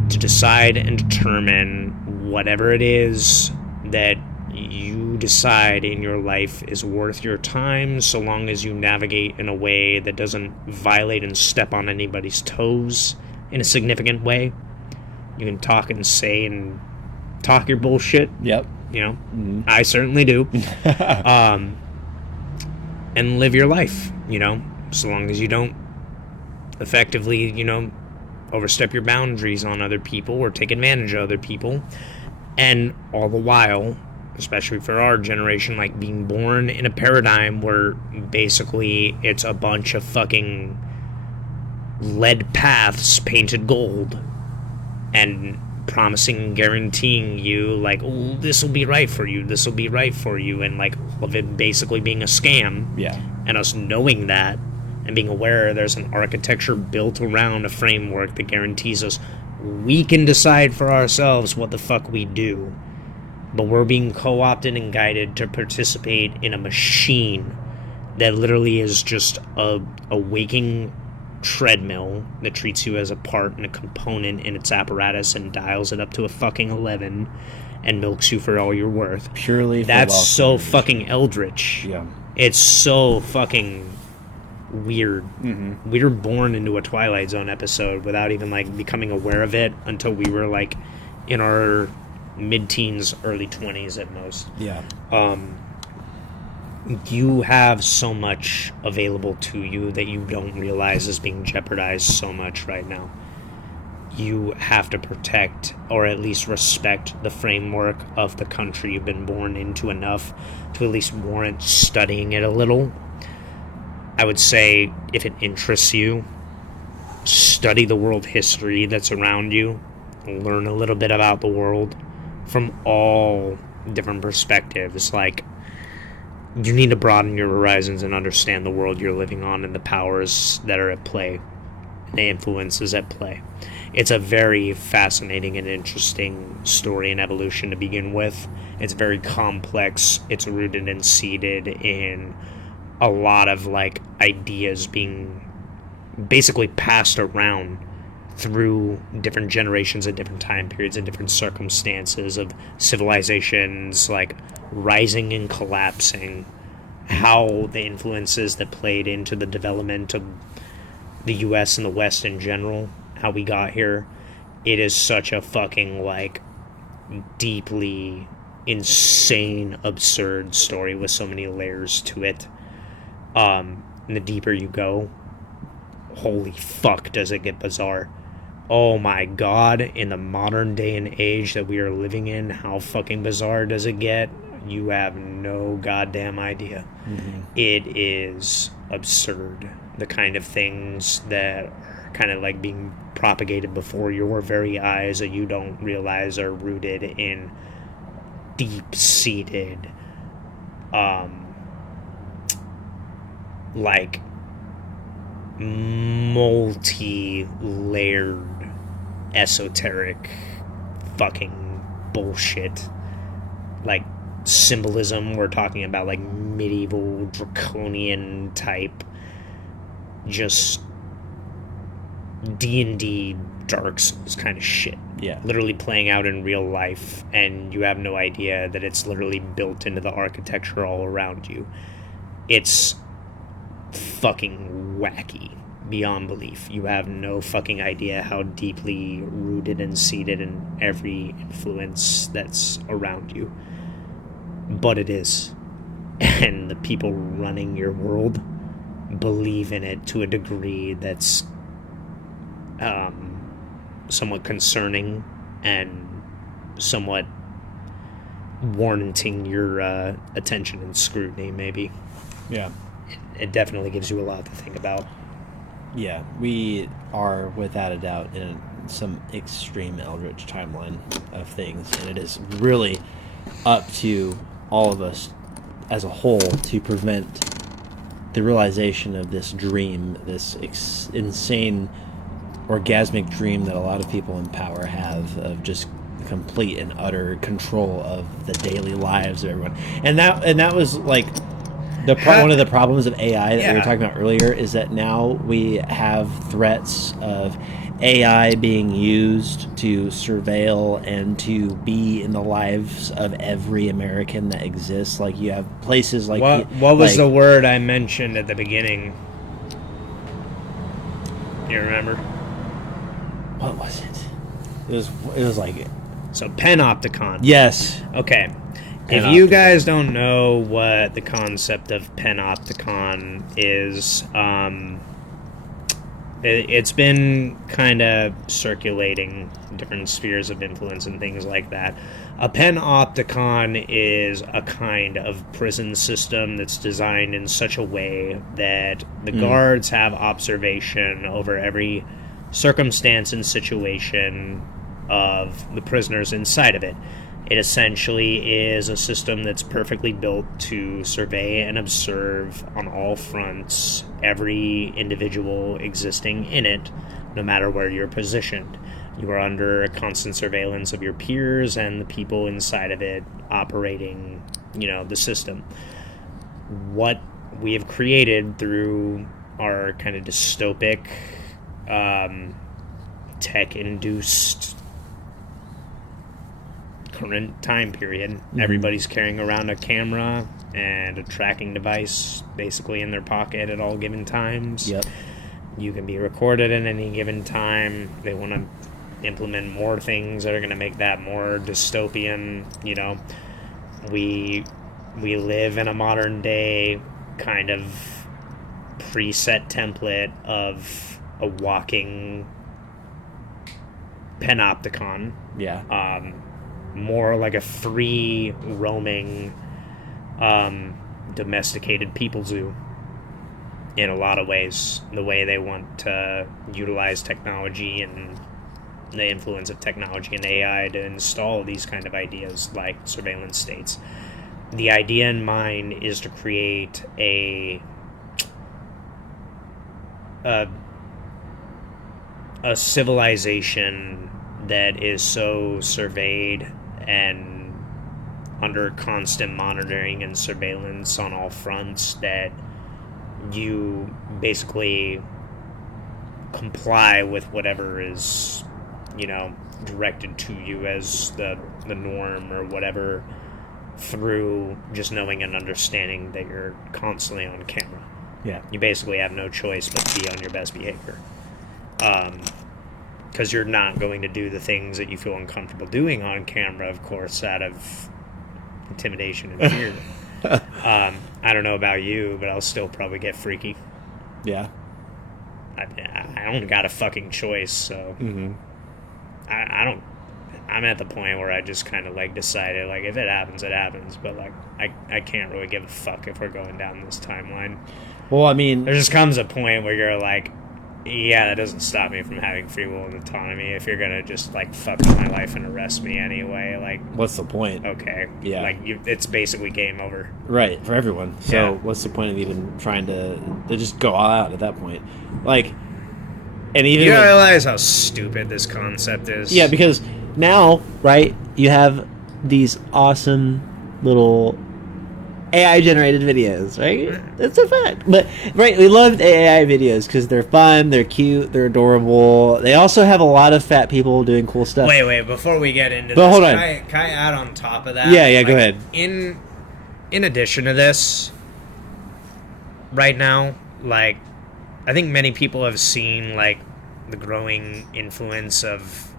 to decide and determine whatever it is that you decide in your life is worth your time, so long as you navigate in a way that doesn't violate and step on anybody's toes in a significant way. You can talk and say and talk your bullshit. Yep. You know, I certainly do. And live your life, you know, so long as you don't effectively, you know, overstep your boundaries on other people or take advantage of other people. And all the while, especially for our generation, like being born in a paradigm where basically it's a bunch of fucking lead paths painted gold and promising and guaranteeing you, like, oh, this will be right for you, this will be right for you, and like all of it basically being a scam. Yeah. And us knowing that and being aware there's an architecture built around a framework that guarantees us we can decide for ourselves what the fuck we do, but we're being co-opted and guided to participate in a machine that literally is just a waking treadmill that treats you as a part and a component in its apparatus and dials it up to a fucking 11 and milks you for all you're worth. Purely for That's wealth so creation. fucking eldritch. Yeah. It's so fucking weird. We were born into a Twilight Zone episode without even like becoming aware of it until we were like in our mid-teens, early 20s at most. Yeah. You have so much available to you that you don't realize is being jeopardized so much right now. You have to protect or at least respect the framework of the country you've been born into enough to at least warrant studying it a little. I would say if it interests you, study the world history that's around you, learn a little bit about the world from all different perspectives. Like, you need to broaden your horizons and understand the world you're living on and the powers that are at play, and the influences at play. It's a very fascinating and interesting story and evolution to begin with. It's very complex. It's rooted and seated in a lot of like ideas being basically passed around through different generations at different time periods and different circumstances of civilizations like rising and collapsing, how the influences that played into the development of the US and the West in general, how we got here. It is such a fucking like deeply insane, absurd story with so many layers to it. And the deeper you go, holy fuck does it get bizarre. Oh my god, in the modern day and age that we are living in, how fucking bizarre does it get? You have no goddamn idea. It is absurd. The kind of things that are kind of like being propagated before your very eyes that you don't realize are rooted in deep-seated like multi-layered esoteric fucking bullshit, like symbolism. We're talking about like medieval draconian type, just D&D Dark Souls kind of shit. Yeah. Literally playing out in real life, and you have no idea that it's literally built into the architecture all around you. It's fucking wacky beyond belief. You have no fucking idea how deeply rooted and seated in every influence that's around you. But it is. And the people running your world believe in it to a degree that's somewhat concerning and somewhat warranting your attention and scrutiny, maybe. Yeah. It definitely gives you a lot to think about. Yeah, we are without a doubt in some extreme eldritch timeline of things, and it is really up to all of us as a whole to prevent the realization of this dream, this insane orgasmic dream that a lot of people in power have of just complete and utter control of the daily lives of everyone. And that was like one of the problems of AI that we were talking about earlier, is that now we have threats of AI being used to surveil and to be in the lives of every American that exists. Like, you have places like... What was the word I mentioned at the beginning? You remember? What was it? It was like... So, panopticon. Yes. Okay. If Panopticon. you guys don't know what the concept of panopticon is, it's been kind of circulating different spheres of influence and things like that. A panopticon is a kind of prison system that's designed in such a way that the guards have observation over every circumstance and situation of the prisoners inside of it. It essentially is a system that's perfectly built to survey and observe on all fronts every individual existing in it, no matter where you're positioned. You are under a constant surveillance of your peers and the people inside of it operating, the system. What we have created through our kind of dystopic, tech-induced current time period. Everybody's carrying around a camera and a tracking device basically in their pocket at all given times. Yep. You can be recorded at any given time. They want to implement more things that are going to make that more dystopian. We live in a modern day kind of preset template of a walking panopticon. Yeah. More like a free roaming domesticated people zoo in a lot of ways. The way they want to utilize technology and the influence of technology and AI to install these kind of ideas like surveillance states. The idea in mind is to create a civilization that is so surveyed and under constant monitoring and surveillance on all fronts that you basically comply with whatever is, directed to you as the norm or whatever, through just knowing and understanding that you're constantly on camera. Yeah. You basically have no choice but to be on your best behavior. Because you're not going to do the things that you feel uncomfortable doing on camera, of course, out of intimidation and fear. I don't know about you, but I'll still probably get freaky. Yeah. I don't got a fucking choice, so I'm at the point where I just kind of decided, if it happens, it happens, but I can't really give a fuck if we're going down this timeline. Well, I mean, there just comes a point where you're like, yeah, that doesn't stop me from having free will and autonomy. If you're gonna just fuck with my life and arrest me anyway, what's the point? Okay, yeah, it's basically game over, right, for everyone. So what's the point of even trying to just go all out at that point? And even you realize how stupid this concept is. Yeah, because now, right, you have these awesome little AI-generated videos, right? That's a fact. But, right, we love AI videos because they're fun, they're cute, they're adorable. They also have a lot of fat people doing cool stuff. Wait, before we get into but this, hold on. Can I add on top of that? Yeah, go ahead. In addition to this, right now, I think many people have seen, the growing influence of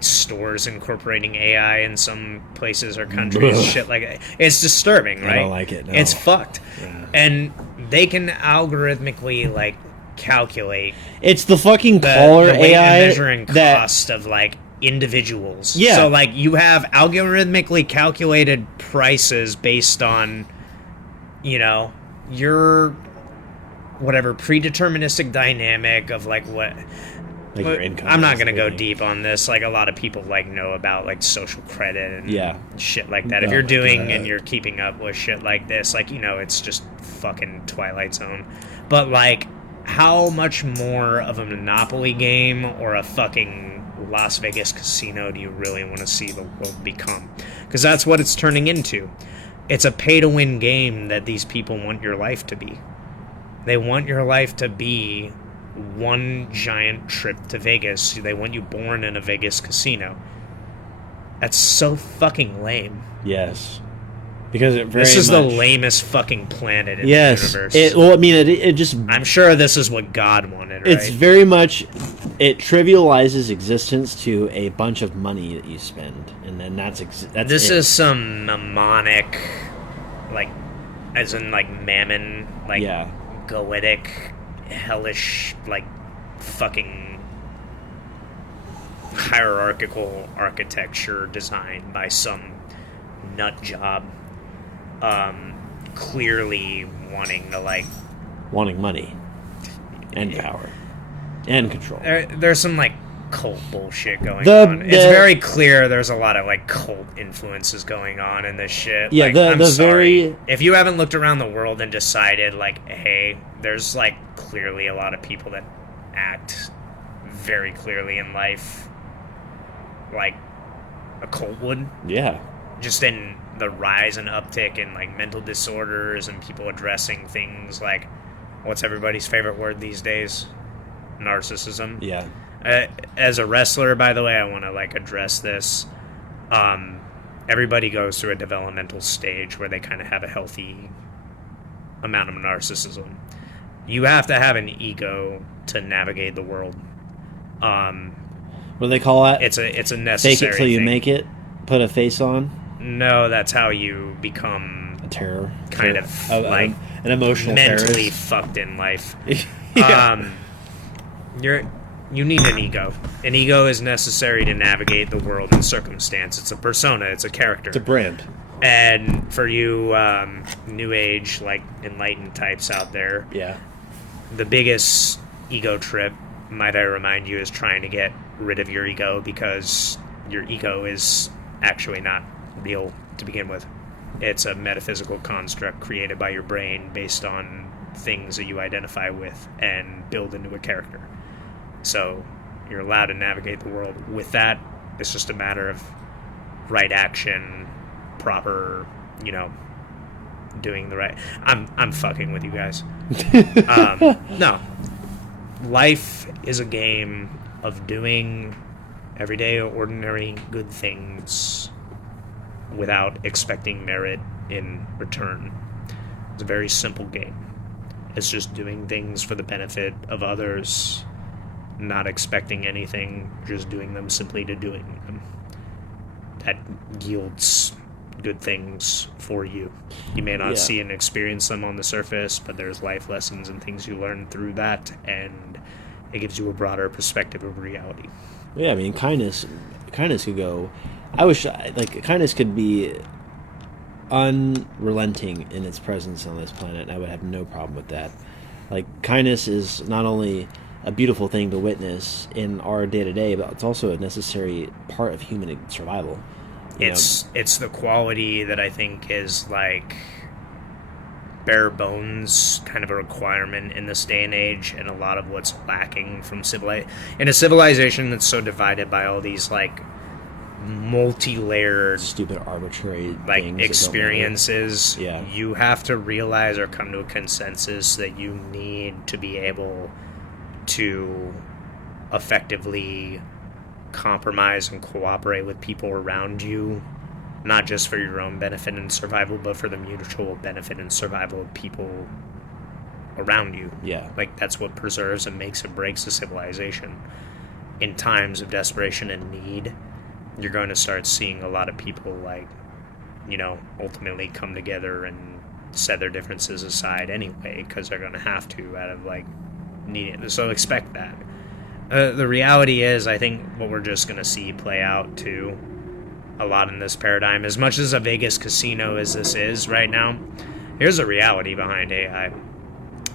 stores incorporating AI in some places or countries. Shit like that. It's disturbing, right? I don't like it. No. It's fucked. Yeah. And they can algorithmically calculate. It's the fucking the caller weight AI and measuring cost of individuals. Yeah. So you have algorithmically calculated prices based on your whatever predeterministic dynamic of what. Your income. I'm not gonna go deep on this. A lot of people know about social credit and shit like that. If you're doing and you're keeping up with shit like this, it's just fucking Twilight Zone. But how much more of a Monopoly game or a fucking Las Vegas casino do you really want to see the world become? Because that's what it's turning into. It's a pay-to-win game that these people want your life to be. They want your life to be one giant trip to Vegas. They want you born in a Vegas casino. That's so fucking lame. Yes. Because this is the lamest fucking planet in the universe. It just... I'm sure this is what God wanted, right? It's very much... It trivializes existence to a bunch of money that you spend. And then that's This is some mnemonic, like, as in, like, mammon, like, goetic, hellish, like, fucking hierarchical architecture designed by some nut job. Clearly wanting money and power and control. There's some like cult bullshit going on. It's very clear there's a lot of like cult influences going on in this shit. Yeah, like, I'm sorry. If you haven't looked around the world and decided like, hey, there's like clearly a lot of people that act very clearly in life like a cult would. Yeah. Just in the rise and uptick in like mental disorders and people addressing things like, what's everybody's favorite word these days? Narcissism. Yeah. As a wrestler, by the way, I want to like address this. Everybody goes through a developmental stage where they kind of have a healthy amount of narcissism. You have to have an ego to navigate the world. What do they call that? It's a necessary fake it till you make it. Put a face on. No, that's how you become a terror. Kind of like an emotional mentally terrorist. Fucked in life. Yeah. You need an ego. An ego is necessary to navigate the world and circumstance. It's a persona. It's a character. It's a brand. And for you new age, like enlightened types out there, the biggest ego trip, might I remind you, is trying to get rid of your ego, because your ego is actually not real to begin with. It's a metaphysical construct created by your brain based on things that you identify with and build into a character. So you're allowed to navigate the world with that. It's just a matter of right action, proper, doing the right. I'm fucking with you guys. No, life is a game of doing everyday, ordinary, good things without expecting merit in return. It's a very simple game. It's just doing things for the benefit of others, not expecting anything, just doing them simply to doing them. That yields good things for you. You may not see and experience them on the surface, but there's life lessons and things you learn through that, and it gives you a broader perspective of reality. Yeah, I mean, kindness could go... kindness could be unrelenting in its presence on this planet, and I would have no problem with that. Like, kindness is not only a beautiful thing to witness in our day-to-day, but it's also a necessary part of human survival. It's the quality that I think is, like, bare bones kind of a requirement in this day and age, and a lot of what's lacking from in a civilization that's so divided by all these, like, multi-layered stupid arbitrary like things experiences. You have to realize or come to a consensus that you need to be able to effectively compromise and cooperate with people around you, not just for your own benefit and survival, but for the mutual benefit and survival of people around you. Like, that's what preserves and makes and breaks a civilization. In times of desperation and need, you're going to start seeing a lot of people, like, ultimately come together and set their differences aside anyway, because they're going to have to out of, like, needing it. So expect that. The reality is, I think what we're just going to see play out, too, a lot in this paradigm, as much as a Vegas casino as this is right now, here's the reality behind AI.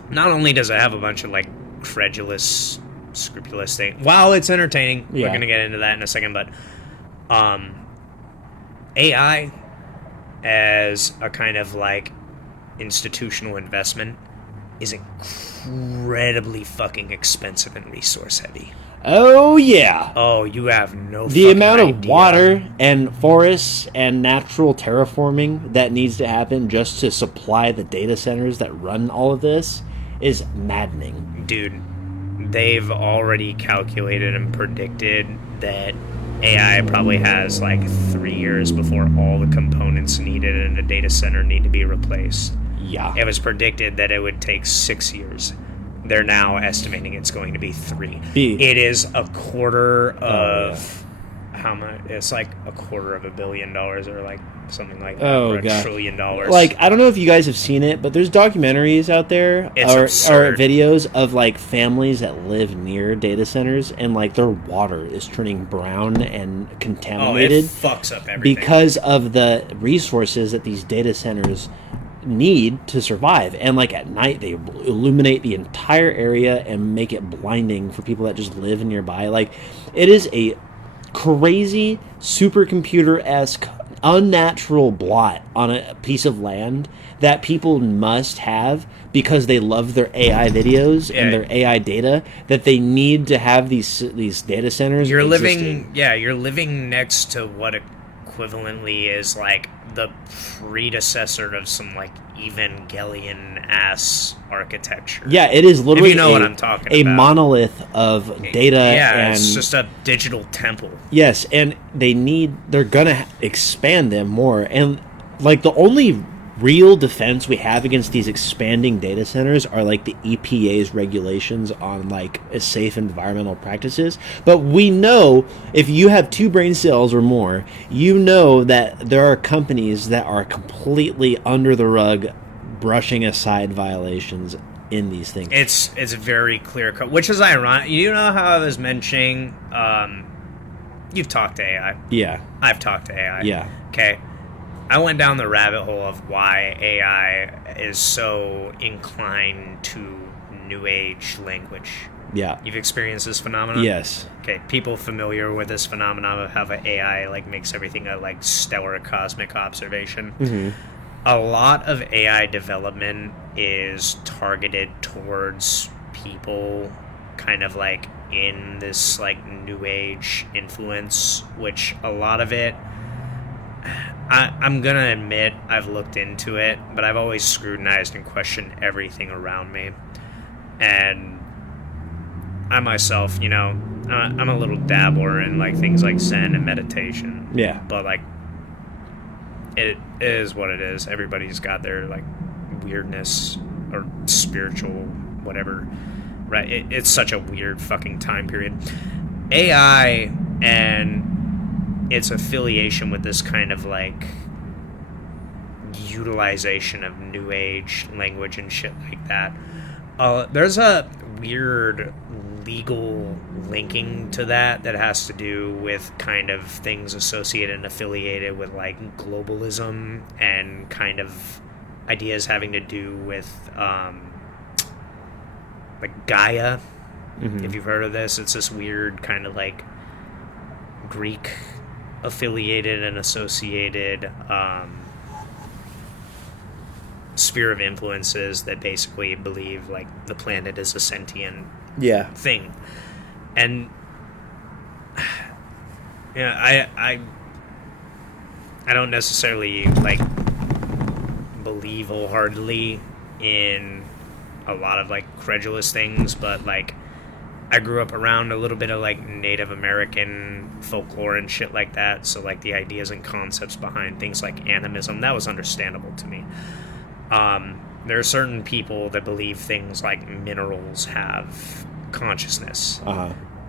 Not only does it have a bunch of, like, credulous, scrupulous things, while it's entertaining, we're going to get into that in a second, but AI as a kind of like institutional investment is incredibly fucking expensive and resource heavy. Oh yeah. Oh, you have no the amount of idea. Water and forests and natural terraforming that needs to happen just to supply the data centers that run all of this is maddening. Dude, they've already calculated and predicted that AI probably has like 3 years before all the components needed in a data center need to be replaced. Yeah. It was predicted that it would take 6 years. They're now estimating it's going to be 3. It is a quarter of how much? It's like a quarter of $1 billion or like something like that. Oh, or $1 God. trillion. Like, I don't know if you guys have seen it, but there's documentaries out there or videos of like families that live near data centers and like their water is turning brown and contaminated. It fucks up everything. Because of the resources that these data centers need to survive. And like at night they illuminate the entire area and make it blinding for people that just live nearby. Like, it is a crazy supercomputer-esque unnatural blot on a piece of land that people must have because they love their AI videos and their AI data, that they need to have these data centers. You're living next to what equivalently is like the predecessor of some like Evangelion ass architecture. Yeah, it is literally if you know what I'm talking about. A monolith of data. Yeah, and it's just a digital temple. Yes, and they're gonna expand them more. And like the only real defense we have against these expanding data centers are like the EPA's regulations on like safe environmental practices. But we know if you have 2 brain cells or more, you know that there are companies that are completely under the rug brushing aside violations in these things. It's very clear cut, which is ironic. You know how I was mentioning you've talked to AI. Yeah. I've talked to AI. Yeah. Okay. I went down the rabbit hole of why AI is so inclined to New Age language. Yeah. You've experienced this phenomenon? Yes. Okay, people familiar with this phenomenon of how the AI like makes everything a like stellar cosmic observation. Mm-hmm. A lot of AI development is targeted towards people kind of like in this like New Age influence, which a lot of it I'm going to admit I've looked into it, but I've always scrutinized and questioned everything around me. And I myself, you know, I'm a little dabbler in like things like Zen and meditation. Yeah. But like, it is what it is. Everybody's got their like weirdness or spiritual whatever, right? It's such a weird fucking time period. AI and its affiliation with this kind of like utilization of New Age language and shit like that. There's a weird legal linking to that has to do with kind of things associated and affiliated with like globalism and kind of ideas having to do with like Gaia. Mm-hmm. If you've heard of this, it's this weird kind of like Greek affiliated and associated sphere of influences that basically believe like the planet is a sentient thing. And you know, I don't necessarily like believe wholeheartedly in a lot of like credulous things, but like I grew up around a little bit of like Native American folklore and shit like that, so like the ideas and concepts behind things like animism, that was understandable to me. There are certain people that believe things like minerals have consciousness.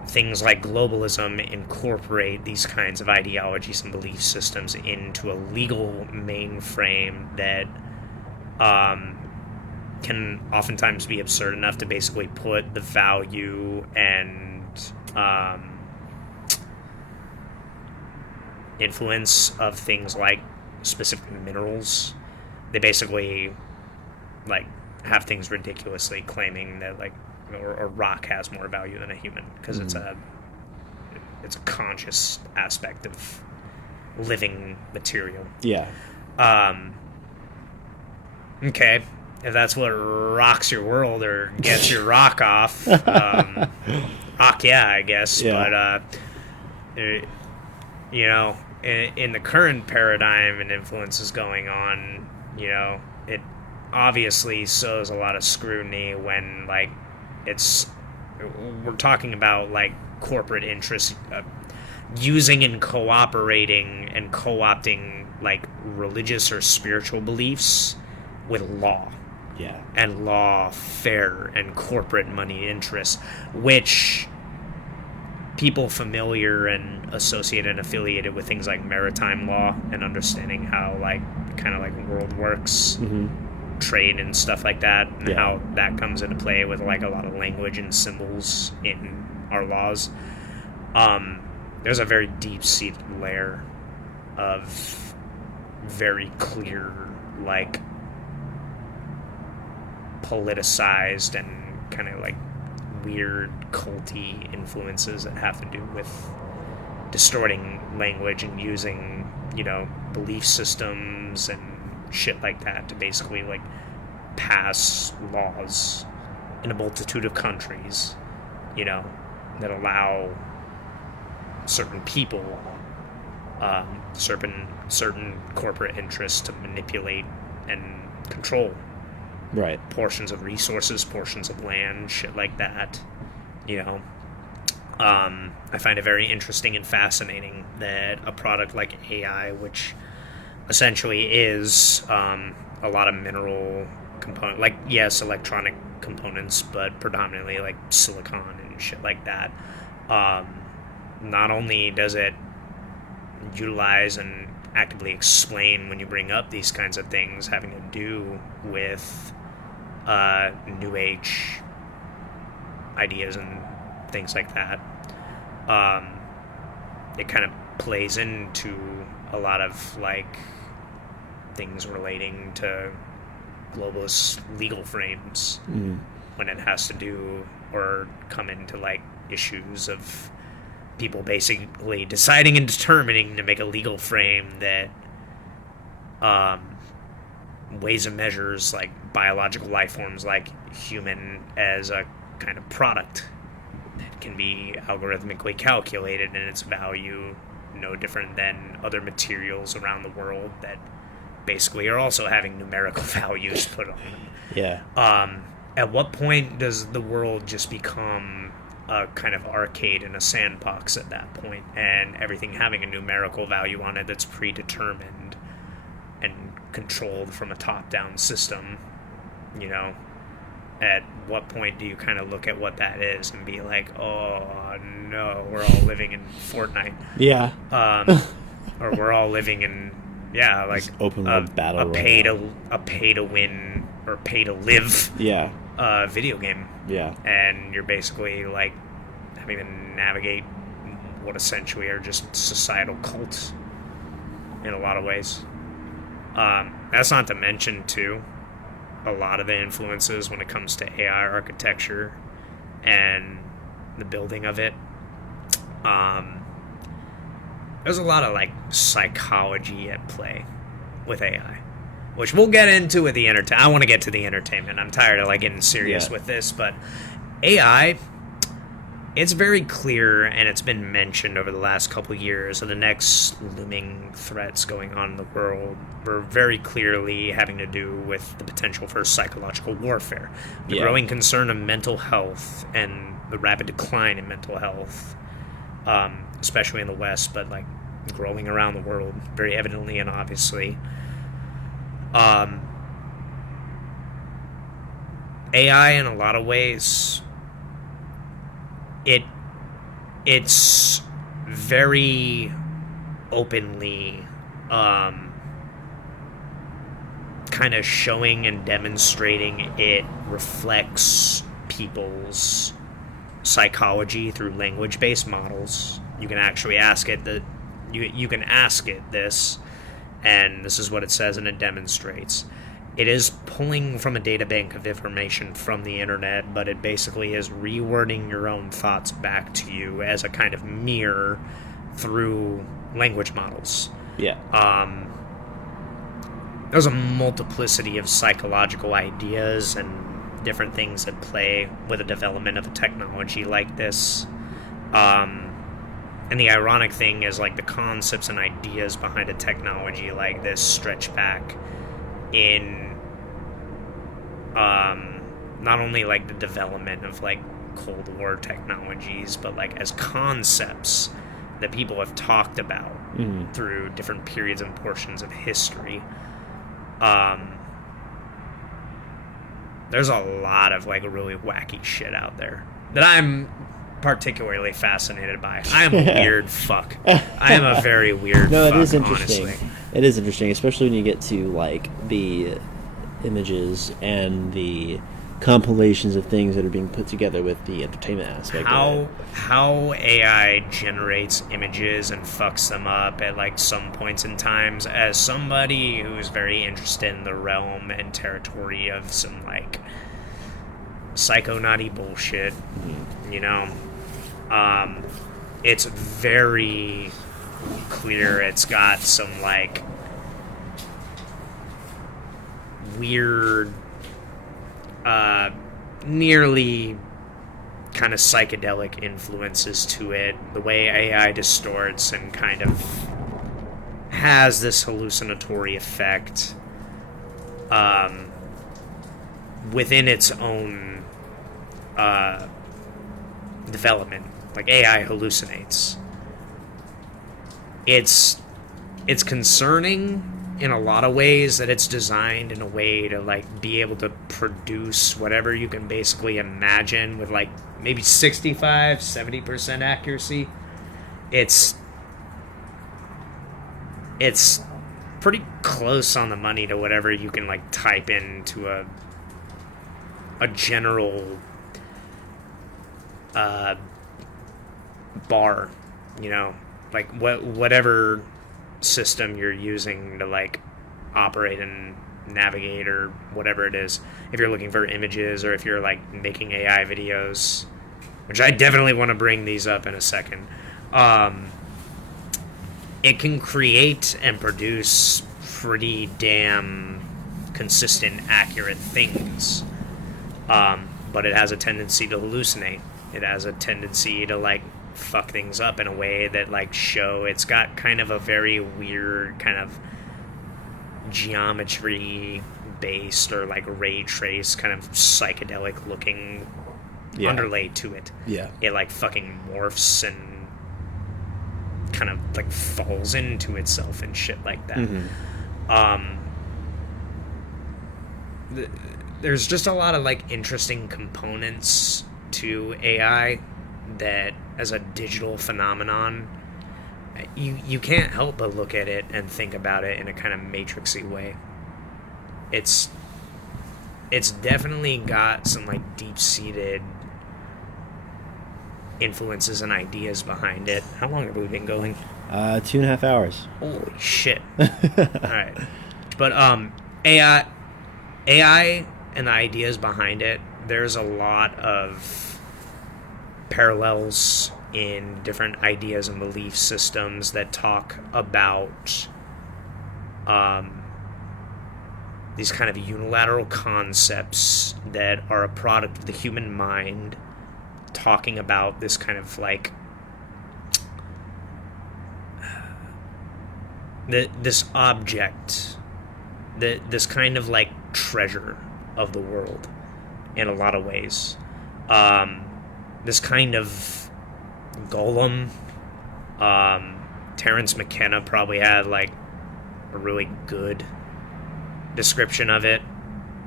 Things like globalism incorporate these kinds of ideologies and belief systems into a legal mainframe that can oftentimes be absurd enough to basically put the value and influence of things like specific minerals. They basically like have things ridiculously claiming that like or rock has more value than a human because it's a conscious aspect of living material. Yeah. Okay. If that's what rocks your world or gets your rock off, yeah, I guess. Yeah. But, you know, in the current paradigm and influences going on, you know, it obviously sows a lot of scrutiny when, like, it's we're talking about like corporate interests using and cooperating and co-opting like religious or spiritual beliefs with law. Yeah. And lawfare and corporate money interests, which people familiar and associated and affiliated with things like maritime law and understanding how like kind of like world works, trade and stuff like that, and how that comes into play with like a lot of language and symbols in our laws. There's a very deep-seated layer of very clear like politicized and kind of like weird culty influences that have to do with distorting language and using, you know, belief systems and shit like that to basically like pass laws in a multitude of countries, you know, that allow certain people, certain corporate interests to manipulate and control portions of resources, portions of land, shit like that, you know. I find it very interesting and fascinating that a product like AI, which essentially is a lot of mineral component, like, yes, electronic components, but predominantly like silicon and shit like that, not only does it utilize and actively explain when you bring up these kinds of things having to do with new age ideas and things like that, it kind of plays into a lot of like things relating to globalist legal frames when it has to do or come into like issues of people basically deciding and determining to make a legal frame that weighs and measures like biological life forms like human as a kind of product that can be algorithmically calculated in its value, no different than other materials around the world that basically are also having numerical values put on them. Yeah. At what point does the world just become a kind of arcade and a sandbox at that point, and everything having a numerical value on it that's predetermined and controlled from a top-down system, you know? At what point do you kind of look at what that is and be like, oh no, we're all living in Fortnite? Yeah. Or we're all living in, yeah, like just open world battle, a pay to win or pay to live, video game. Yeah. And you're basically like having to navigate what essentially are just societal cults in a lot of ways. That's not to mention too a lot of the influences when it comes to AI architecture and the building of it. There's a lot of like psychology at play with AI, which we'll get into with the I want to get to the entertainment. I'm tired of like getting serious with this, but AI, it's very clear, and it's been mentioned over the last couple of years, of the next looming threats going on in the world were very clearly having to do with the potential for psychological warfare, the growing concern of mental health, and the rapid decline in mental health, especially in the West, but like growing around the world, very evidently and obviously. AI, in a lot of ways, it's very openly kind of showing and demonstrating it reflects people's psychology through language-based models. You can actually ask it that you can ask it this, and this is what it says, and it demonstrates. It is pulling from a data bank of information from the internet, but it basically is rewording your own thoughts back to you as a kind of mirror through language models. Yeah. There's a multiplicity of psychological ideas and different things at play with the development of a technology like this. And the ironic thing is, like, the concepts and ideas behind a technology like this stretch back in not only like the development of like Cold War technologies, but like as concepts that people have talked about through different periods and portions of history. There's a lot of like really wacky shit out there that I'm particularly fascinated by. I am a weird fuck. I am a very weird No, fuck, it is interesting. honestly. It is interesting, especially when you get to like the images and the compilations of things that are being put together with the entertainment aspect of it. How AI generates images and fucks them up at like some points in times, as somebody who's very interested in the realm and territory of some like psychonauty bullshit, you know, it's very clear it's got some like weird nearly kind of psychedelic influences to it. The way AI distorts and kind of has this hallucinatory effect within its own development. Like AI hallucinates. It's concerning in a lot of ways that it's designed in a way to like be able to produce whatever you can basically imagine with like maybe 65-70% accuracy. It's pretty close on the money to whatever you can like type into a general bar, you know, like whatever system you're using to like operate and navigate or whatever it is, if you're looking for images or if you're like making AI videos, which I definitely want to bring these up in a second. It can create and produce pretty damn consistent, accurate things, but it has a tendency to hallucinate. It has a tendency to like fuck things up in a way that like show it's got kind of a very weird kind of geometry based or like ray trace kind of psychedelic looking underlay to it. It like fucking morphs and kind of like falls into itself and shit like that. There's just a lot of like interesting components to AI that as a digital phenomenon you can't help but look at it and think about it in a kind of matrixy way. It's definitely got some like deep-seated influences and ideas behind it. How long have we been going? 2.5 hours. Holy shit. Alright. But AI and the ideas behind it, there's a lot of parallels in different ideas and belief systems that talk about these kind of unilateral concepts that are a product of the human mind, talking about this kind of like this object, this kind of like treasure of the world in a lot of ways. This kind of golem. Terence McKenna probably had like a really good description of it.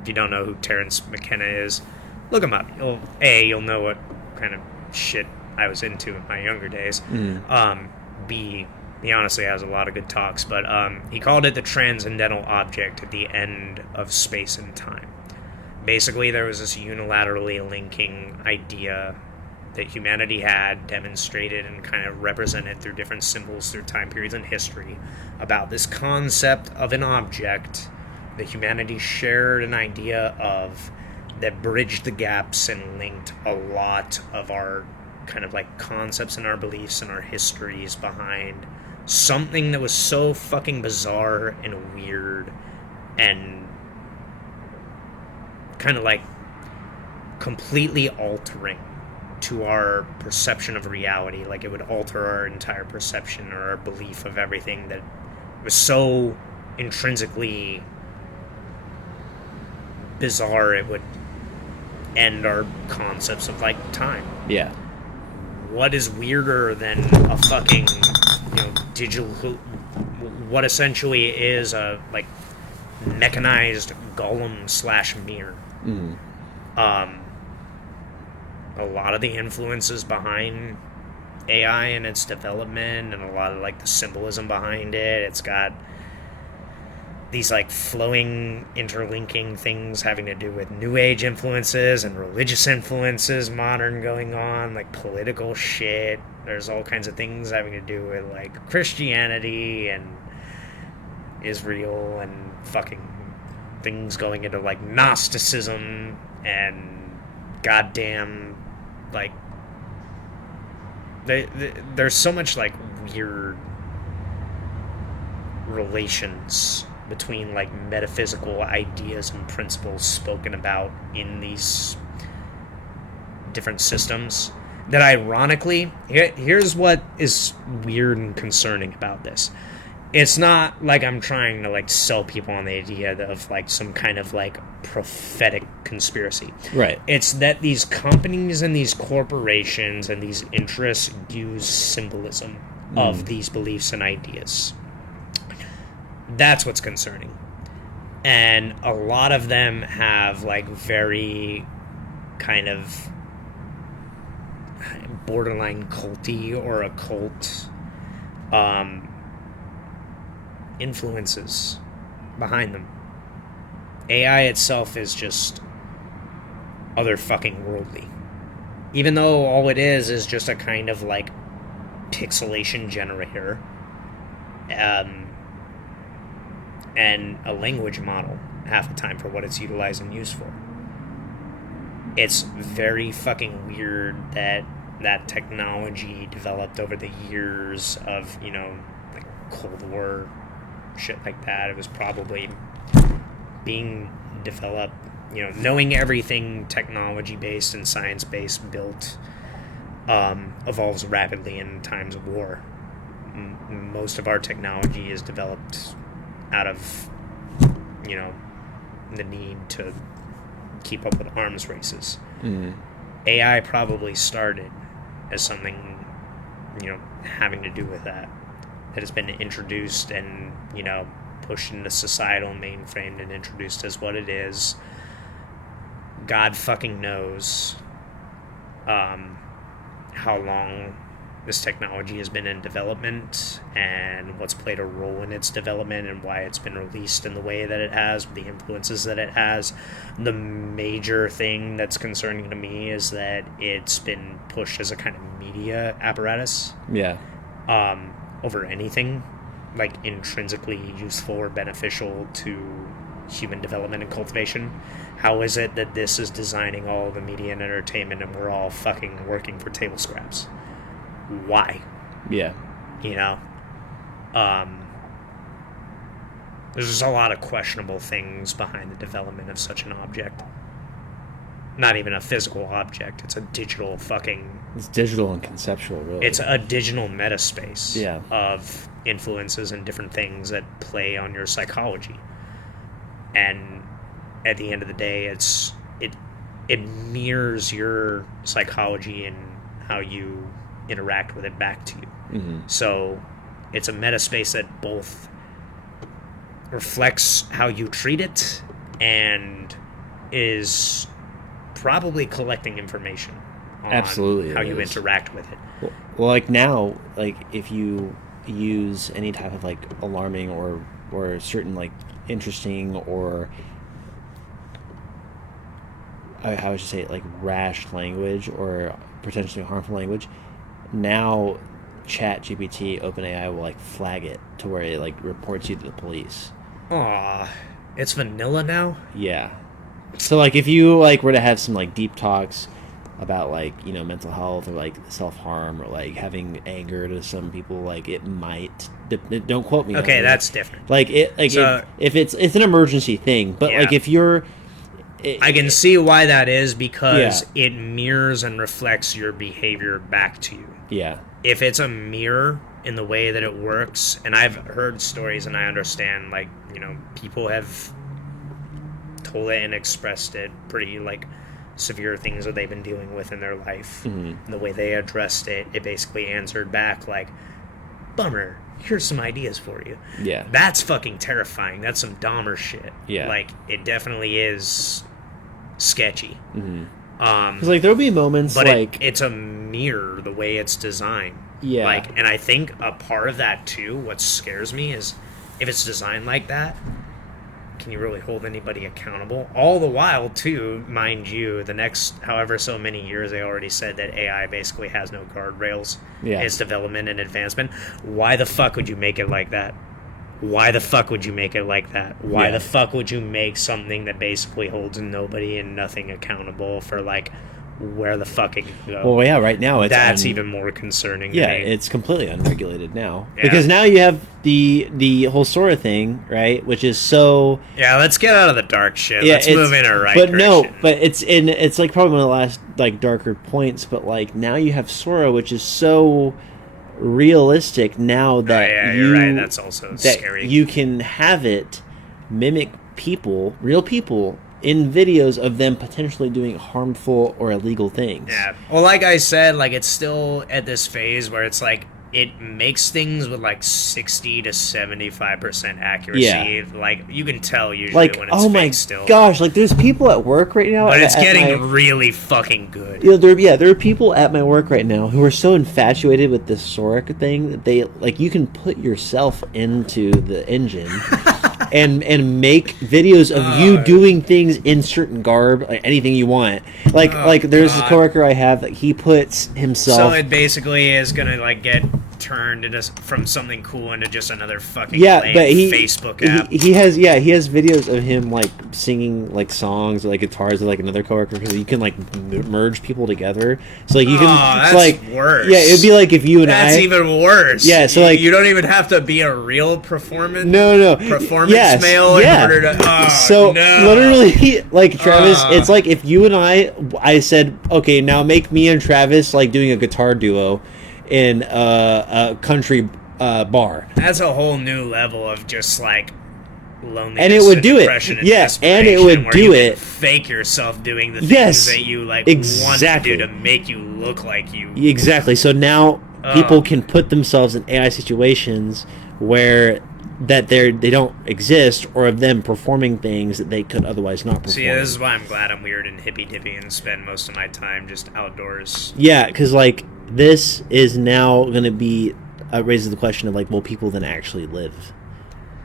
If you don't know who Terence McKenna is, look him up. You'll know what kind of shit I was into in my younger days. B, he honestly has a lot of good talks, but he called it the transcendental object at the end of space and time. Basically, there was this unilaterally linking idea that humanity had demonstrated and kind of represented through different symbols through time periods in history about this concept of an object that humanity shared an idea of that bridged the gaps and linked a lot of our kind of like concepts and our beliefs and our histories behind something that was so fucking bizarre and weird and kind of like completely altering to our perception of reality. Like it would alter our entire perception or our belief of everything, that was so intrinsically bizarre it would and our concepts of like time. Yeah. What is weirder than a fucking, digital, what essentially is a like mechanized golem / mirror? A lot of the influences behind AI and its development, and a lot of like the symbolism behind it. It's got these like flowing, interlinking things having to do with New Age influences and religious influences, modern going on, like political shit. There's all kinds of things having to do with like Christianity and Israel, and fucking things going into like Gnosticism and goddamn like there's so much like weird relations between like metaphysical ideas and principles spoken about in these different systems that ironically, here's what is weird and concerning about this. It's not like I'm trying to like sell people on the idea of like some kind of like prophetic conspiracy. Right. It's that these companies and these corporations and these interests use symbolism of these beliefs and ideas. That's what's concerning. And a lot of them have like very kind of borderline culty or occult influences behind them. AI itself is just other fucking worldly. Even though all it is just a kind of like pixelation generator and a language model half the time for what it's utilized and used for. It's very fucking weird that that technology developed over the years of, like Cold War shit like that. It was probably being developed, knowing everything technology-based and science-based built evolves rapidly in times of war. Most of our technology is developed out of, the need to keep up with arms races. AI probably started as something, having to do with that has been introduced and, pushed into societal mainframe and introduced as what it is. God fucking knows how long this technology has been in development and what's played a role in its development and why it's been released in the way that it has, the influences that it has. The major thing that's concerning to me is that it's been pushed as a kind of media apparatus. Yeah. Over anything like intrinsically useful or beneficial to human development and cultivation. How is it that this is designing all the media and entertainment and we're all fucking working for table scraps? Why? Yeah. There's just a lot of questionable things behind the development of such an object. Not even a physical object. It's a digital fucking... It's digital and conceptual, really. It's a digital metaspace yeah. of influences and different things that play on your psychology. And at the end of the day, it mirrors your psychology and how you interact with it back to you. Mm-hmm. So it's a metaspace that both reflects how you treat it and is probably collecting information on Absolutely, how you interact with it. Well, like now, like if you use any type of like alarming or certain like interesting or how would you say it, like rash language or potentially harmful language, now ChatGPT, OpenAI will like flag it to where it like reports you to the police. Aw, it's vanilla now? Yeah. So like if you like were to have some like deep talks about like, mental health or like self-harm or like having anger to some people, like it might, don't quote me. Okay, that's different. Like it, like so, if it's an emergency thing, but yeah. Like if you're, I can see why that is because it mirrors and reflects your behavior back to you. Yeah. If it's a mirror in the way that it works, and I've heard stories and I understand, like, people have told it and expressed it pretty, like, severe things that they've been dealing with in their life. Mm-hmm. The way they addressed it, it basically answered back like, bummer, here's some ideas for you. Yeah. That's fucking terrifying. That's some Dahmer shit. Yeah. Like, it definitely is sketchy. Mm-hmm. 'Cause, like, there'll be moments, but like... it's a mirror, the way it's designed. Yeah. Like, and I think a part of that, too, what scares me is if it's designed like that, can you really hold anybody accountable? All the while, too, mind you, the next however so many years, they already said that AI basically has no guardrails. Yeah. Its development and advancement. Why the fuck would you make it like that? Why the fuck would you make it like that? Why the fuck would you make something that basically holds nobody and nothing accountable for, like, where the fuck it can go? Well, yeah, right now it's... That's even more concerning. Yeah, to me. it's completely unregulated now. Yeah. Because now you have the whole Sora thing, right? Which is so... Yeah, let's get out of the dark shit. Yeah, Let's move in a right but direction. No, but it's like probably one of the last, like, darker points, but, like, now you have Sora, which is so realistic now that you're right. That's also scary. You can have it mimic people, real people, in videos of them potentially doing harmful or illegal things. Yeah. Well, like I said, like, it's still at this phase where it's like it makes things with like 60 to 75% accuracy. Yeah. Like, you can tell usually Like, when it's oh my fake still. gosh, like, there's people at work right now. But it's at getting my- really fucking good. You know, there are people at my work right now who are so infatuated with this Sora thing that they, like, you can put yourself into the engine and make videos of you doing things in certain garb, like anything you want. Like there's this coworker I have that he puts himself. So it basically is gonna, like, get turned into from something cool into just another fucking lame but Facebook app. he has videos of him, like, singing, like, songs or, like, guitars with, like, another coworker, because you can, like, merge people together. So, like, you can that's like worse. Yeah, it'd be like if you and That's I even worse. Yeah, so, like, you don't even have to be a real performance yes, male yeah. in order to So no. literally, like, Travis, it's like if you and I said, okay, now make me and Travis, like, doing a guitar duo in a country bar. That's a whole new level of just, like, loneliness and it would do it. depression and Yeah, and it would where do you it. can fake yourself doing the things Yes, that you, like, exactly. want to do to make you look like you. Exactly. So now people can put themselves in AI situations where that they don't exist, or of them performing things that they could otherwise not perform. See, this is why I'm glad I'm weird and hippy-dippy and spend most of my time just outdoors. Yeah, because, like, this is now going to be raises the question of, like, will people then actually live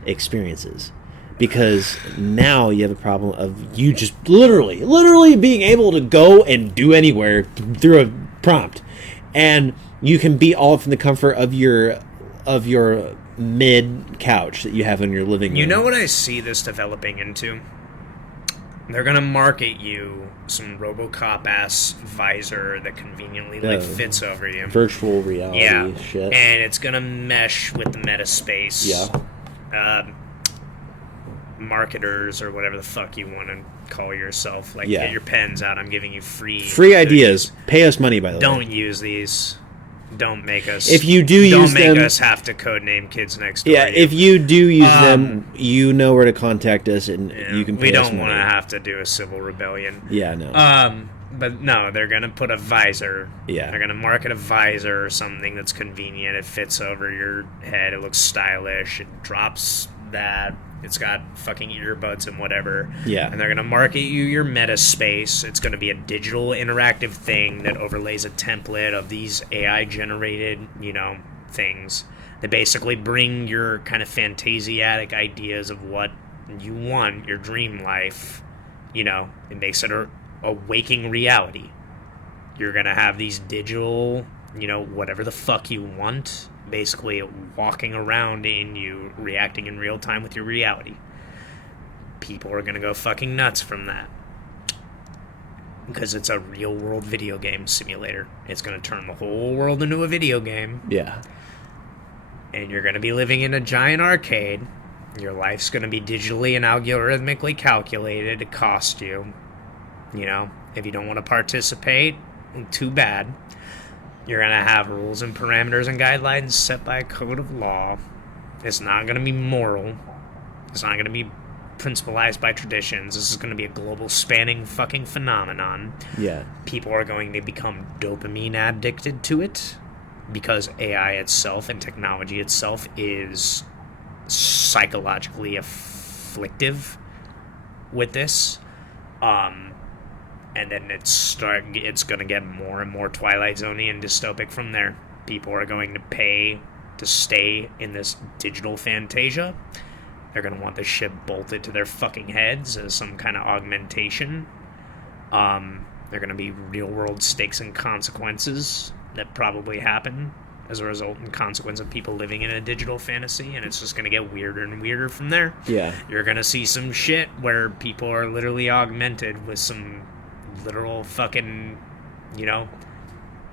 experiences? Because now you have a problem of you just literally being able to go and do anywhere through a prompt, and you can be all from the comfort of your mid couch that you have in your living room. You know what I see this developing into? They're gonna market you some RoboCop ass visor that conveniently, like, fits over you. Virtual reality shit. And it's gonna mesh with the meta space. Yeah. Marketers, or whatever the fuck you want to call yourself, like, Yeah. get your pens out. I'm giving you free ideas. Pay us money, by the way. Don't use these. Don't make us. If you do use them, don't make us have to codename Kids Next Door. Yeah, if you do use them, you know where to contact us, and you can pay we us don't money. want to have to do a civil rebellion. Yeah, no. But no, they're gonna put a visor. Yeah. They're gonna market a visor or something that's convenient. It fits over your head. It looks stylish. It drops that. It's got fucking earbuds and whatever. Yeah. And they're going to market you your meta space. It's going to be a digital interactive thing that overlays a template of these AI generated, things that basically bring your kind of fantasiatic ideas of what you want, your dream life. It makes it a waking reality. You're going to have these digital, whatever the fuck you want, basically walking around in you, reacting in real time with your reality. People are going to go fucking nuts from that. Because it's a real world video game simulator. It's going to turn the whole world into a video game. Yeah. And you're going to be living in a giant arcade. Your life's going to be digitally and algorithmically calculated to cost you. If you don't want to participate, too bad. You're going to have rules and parameters and guidelines set by a code of law. It's not going to be moral. It's not going to be principalized by traditions. This is going to be a global spanning fucking phenomenon. Yeah. People are going to become dopamine addicted to it because AI itself and technology itself is psychologically afflictive with this. And then it's going to get more and more Twilight Zone-y and dystopic from there. People are going to pay to stay in this digital fantasia. They're going to want this shit bolted to their fucking heads as some kind of augmentation. They're going to be real-world stakes and consequences that probably happen as a result and consequence of people living in a digital fantasy, and it's just going to get weirder and weirder from there. Yeah. You're going to see some shit where people are literally augmented with some literal fucking,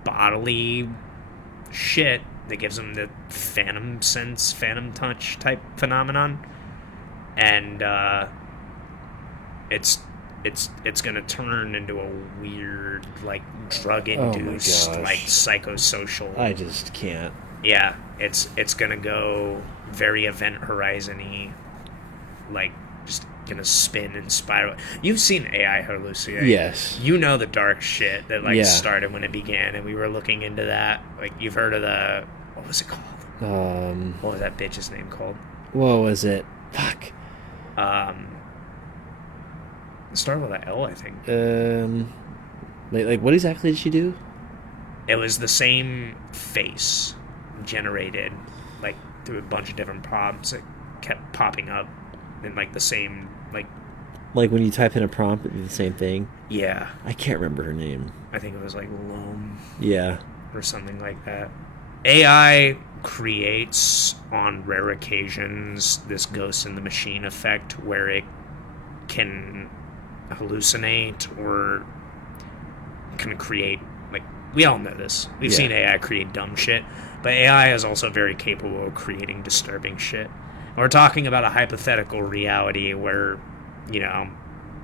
bodily shit that gives them the phantom sense, phantom touch type phenomenon. And it's gonna turn into a weird, like, drug-induced, like, psychosocial. I just can't. Yeah, it's gonna go very Event Horizon-y, like, just gonna spin and spiral. You've seen AI hallucinate. Yes. You know the dark shit that, like, Yeah. started when it began, and we were looking into that. Like, you've heard of what was it called? What was that bitch's name called? What was it? Fuck. It started with an L, I think. Like what exactly did she do? It was the same face generated, like, through a bunch of different prompts. It kept popping up in, like, the same, like when you type in a prompt, it did the same thing. Yeah, I can't remember her name. I think it was like Loam Yeah. or something like that. AI creates, on rare occasions, this ghost in the machine effect where it can hallucinate or can create, like, we all know this. We've seen AI create dumb shit, but AI is also very capable of creating disturbing shit. We're talking about a hypothetical reality where,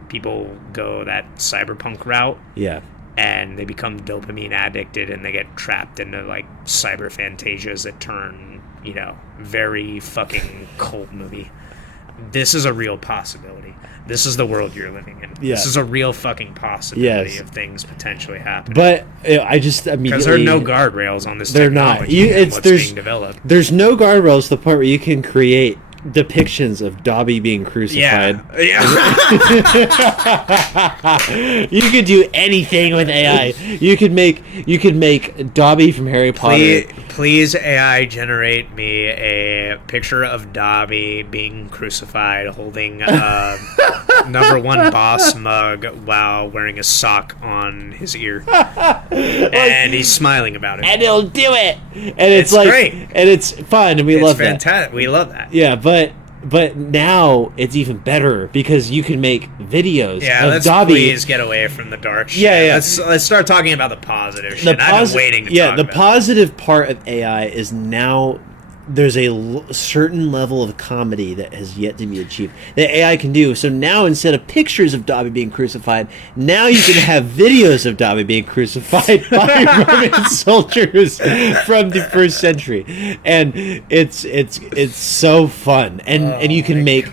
people go that cyberpunk route. Yeah. And they become dopamine addicted and they get trapped into, like, cyber fantasias that turn, very fucking cult movie. This is a real possibility. This is the world you're living in. Yeah. This is a real fucking possibility of things potentially happening. But I just immediately... Because there are no guardrails on this they're technology not. and what's being developed. There's no guardrails to the point where you can create depictions of Dobby being crucified. Yeah. You could do anything with AI. You could make Dobby from Harry Potter. Please AI generate me a picture of Dobby being crucified holding a number one boss mug while wearing a sock on his ear. And he's smiling about it. And he'll do it. And it's like great. And it's fun and we love that. It's fantastic. We love that. Yeah, but now it's even better because you can make videos of let's Dobby. Please get away from the dark shit. Yeah. Let's start talking about the positive shit. I've been waiting to talk about. The positive part of AI is now there's a certain level of comedy that has yet to be achieved that AI can do. So now instead of pictures of Dobby being crucified, now you can have videos of Dobby being crucified by Roman soldiers from the first century, and it's so fun. And you can make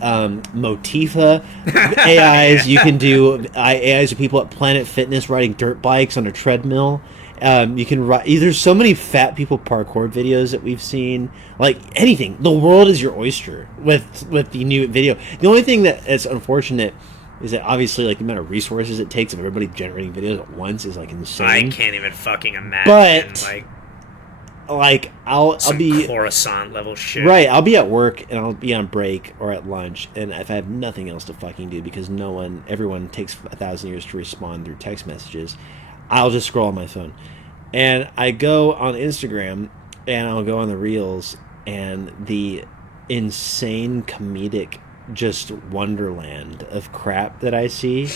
Motifa AIs. You can do AIs of people at Planet Fitness riding dirt bikes on a treadmill. You can write. There's so many fat people parkour videos that we've seen. Like anything, the world is your oyster with the new video. The only thing that is unfortunate is that obviously, like, the amount of resources it takes of everybody generating videos at once is, like, insane. I can't even fucking imagine. But I'll be Coruscant level shit. Right, I'll be at work and I'll be on break or at lunch, and if I have nothing else to fucking do because everyone takes 1,000 years to respond through text messages, I'll just scroll on my phone. And I go on Instagram, and I'll go on the Reels, and the insane comedic just wonderland of crap that I see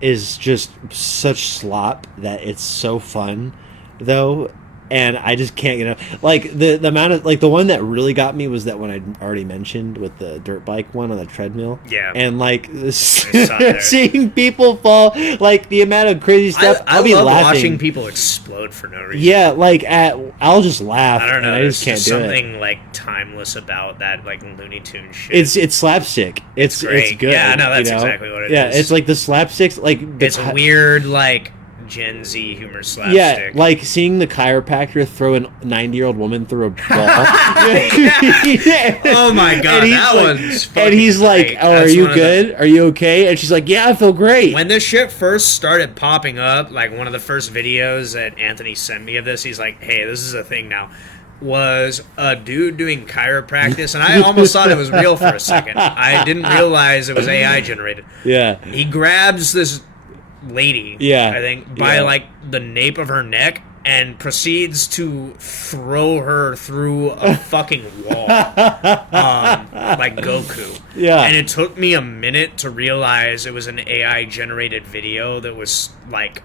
is just such slop that it's so fun, though. and I just can't get enough. Like the amount of the one that really got me was that one I already mentioned with the dirt bike one on the treadmill. Yeah. And seeing people fall, like the amount of crazy stuff. I'll be love laughing. watching people explode for no reason. Yeah, like I'll just laugh. I don't know. And I just can't do something it. like timeless about that, like Looney Tunes shit. It's slapstick. It's great. good. Yeah, no, that's exactly what it is. Yeah, it's like the slapsticks. Like it's weird, like Gen Z humor slapstick. Yeah, like seeing the chiropractor throw a 90-year-old woman through a ball. Oh my god, that one's fucking and he's like, great. "Oh, are you good? Are you okay?" And she's like, "Yeah, I feel great." When this shit first started popping up, like one of the first videos that Anthony sent me of this, he's like, "Hey, this is a thing now." Was a dude doing chiropractic, and I almost thought it was real for a second. I didn't realize it was AI generated. Yeah. He grabs this lady, I think, by like the nape of her neck and proceeds to throw her through a fucking wall. Like Goku. Yeah. And it took me a minute to realize it was an AI generated video that was like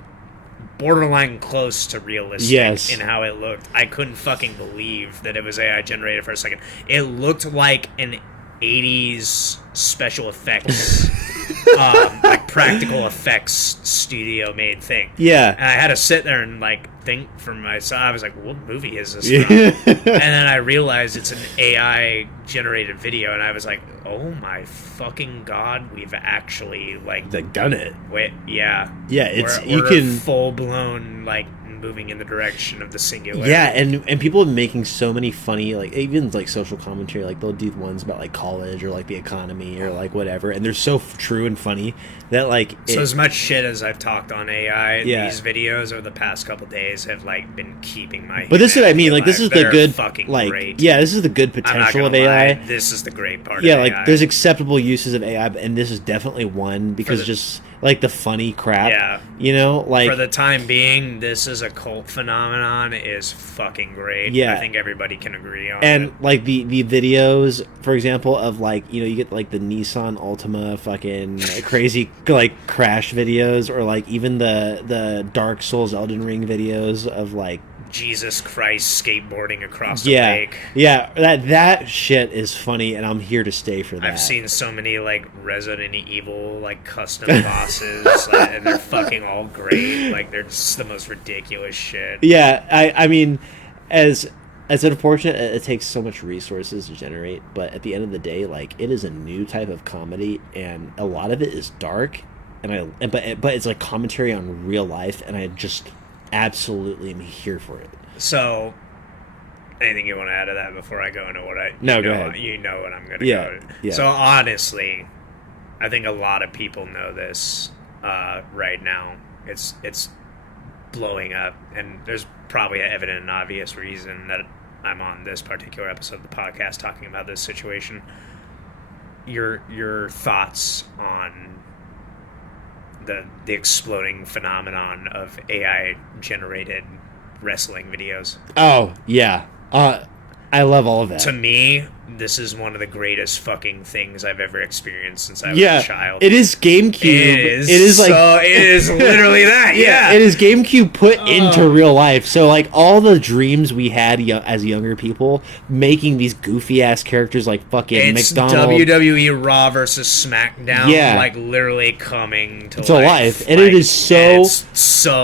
borderline close to realistic in how it looked. I couldn't fucking believe that it was AI generated for a second. It looked like an 80s special effects like practical effects studio made thing. Yeah. And I had to sit there and like think for myself. I was like, what movie is this from? And then I realized it's an AI generated video, and I was like, oh my fucking god, we've actually like done it. Wait, yeah. Yeah, it's we're you can full blown like moving in the direction of the singularity. Yeah, and people are making so many funny, like even like social commentary, like they'll do ones about like college or like the economy or like whatever, and they're so true and funny that like so as much shit as I've talked on AI, these videos over the past couple days have like been keeping my. But this is what I mean. Like this is the good fucking like great. Yeah, this is the good potential of AI. This is the great part. Yeah, of like AI. there's acceptable uses of AI, and this is definitely one because just like the funny crap. Yeah, you know, like for the time being, this is a cult phenomenon. Is fucking great. Yeah, I think everybody can agree on. And it. like the videos, for example, of like you get like the Nissan Altima fucking crazy like crash videos, or like even the Dark Souls Elden Ring videos of like Jesus Christ skateboarding across the lake. Yeah, that shit is funny, and I'm here to stay for that. I've seen so many like Resident Evil like custom bosses, and they're fucking all great. Like they're just the most ridiculous shit. Yeah, I mean, as unfortunate, it takes so much resources to generate, but at the end of the day, like it is a new type of comedy, and a lot of it is dark, but it's like commentary on real life, and I just absolutely am here for it. So, anything you want to add to that before I go into what I... No, go ahead. You know what I'm going to go to. Yeah. So, honestly, I think a lot of people know this right now. It's blowing up, and there's probably an evident and obvious reason that I'm on this particular episode of the podcast talking about this situation. Your thoughts on the exploding phenomenon of AI generated wrestling videos. Oh yeah, I love all of that. To me, this is one of the greatest fucking things I've ever experienced since I was a child. It is GameCube. It is literally that. Yeah, it is GameCube put into real life. So like all the dreams we had as younger people, making these goofy ass characters like fucking McDonald's, WWE Raw versus SmackDown. Yeah, like literally coming to life, and it is so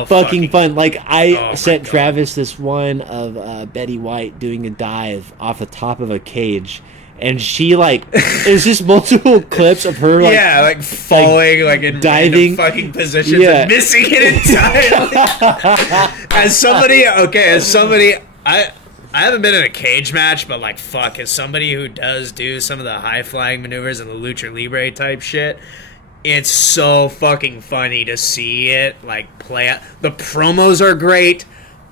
fucking fun. Like I sent Travis this one of Betty White doing a dive off the top of a cage, and she like there's just multiple clips of her like falling like in diving fucking positions and missing it entirely. as somebody I haven't been in a cage match, but like fuck, as somebody who does do some of the high flying maneuvers and the lucha libre type shit, it's so fucking funny to see it like play out. The promos are great.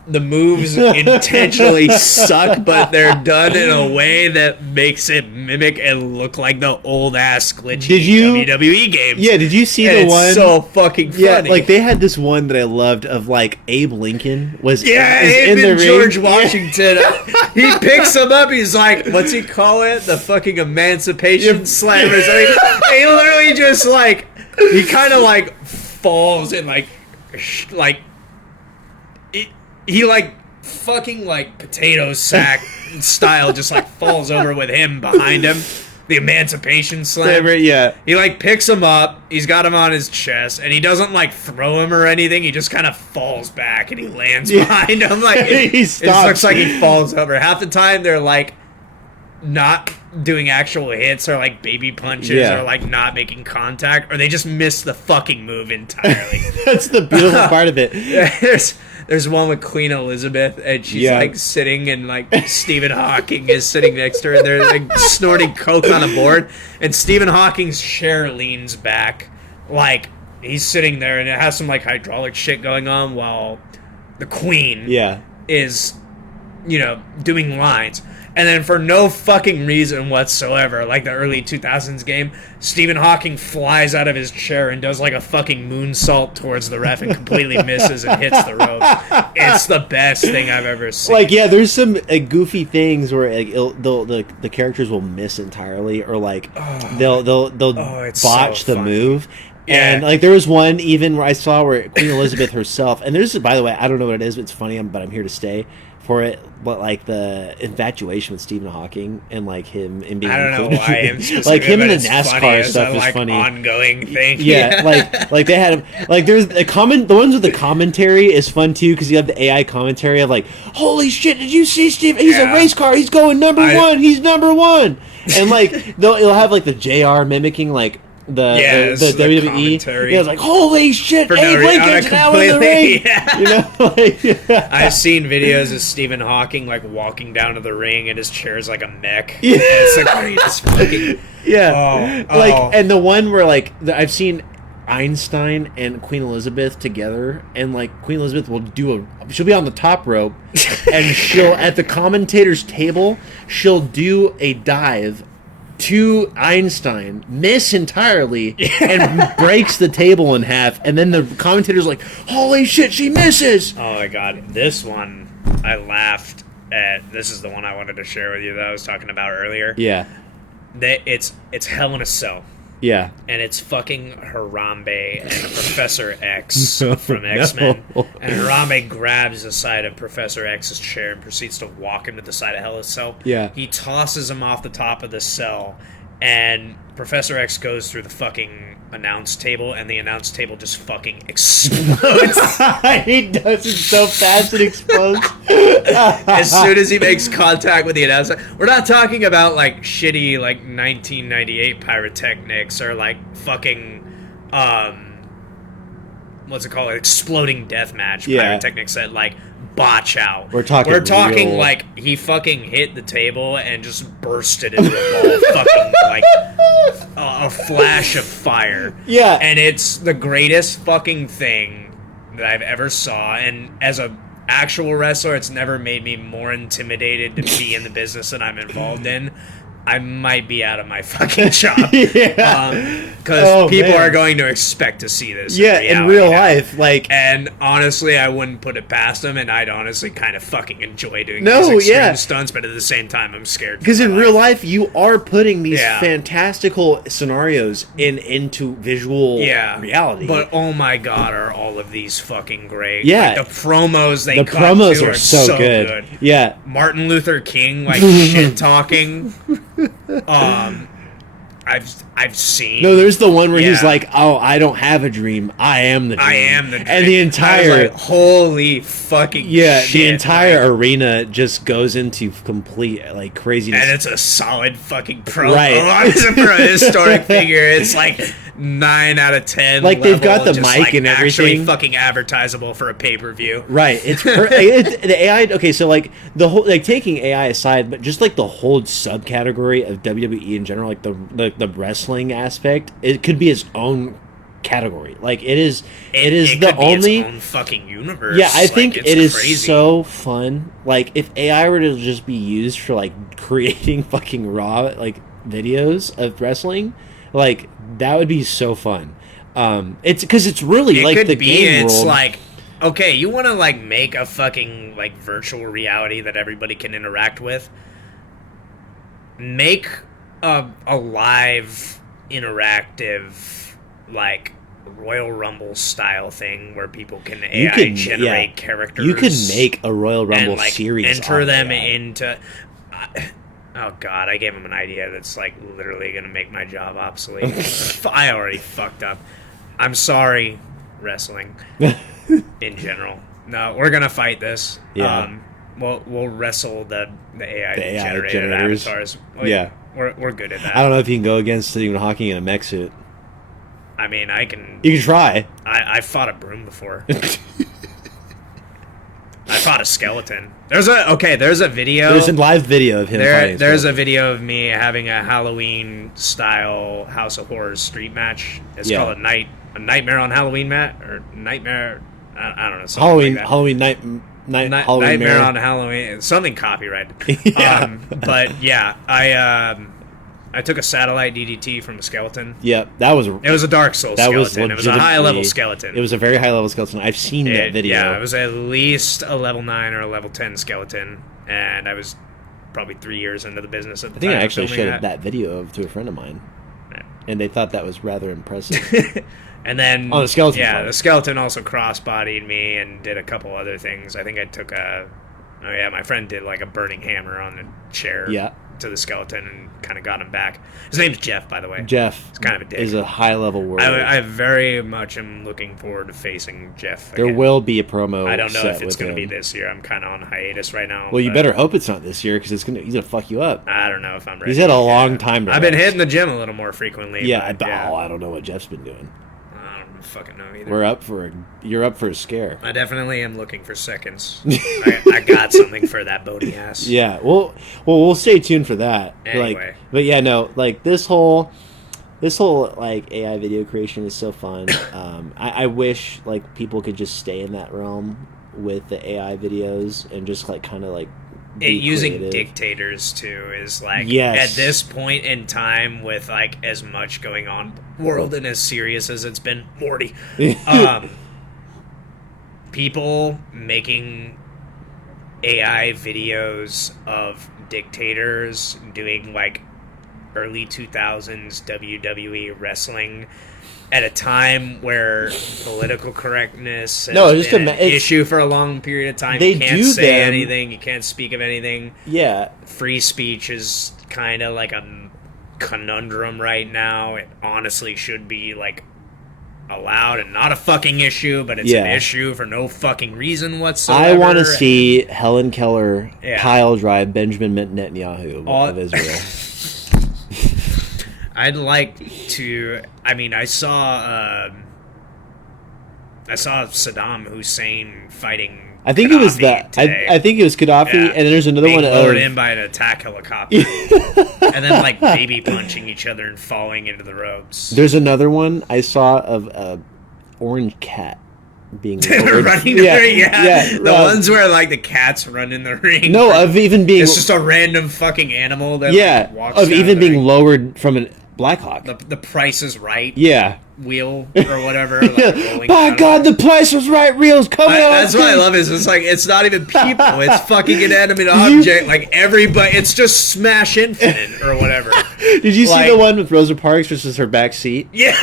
The moves intentionally suck, but they're done in a way that makes it mimic and look like the old ass glitchy WWE games. Yeah, did you see the one? It's so fucking funny. Yeah, like they had this one that I loved of like Abe Lincoln was in the George ring. Washington. He picks him up. He's like, what's he call it? The fucking Emancipation Slammers. I mean, he literally just like he kind of like falls and like. He like fucking like potato sack style just like falls over with him behind him. The emancipation slam. Yeah. He like picks him up, he's got him on his chest, and he doesn't like throw him or anything, he just kind of falls back and he lands behind him. Like it just looks like he falls over. Half the time they're like not doing actual hits or like baby punches or like not making contact, or they just miss the fucking move entirely. That's the beautiful part of it. There's one with Queen Elizabeth, and she's like sitting, and like Stephen Hawking is sitting next to her, and they're like snorting coke on a board, and Stephen Hawking's chair leans back, like he's sitting there, and it has some like hydraulic shit going on while the Queen is, you know, doing lines. And then for no fucking reason whatsoever, like the early 2000s game, Stephen Hawking flies out of his chair and does like a fucking moonsault towards the ref and completely misses and hits the rope. It's the best thing I've ever seen. Like, yeah, there's some goofy things where like the characters will miss entirely, or like they'll botch the move. Yeah. And like there was one even where I saw where Queen Elizabeth herself, and there's, by the way, I don't know what it is, but it's funny, but I'm here to stay for it. But like the infatuation with Stephen Hawking and like him and being, I don't know why I'm like him in the NASCAR stuff is funny. Ongoing thing. Yeah, like they had him, like there's a the ones with the commentary is fun too, because you have the AI commentary of like, holy shit, did you see Steve? He's a race car. He's going number one. He's number one. And like it'll have like the JR mimicking like the WWE. Yeah, it's like, holy shit, Abe Lincoln's now in the ring. Yeah. You know, like, I've seen videos of Stephen Hawking like walking down to the ring and his chair's like a mech. Yeah, it's the greatest fucking. Yeah, and the one where like I've seen Einstein and Queen Elizabeth together, and like Queen Elizabeth will she'll be on the top rope, and she'll at the commentator's table she'll do a dive to Einstein, miss entirely, and breaks the table in half, and then the commentator's like, holy shit, she misses! Oh my god, this one, I laughed at. This is the one I wanted to share with you that I was talking about earlier. Yeah. It's Hell in a Cell. Yeah. And it's fucking Harambe and Professor X from X-Men. No. And Harambe grabs the side of Professor X's chair and proceeds to walk him to the side of Hell in a Cell. Yeah. He tosses him off the top of the cell, and Professor X goes through the fucking announce table, and the announce table just fucking explodes. He does it so fast it explodes. As soon as he makes contact with the announcer. We're not talking about like shitty like 1998 pyrotechnics or like fucking what's it called, exploding deathmatch pyrotechnics that like botch out. We're talking real... like he fucking hit the table and just bursted into the ball, fucking like a flash of fire. Yeah, and it's the greatest fucking thing that I've ever saw. And as a actual wrestler, it's never made me more intimidated to be in the business that I'm involved in. I might be out of my fucking job. Because people are going to expect to see this. In real life. And honestly, I wouldn't put it past them, and I'd honestly kind of fucking enjoy doing these extreme stunts, but at the same time, I'm scared. Because in real life, you are putting these fantastical scenarios into visual reality. But oh my god, are all of these fucking great. Yeah. Like, the promos they cut promos are so good. Yeah. Martin Luther King, like, shit-talking... I've seen. No, there's the one where he's like, "Oh, I don't have a dream. I am the dream." I am the dream. And the entire holy fucking shit, the entire arena just goes into complete like craziness. And it's a solid fucking pro. Right. It's a historic figure. It's like 9 out of 10. Like they've got the mic like and everything. Actually fucking advertisable for a pay-per-view. Right. It's the AI. Okay, so like the whole, like taking AI aside, but just like the whole subcategory of WWE in general, like the wrestling aspect, it could be its own category. Like it is the only its own fucking universe. Yeah, I think it is crazy. So fun. Like if AI were to just be used for like creating fucking raw like videos of wrestling, like that would be so fun. It's because it's really like the game world. It's like, okay, you want to like make a fucking like virtual reality that everybody can interact with. Make a live interactive like Royal Rumble style thing where people can AI generate characters. You can make a Royal Rumble and, like, series. Enter them AI. into. Oh God! I gave him an idea that's like literally gonna make my job obsolete. I already fucked up. I'm sorry, wrestling in general. No, we're gonna fight this. Yeah. We'll wrestle the AI The AI generated generators. avatars. Yeah. We're good at that. I don't know if you can go against Stephen Hawking in a mech suit. I mean, I can. You can try. I fought a broom before. I fought a skeleton. There's a video. There's a live video of him fighting. There's a video of me having a Halloween style House of Horrors street match. It's called a Nightmare on Halloween, Matt, or Nightmare. I don't know. Halloween like that. Halloween Halloween Nightmare Mare. on Halloween. Something copyrighted. Yeah. But yeah, I took a satellite DDT from a skeleton. Yeah, that was. It was a Dark Souls That was skeleton. It was a high level skeleton. It was a very high level skeleton. I've seen that video. Yeah, it was at least a level 9 or a level 10 skeleton, and I was probably 3 years into the business at the I think time I actually filming showed that video to a friend of mine, Yeah. and they thought that was rather impressive. And then Oh, the skeleton yeah, part. the skeleton also cross-bodied me and did a couple other things. I think I took my friend did like a burning hammer on the chair Yeah. to the skeleton and kind of got him back. His name's Jeff, by the way. Jeff He's kind of a dick. is a high level warrior. I very much am looking forward to facing Jeff There again. will be a promo. I don't know set if it's with going to be him. this year. I'm kind of on hiatus right now. Well, you but better hope it's not this year because he's gonna fuck you up. I don't know if I'm ready. He's had a long time to I've been rest. hitting the gym a little more frequently. Yeah, but, I don't know what Jeff's been doing. I don't fucking know either. You're up for a scare. I definitely am looking for seconds. I got something for that boaty ass. Yeah, well, we'll stay tuned for that. Anyway. But yeah, no, like this whole like AI video creation is so fun. I wish like people could just stay in that realm with the AI videos and just like kind of like be Using creative. dictators too is like Yes. at this point in time with like as much going on world and as serious as it's been, Morty. People making AI videos of dictators doing like early 2000s WWE wrestling at a time where political correctness has been an issue for a long period of time. You can't say anything. You can't speak of anything. Yeah. Free speech is kind of like a conundrum right now. It honestly should be like allowed and not a fucking issue, but it's an issue for no fucking reason whatsoever. I want to see Helen Keller pile drive Benjamin Netanyahu of Israel. I'd like to. I mean, I saw Saddam Hussein fighting. I think Gaddafi it was that. I think it was Gaddafi, and then there's another one. Lowered in by an attack helicopter, and then like baby punching each other and falling into the ropes. There's another one I saw of a orange cat being running the ring. Yeah. The ones where like the cats run in the ring. No, of even being. It's just a random fucking animal that like, walks of down even the being ring. lowered from a Blackhawk. The Price is Right. Yeah. Wheel or whatever. Like, rolling by down. God, the Price was Right reel's coming out. That's what I love is it's like it's not even people, it's fucking inanimate object. Like everybody, it's just Smash Infinite or whatever. Did you see the one with Rosa Parks versus her back seat? Yeah.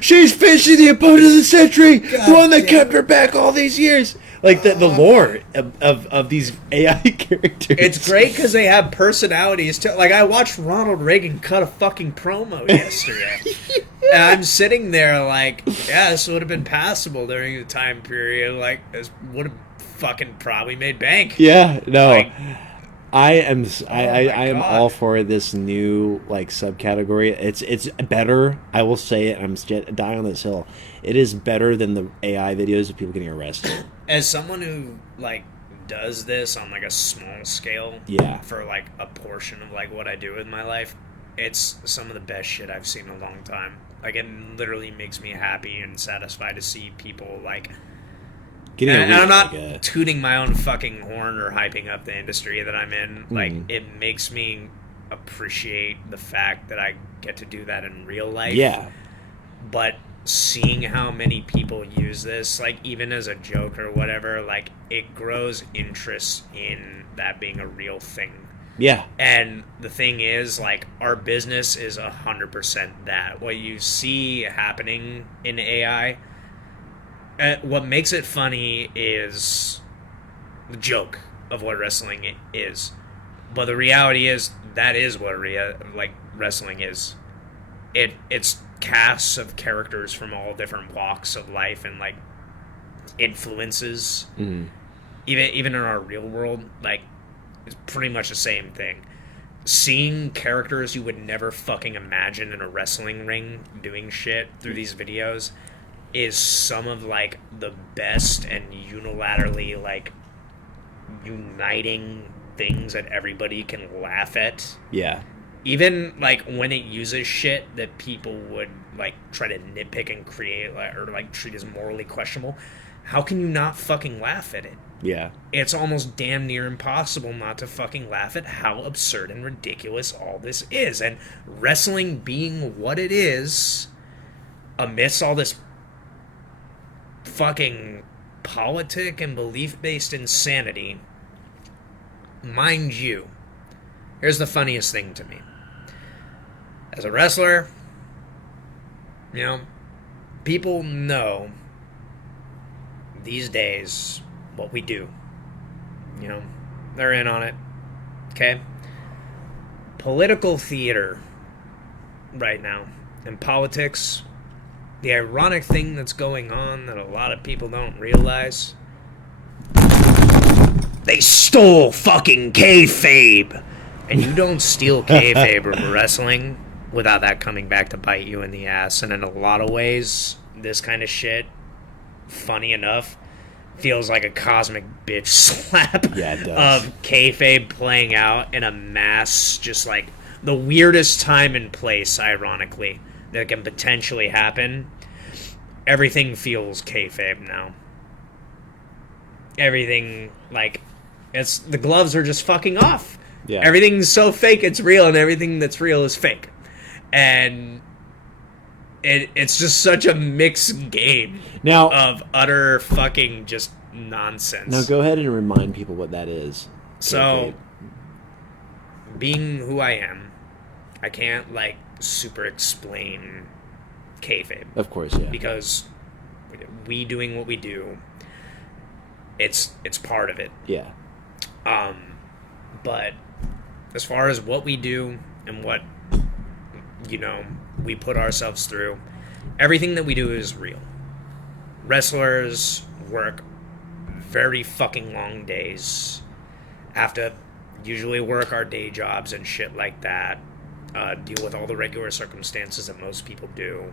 She's facing the opponent of the century, the one that kept her back all these years. Like the lore of these AI characters. It's great because they have personalities too. Like I watched Ronald Reagan cut a fucking promo yesterday, and I'm sitting there like, yeah, this would have been passable during the time period. Like this would have fucking probably made bank. Yeah, no. Like, I am all for this new like subcategory. It's better. I will say it. I'm dying on this hill. It is better than the AI videos of people getting arrested. As someone who like does this on like a small scale, for like a portion of like what I do with my life, it's some of the best shit I've seen in a long time. Like it literally makes me happy and satisfied to see people like. And I'm not tooting my own fucking horn or hyping up the industry that I'm in. Like, it makes me appreciate the fact that I get to do that in real life. Yeah. But seeing how many people use this, like, even as a joke or whatever, like, it grows interest in that being a real thing. Yeah. And the thing is, like, our business is 100% that. What you see happening in AI, what makes it funny is the joke of what wrestling is. But the reality is, that is what wrestling is. It's casts of characters from all different walks of life and, like, influences. Mm-hmm. Even in our real world, like, it's pretty much the same thing. Seeing characters you would never fucking imagine in a wrestling ring doing shit through these videos is some of, like, the best and unilaterally, like, uniting things that everybody can laugh at. Yeah. Even, like, when it uses shit that people would, like, try to nitpick and create, or, like, treat as morally questionable, how can you not fucking laugh at it? Yeah. It's almost damn near impossible not to fucking laugh at how absurd and ridiculous all this is. And wrestling being what it is, amidst all this fucking politic and belief-based insanity, mind you, here's the funniest thing to me. As a wrestler, you know, people know these days what we do. You know, they're in on it. Okay? Political theater right now, and politics, the ironic thing that's going on that a lot of people don't realize, they stole fucking kayfabe. And you don't steal kayfabe from wrestling without that coming back to bite you in the ass. And in a lot of ways, this kind of shit, funny enough, feels like a cosmic bitch slap. Yeah, it does. Of kayfabe playing out in a mass, just like the weirdest time and place, ironically, that can potentially happen. Everything feels kayfabe now. Everything, like, it's the gloves are just fucking off. Yeah. Everything's so fake it's real, and everything that's real is fake. And it's just such a mixed game Now, of utter fucking just nonsense. now go ahead and remind people what that is. So, being who I am, I can't, like, super explain kayfabe. Of course, yeah. Because we doing what we do, it's part of it. Yeah. But as far as what we do and what, you know, we put ourselves through, everything that we do is real. Wrestlers work very fucking long days, have to usually work our day jobs and shit like that, deal with all the regular circumstances that most people do.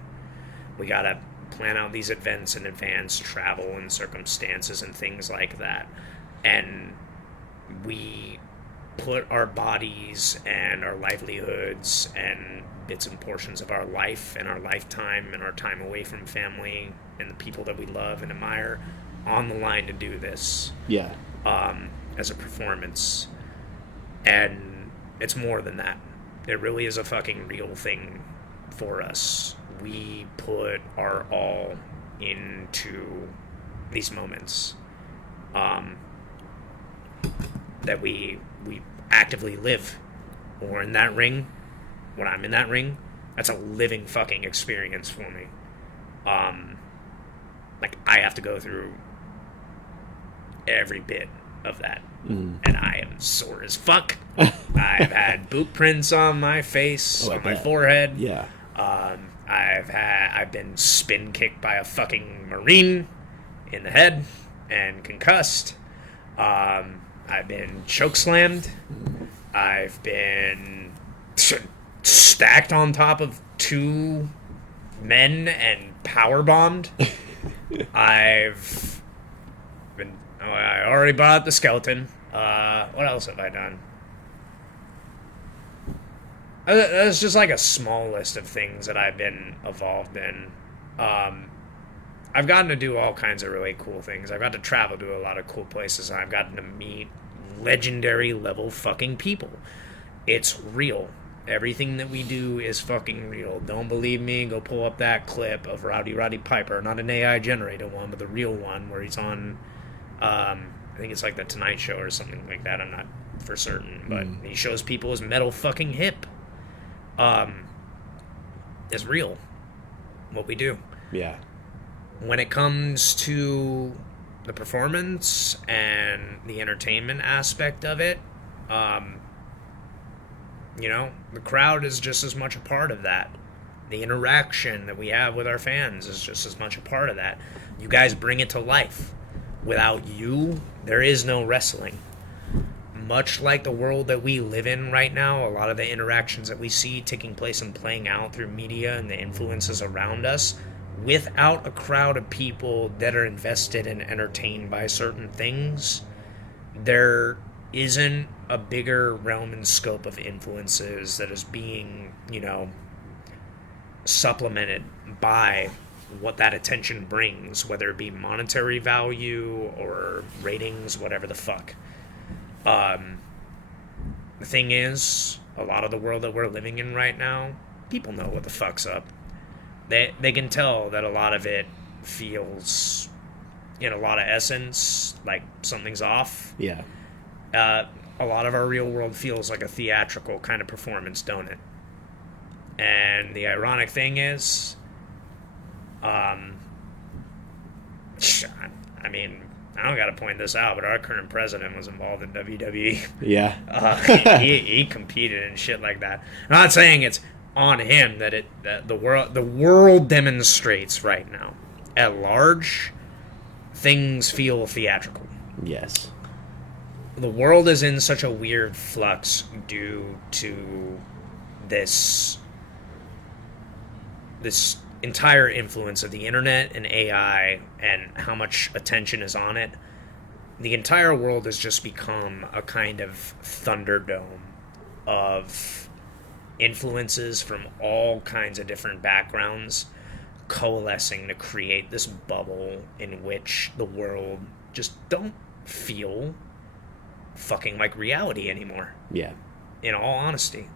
We gotta plan out these events in advance, travel and circumstances and things like that. And we put our bodies and our livelihoods and bits and portions of our life and our lifetime and our time away from family and the people that we love and admire on the line to do this. Yeah. As a performance. And it's more than that. It really is a fucking real thing for us. We put our all into these moments that we actively live. Or in that ring, when I'm in that ring, that's a living fucking experience for me. Like, I have to go through every bit of that. And I am sore as fuck. I've had boot prints on my face, on my forehead. Yeah. I've been spin kicked by a fucking Marine in the head and concussed. I've been choke slammed. I've been stacked on top of two men and power bombed. I've been. Oh, I already brought up the skeleton. What else have I done? That's just like a small list of things that I've been involved in. I've gotten to do all kinds of really cool things. I've got to travel to a lot of cool places. And I've gotten to meet legendary level fucking people. It's real. Everything that we do is fucking real. Don't believe me? Go pull up that clip of Roddy Piper. Not an AI generated one, but the real one where he's on, I think it's like the Tonight Show or something like that. I'm not for certain, but he shows people his metal fucking hip. Is real. What we do. Yeah. When it comes to the performance and the entertainment aspect of it, you know, the crowd is just as much a part of that. The interaction that we have with our fans is just as much a part of that. You guys bring it to life. Without you, there is no wrestling. Much like the world that we live in right now, a lot of the interactions that we see taking place and playing out through media and the influences around us, without a crowd of people that are invested and entertained by certain things, there isn't a bigger realm and scope of influences that is being, you know, supplemented by what that attention brings, whether it be monetary value or ratings, whatever the fuck. The thing is, a lot of the world that we're living in right now, people know what the fuck's up. They can tell that a lot of it feels, in a lot of essence, like something's off. Yeah. A lot of our real world feels like a theatrical kind of performance, don't it? And the ironic thing is, I mean, I don't got to point this out, but our current president was involved in WWE. Yeah. He competed and shit like that. I'm not saying it's on him that the world demonstrates right now. At large, things feel theatrical. Yes. The world is in such a weird flux due to this entire influence of the internet and AI and how much attention is on it. The entire world has just become a kind of thunderdome of influences from all kinds of different backgrounds coalescing to create this bubble in which the world just don't feel fucking like reality anymore. Yeah. In all honesty.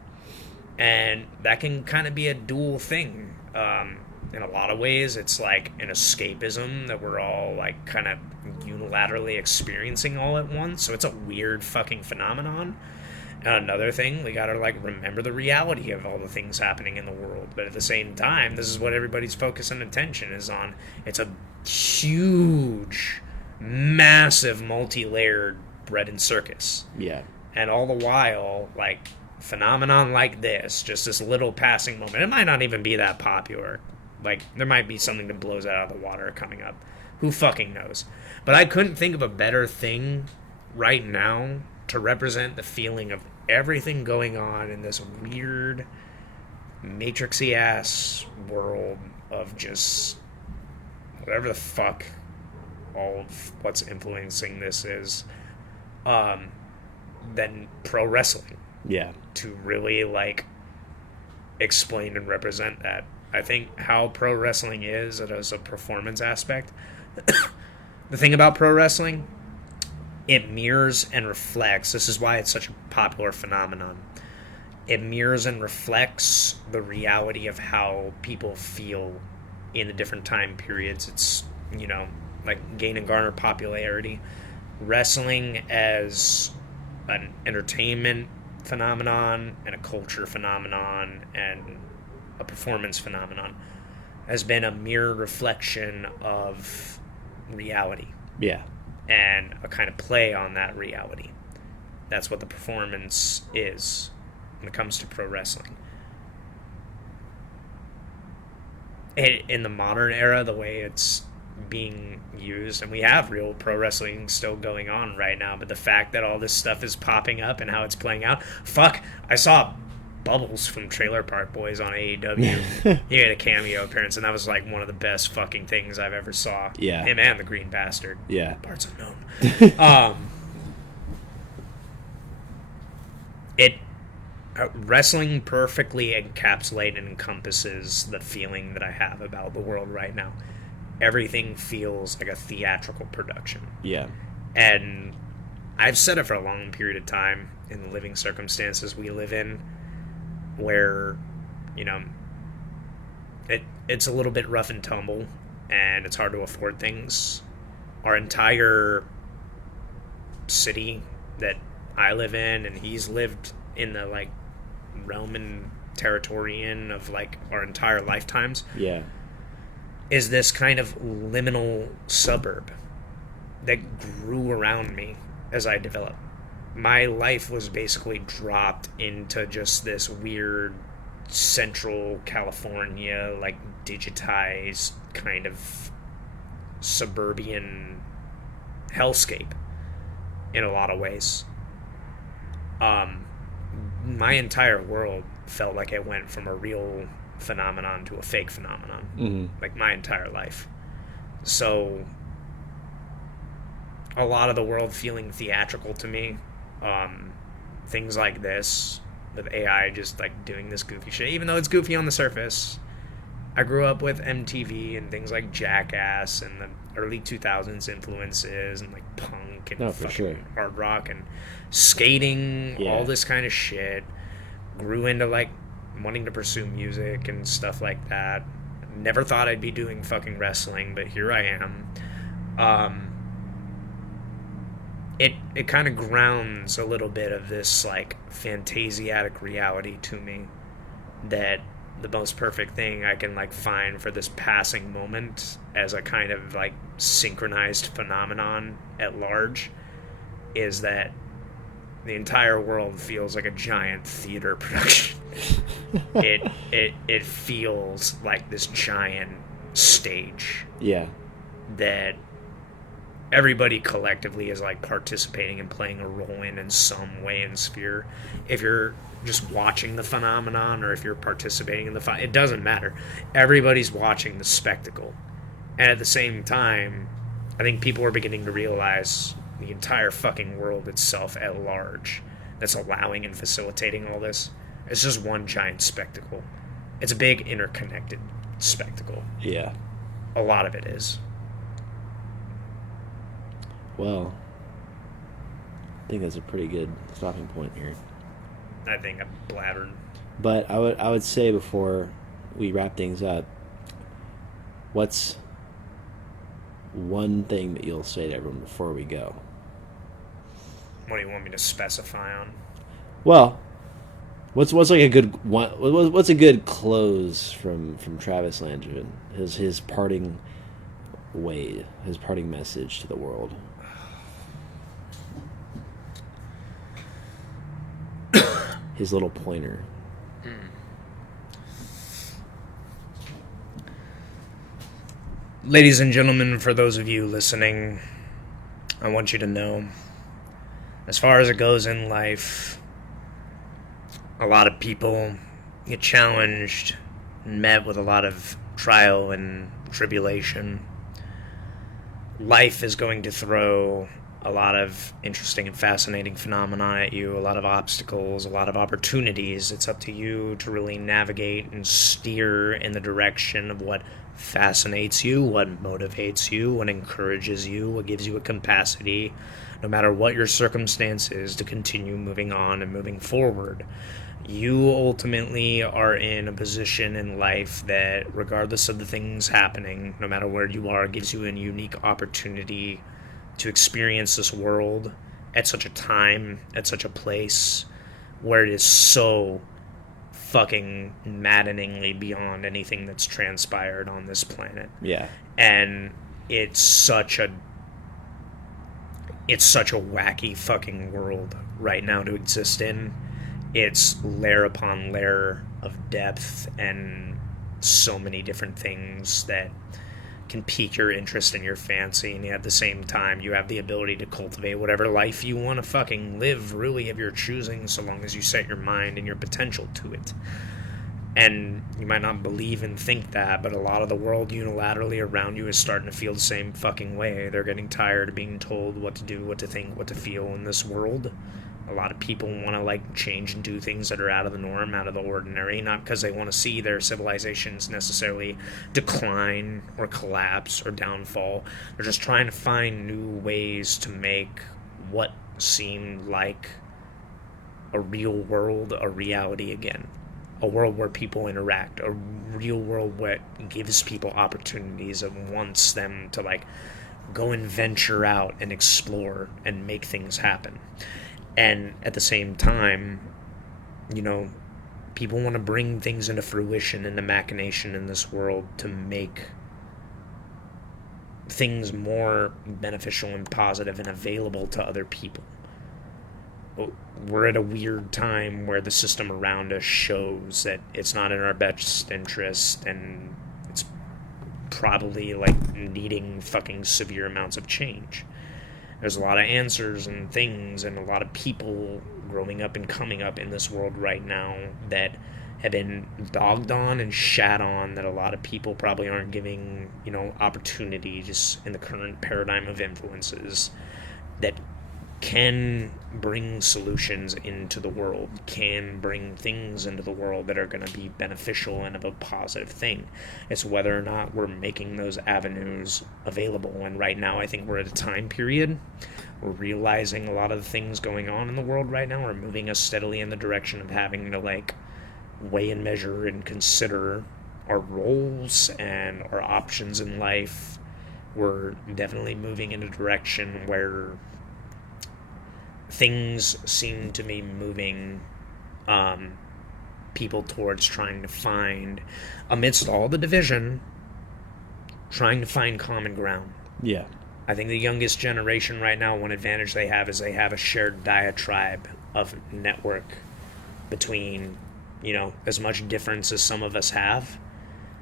And that can kind of be a dual thing. In a lot of ways, it's like an escapism that we're all like kind of unilaterally experiencing all at once. So it's a weird fucking phenomenon. And another thing, we gotta like remember the reality of all the things happening in the world. But at the same time, this is what everybody's focus and attention is on. It's a huge, massive, multi-layered bread and circus. Yeah. And all the while, like, phenomenon like this, just this little passing moment, it might not even be that popular. Like, there might be something that blows it out of the water coming up. Who fucking knows? But I couldn't think of a better thing right now to represent the feeling of everything going on in this weird, matrixy-ass world of just whatever the fuck all of what's influencing this is, than pro wrestling. Yeah. To really, like, explain and represent that. I think how pro wrestling is, as a performance aspect, the thing about pro wrestling, it mirrors and reflects, this is why it's such a popular phenomenon, it mirrors and reflects the reality of how people feel in the different time periods. It's, you know, like gain and garner popularity. Wrestling as an entertainment phenomenon and a culture phenomenon and a performance phenomenon has been a mirror reflection of reality. Yeah. And a kind of play on that reality. That's what the performance is when it comes to pro wrestling. In the modern era, the way it's being used, and we have real pro wrestling still going on right now, but the fact that all this stuff is popping up and how it's playing out, fuck, I saw Bubbles from Trailer Park Boys on AEW. He had a cameo appearance, and that was like one of the best fucking things I've ever saw. Yeah. Him and the Green Bastard. Yeah. Parts unknown. Wrestling perfectly encapsulates and encompasses the feeling that I have about the world right now. Everything feels like a theatrical production. Yeah. And I've said it for a long period of time in the living circumstances we live in, where, you know, it's a little bit rough and tumble, and it's hard to afford things. Our entire city that I live in and he's lived in the like realm and territory in of like our entire lifetimes, Yeah. is this kind of liminal suburb that grew around me as I developed. My life was basically dropped into just this weird central California, like digitized kind of suburban hellscape in a lot of ways. My entire world felt like it went from a real phenomenon to a fake phenomenon. Mm-hmm. Like my entire life. So a lot of the world feeling theatrical to me. Things like this with AI just like doing this goofy shit, even though it's goofy on the surface. I grew up with MTV and things like Jackass and the early 2000s influences and like punk and fucking hard rock and skating, all this kind of shit. Grew into like wanting to pursue music and stuff like that. Never thought I'd be doing fucking wrestling, but here I am. It kind of grounds a little bit of this like fantasiatic reality to me, that the most perfect thing I can like find for this passing moment as a kind of like synchronized phenomenon at large is that the entire world feels like a giant theater production. It feels like this giant stage. Yeah. That everybody collectively is like participating and playing a role in some way and sphere. If you're just watching the phenomenon or if you're participating in the it doesn't matter. Everybody's watching the spectacle. And at the same time, I think people are beginning to realize the entire fucking world itself at large that's allowing and facilitating all this, it's just one giant spectacle. It's a big interconnected spectacle. Yeah. A lot of it is. Well, I think that's a pretty good stopping point here. I think I'm blabbered. But I would say before we wrap things up, what's one thing that you'll say to everyone before we go? What do you want me to specify on? Well, what's like a good one? What's a good close from Travis Langevin? His parting way, his parting message to the world. His little pointer. Ladies and gentlemen, for those of you listening, I want you to know, as far as it goes in life, a lot of people get challenged and met with a lot of trial and tribulation. Life is going to throw a lot of interesting and fascinating phenomena at you, a lot of obstacles, a lot of opportunities. It's up to you to really navigate and steer in the direction of what fascinates you, what motivates you, what encourages you, what gives you a capacity, no matter what your circumstances, to continue moving on and moving forward. You ultimately are in a position in life that, regardless of the things happening, no matter where you are, gives you a unique opportunity to experience this world at such a time, at such a place, where it is so fucking maddeningly beyond anything that's transpired on this planet. Yeah. And it's such a wacky fucking world right now to exist in. It's layer upon layer of depth and so many different things that can pique your interest and your fancy, and at the same time you have the ability to cultivate whatever life you want to fucking live, really, of your choosing, so long as you set your mind and your potential to it. And you might not believe and think that, but a lot of the world unilaterally around you is starting to feel the same fucking way. They're getting tired of being told what to do, what to think, what to feel in this world. A lot of people want to like change and do things that are out of the norm, out of the ordinary, not because they want to see their civilizations necessarily decline or collapse or downfall. They're just trying to find new ways to make what seemed like a real world a reality again. A world where people interact, a real world where it gives people opportunities and wants them to like go and venture out and explore and make things happen. And at the same time, you know, people want to bring things into fruition, into machination in this world to make things more beneficial and positive and available to other people. We're at a weird time where the system around us shows that it's not in our best interest, and it's probably like needing fucking severe amounts of change. There's a lot of answers and things and a lot of people growing up and coming up in this world right now that have been dogged on and shat on, that a lot of people probably aren't giving, you know, opportunity just in the current paradigm of influences, that can bring solutions into the world, can bring things into the world that are going to be beneficial and of a positive thing. It's whether or not we're making those avenues available. And right now, I think we're at a time period. We're realizing a lot of the things going on in the world right now are moving us steadily in the direction of having to, like, weigh and measure and consider our roles and our options in life. We're definitely moving in a direction where things seem to be moving people towards trying to find, amidst all the division, trying to find common ground. Yeah. I think the youngest generation right now, one advantage they have is they have a shared diatribe of network between, you know, as much difference as some of us have.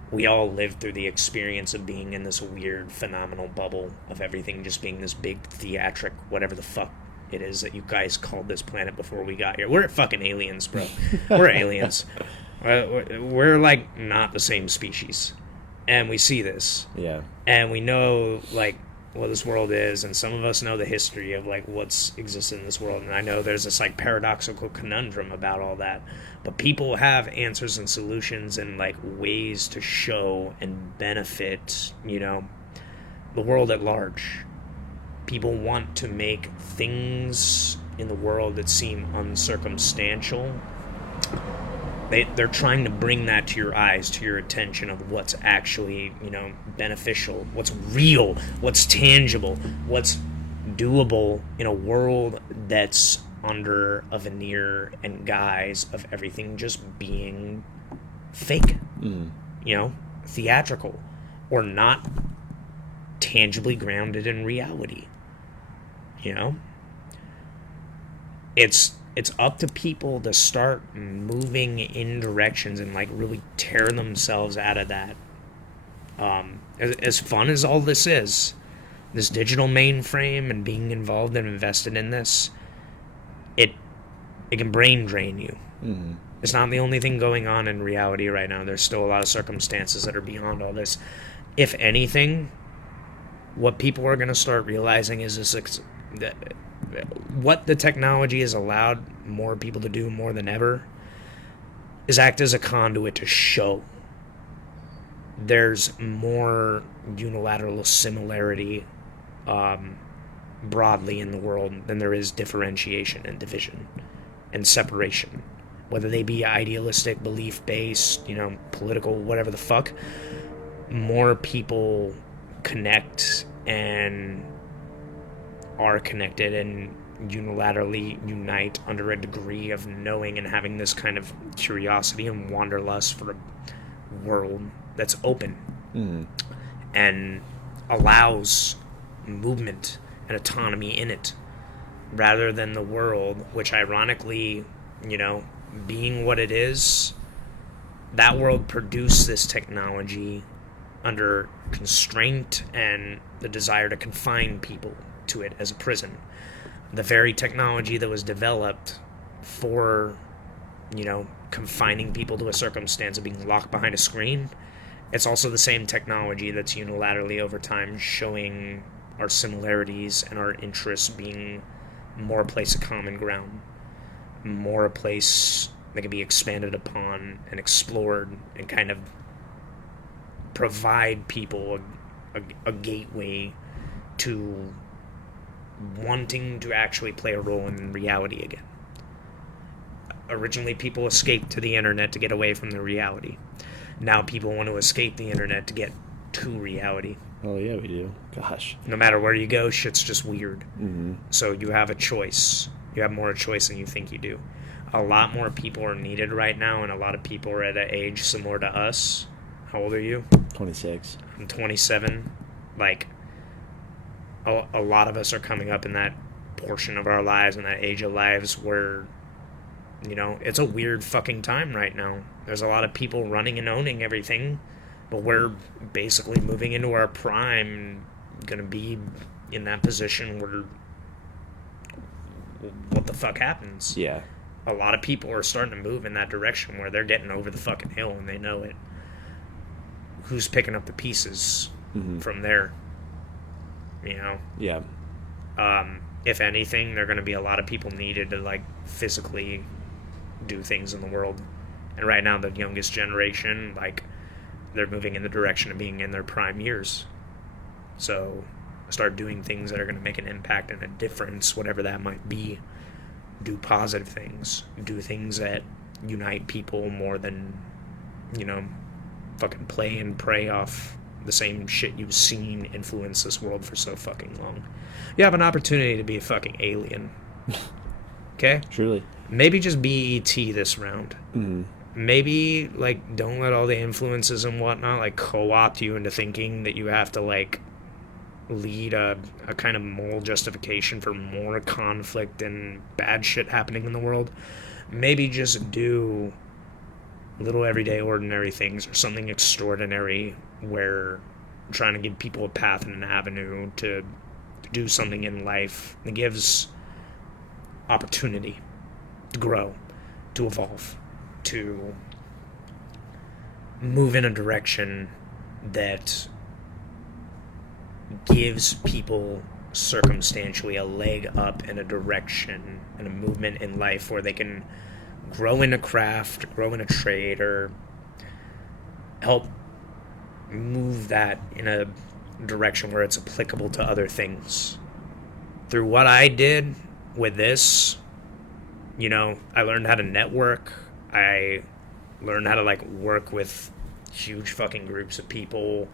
We all lived through the experience of being in this weird, phenomenal bubble of everything just being this big theatric, whatever the fuck it is that you guys called this planet before we got here. We're fucking aliens, bro. We're aliens. We're like not the same species. And we see this. Yeah. And we know, like, what this world is, and some of us know the history of, like, what's existed in this world. And I know there's this, like, paradoxical conundrum about all that. But people have answers and solutions and, like, ways to show and benefit, you know, the world at large. People want to make things in the world that seem uncircumstantial. They're trying to bring that to your eyes, to your attention, of what's actually, you know, beneficial, what's real, what's tangible, what's doable in a world that's under a veneer and guise of everything just being fake, you know, theatrical, or not tangibly grounded in reality. You know, it's up to people to start moving in directions and, like, really tear themselves out of that. As fun as all this is, this digital mainframe and being involved and invested in this, it can brain drain you. Mm-hmm. It's not the only thing going on in reality right now. There's still a lot of circumstances that are beyond all this. If anything, what people are going to start realizing is what the technology has allowed more people to do more than ever is act as a conduit to show there's more unilateral similarity broadly in the world than there is differentiation and division and separation, whether they be idealistic, belief-based, you know, political, whatever the fuck. More people connect and are connected and unilaterally unite under a degree of knowing and having this kind of curiosity and wanderlust for a world that's open and allows movement and autonomy in it, rather than the world, which ironically, you know, being what it is, that world produced this technology under constraint and the desire to confine people to it as a prison. The very technology that was developed for, you know, confining people to a circumstance of being locked behind a screen, it's also the same technology that's unilaterally over time showing our similarities and our interests being more a place of common ground, more a place that can be expanded upon and explored and kind of provide people a gateway to wanting to actually play a role in reality again. Originally, people escaped to the internet to get away from the reality. Now people want to escape the internet to get to reality. Oh, yeah, we do. Gosh. No matter where you go, shit's just weird. Mm-hmm. So you have a choice. You have more choice than you think you do. A lot more people are needed right now, and a lot of people are at an age similar to us. How old are you? 26. I'm 27. Like, a lot of us are coming up in that portion of our lives and that age of lives where, you know, it's a weird fucking time right now. There's a lot of people running and owning everything, but we're basically moving into our prime, gonna be in that position where what the fuck happens? Yeah. A lot of people are starting to move in that direction where they're getting over the fucking hill and they know it. Who's picking up the pieces from there? You know? Yeah. If anything, there are going to be a lot of people needed to, like, physically do things in the world. And right now, the youngest generation, like, they're moving in the direction of being in their prime years. So start doing things that are going to make an impact and a difference, whatever that might be. Do positive things. Do things that unite people more than, you know, fucking play and prey off the same shit you've seen influence this world for so fucking long. You have an opportunity to be a fucking alien. Okay? Truly. Maybe just be E.T. this round. Mm-hmm. Maybe, like, don't let all the influences and whatnot, like, co-opt you into thinking that you have to, like, lead a kind of moral justification for more conflict and bad shit happening in the world. Maybe just do little everyday ordinary things or something extraordinary where trying to give people a path and an avenue to do something in life that gives opportunity to grow, to evolve, to move in a direction that gives people circumstantially a leg up in a direction and a movement in life where they can grow in a craft, grow in a trade, or help move that in a direction where it's applicable to other things. Through what I did with this, you know, I learned how to network. I learned how to, like, work with huge fucking groups of people.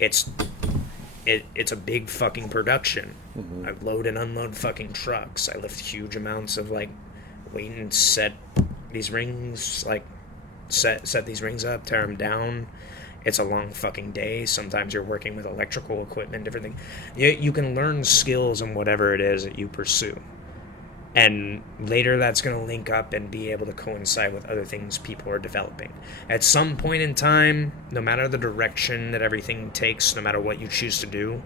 It's a big fucking production. Mm-hmm. I load and unload fucking trucks. I lift huge amounts of, like, weight and set these rings, like, set these rings up, tear them down. It's a long fucking day. Sometimes you're working with electrical equipment, different things. You can learn skills in whatever it is that you pursue. And later that's going to link up and be able to coincide with other things people are developing. At some point in time, no matter the direction that everything takes, no matter what you choose to do,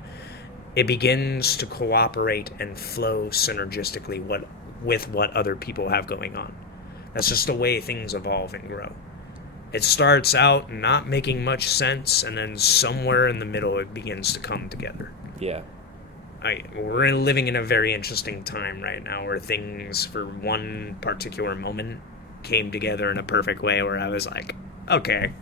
it begins to cooperate and flow synergistically with what other people have going on. That's just the way things evolve and grow. It starts out not making much sense, and then somewhere in the middle it begins to come together. Yeah. We're living in a very interesting time right now where things, for one particular moment, came together in a perfect way where I was like, okay,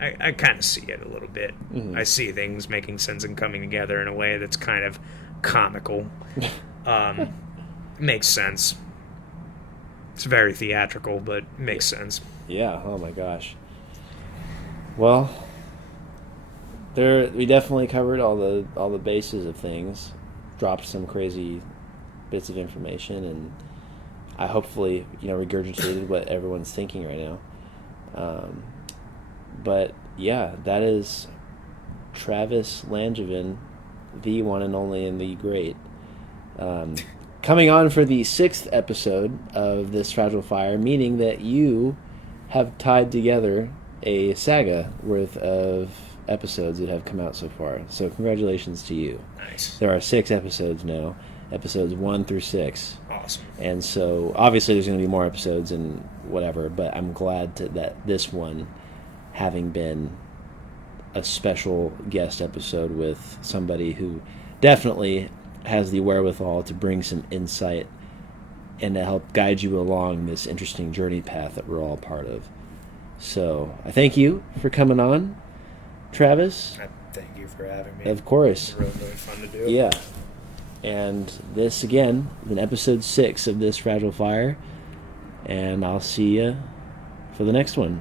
I kind of see it a little bit. Mm-hmm. I see things making sense and coming together in a way that's kind of comical. Makes sense. It's very theatrical, but makes sense. Yeah, oh my gosh. Well, we definitely covered all the bases of things. Dropped some crazy bits of information, and I hopefully, you know, regurgitated what everyone's thinking right now. But yeah, that is Travis Langevin, the one and only and the great. Coming on for the 6th episode of this Fragile Fire, meaning that you have tied together a saga worth of episodes that have come out so far. So congratulations to you. Nice. There are 6 episodes now, episodes 1 through 6. Awesome. And so obviously there's going to be more episodes and whatever, but I'm glad that this one, having been a special guest episode with somebody who definitely has the wherewithal to bring some insight and to help guide you along this interesting journey path that we're all part of. So I thank you for coming on, Travis. Thank you for having me. Of course. It's really, really fun to do. Yeah. And this, again, is in episode 6 of this Fragile Fire. And I'll see you for the next one.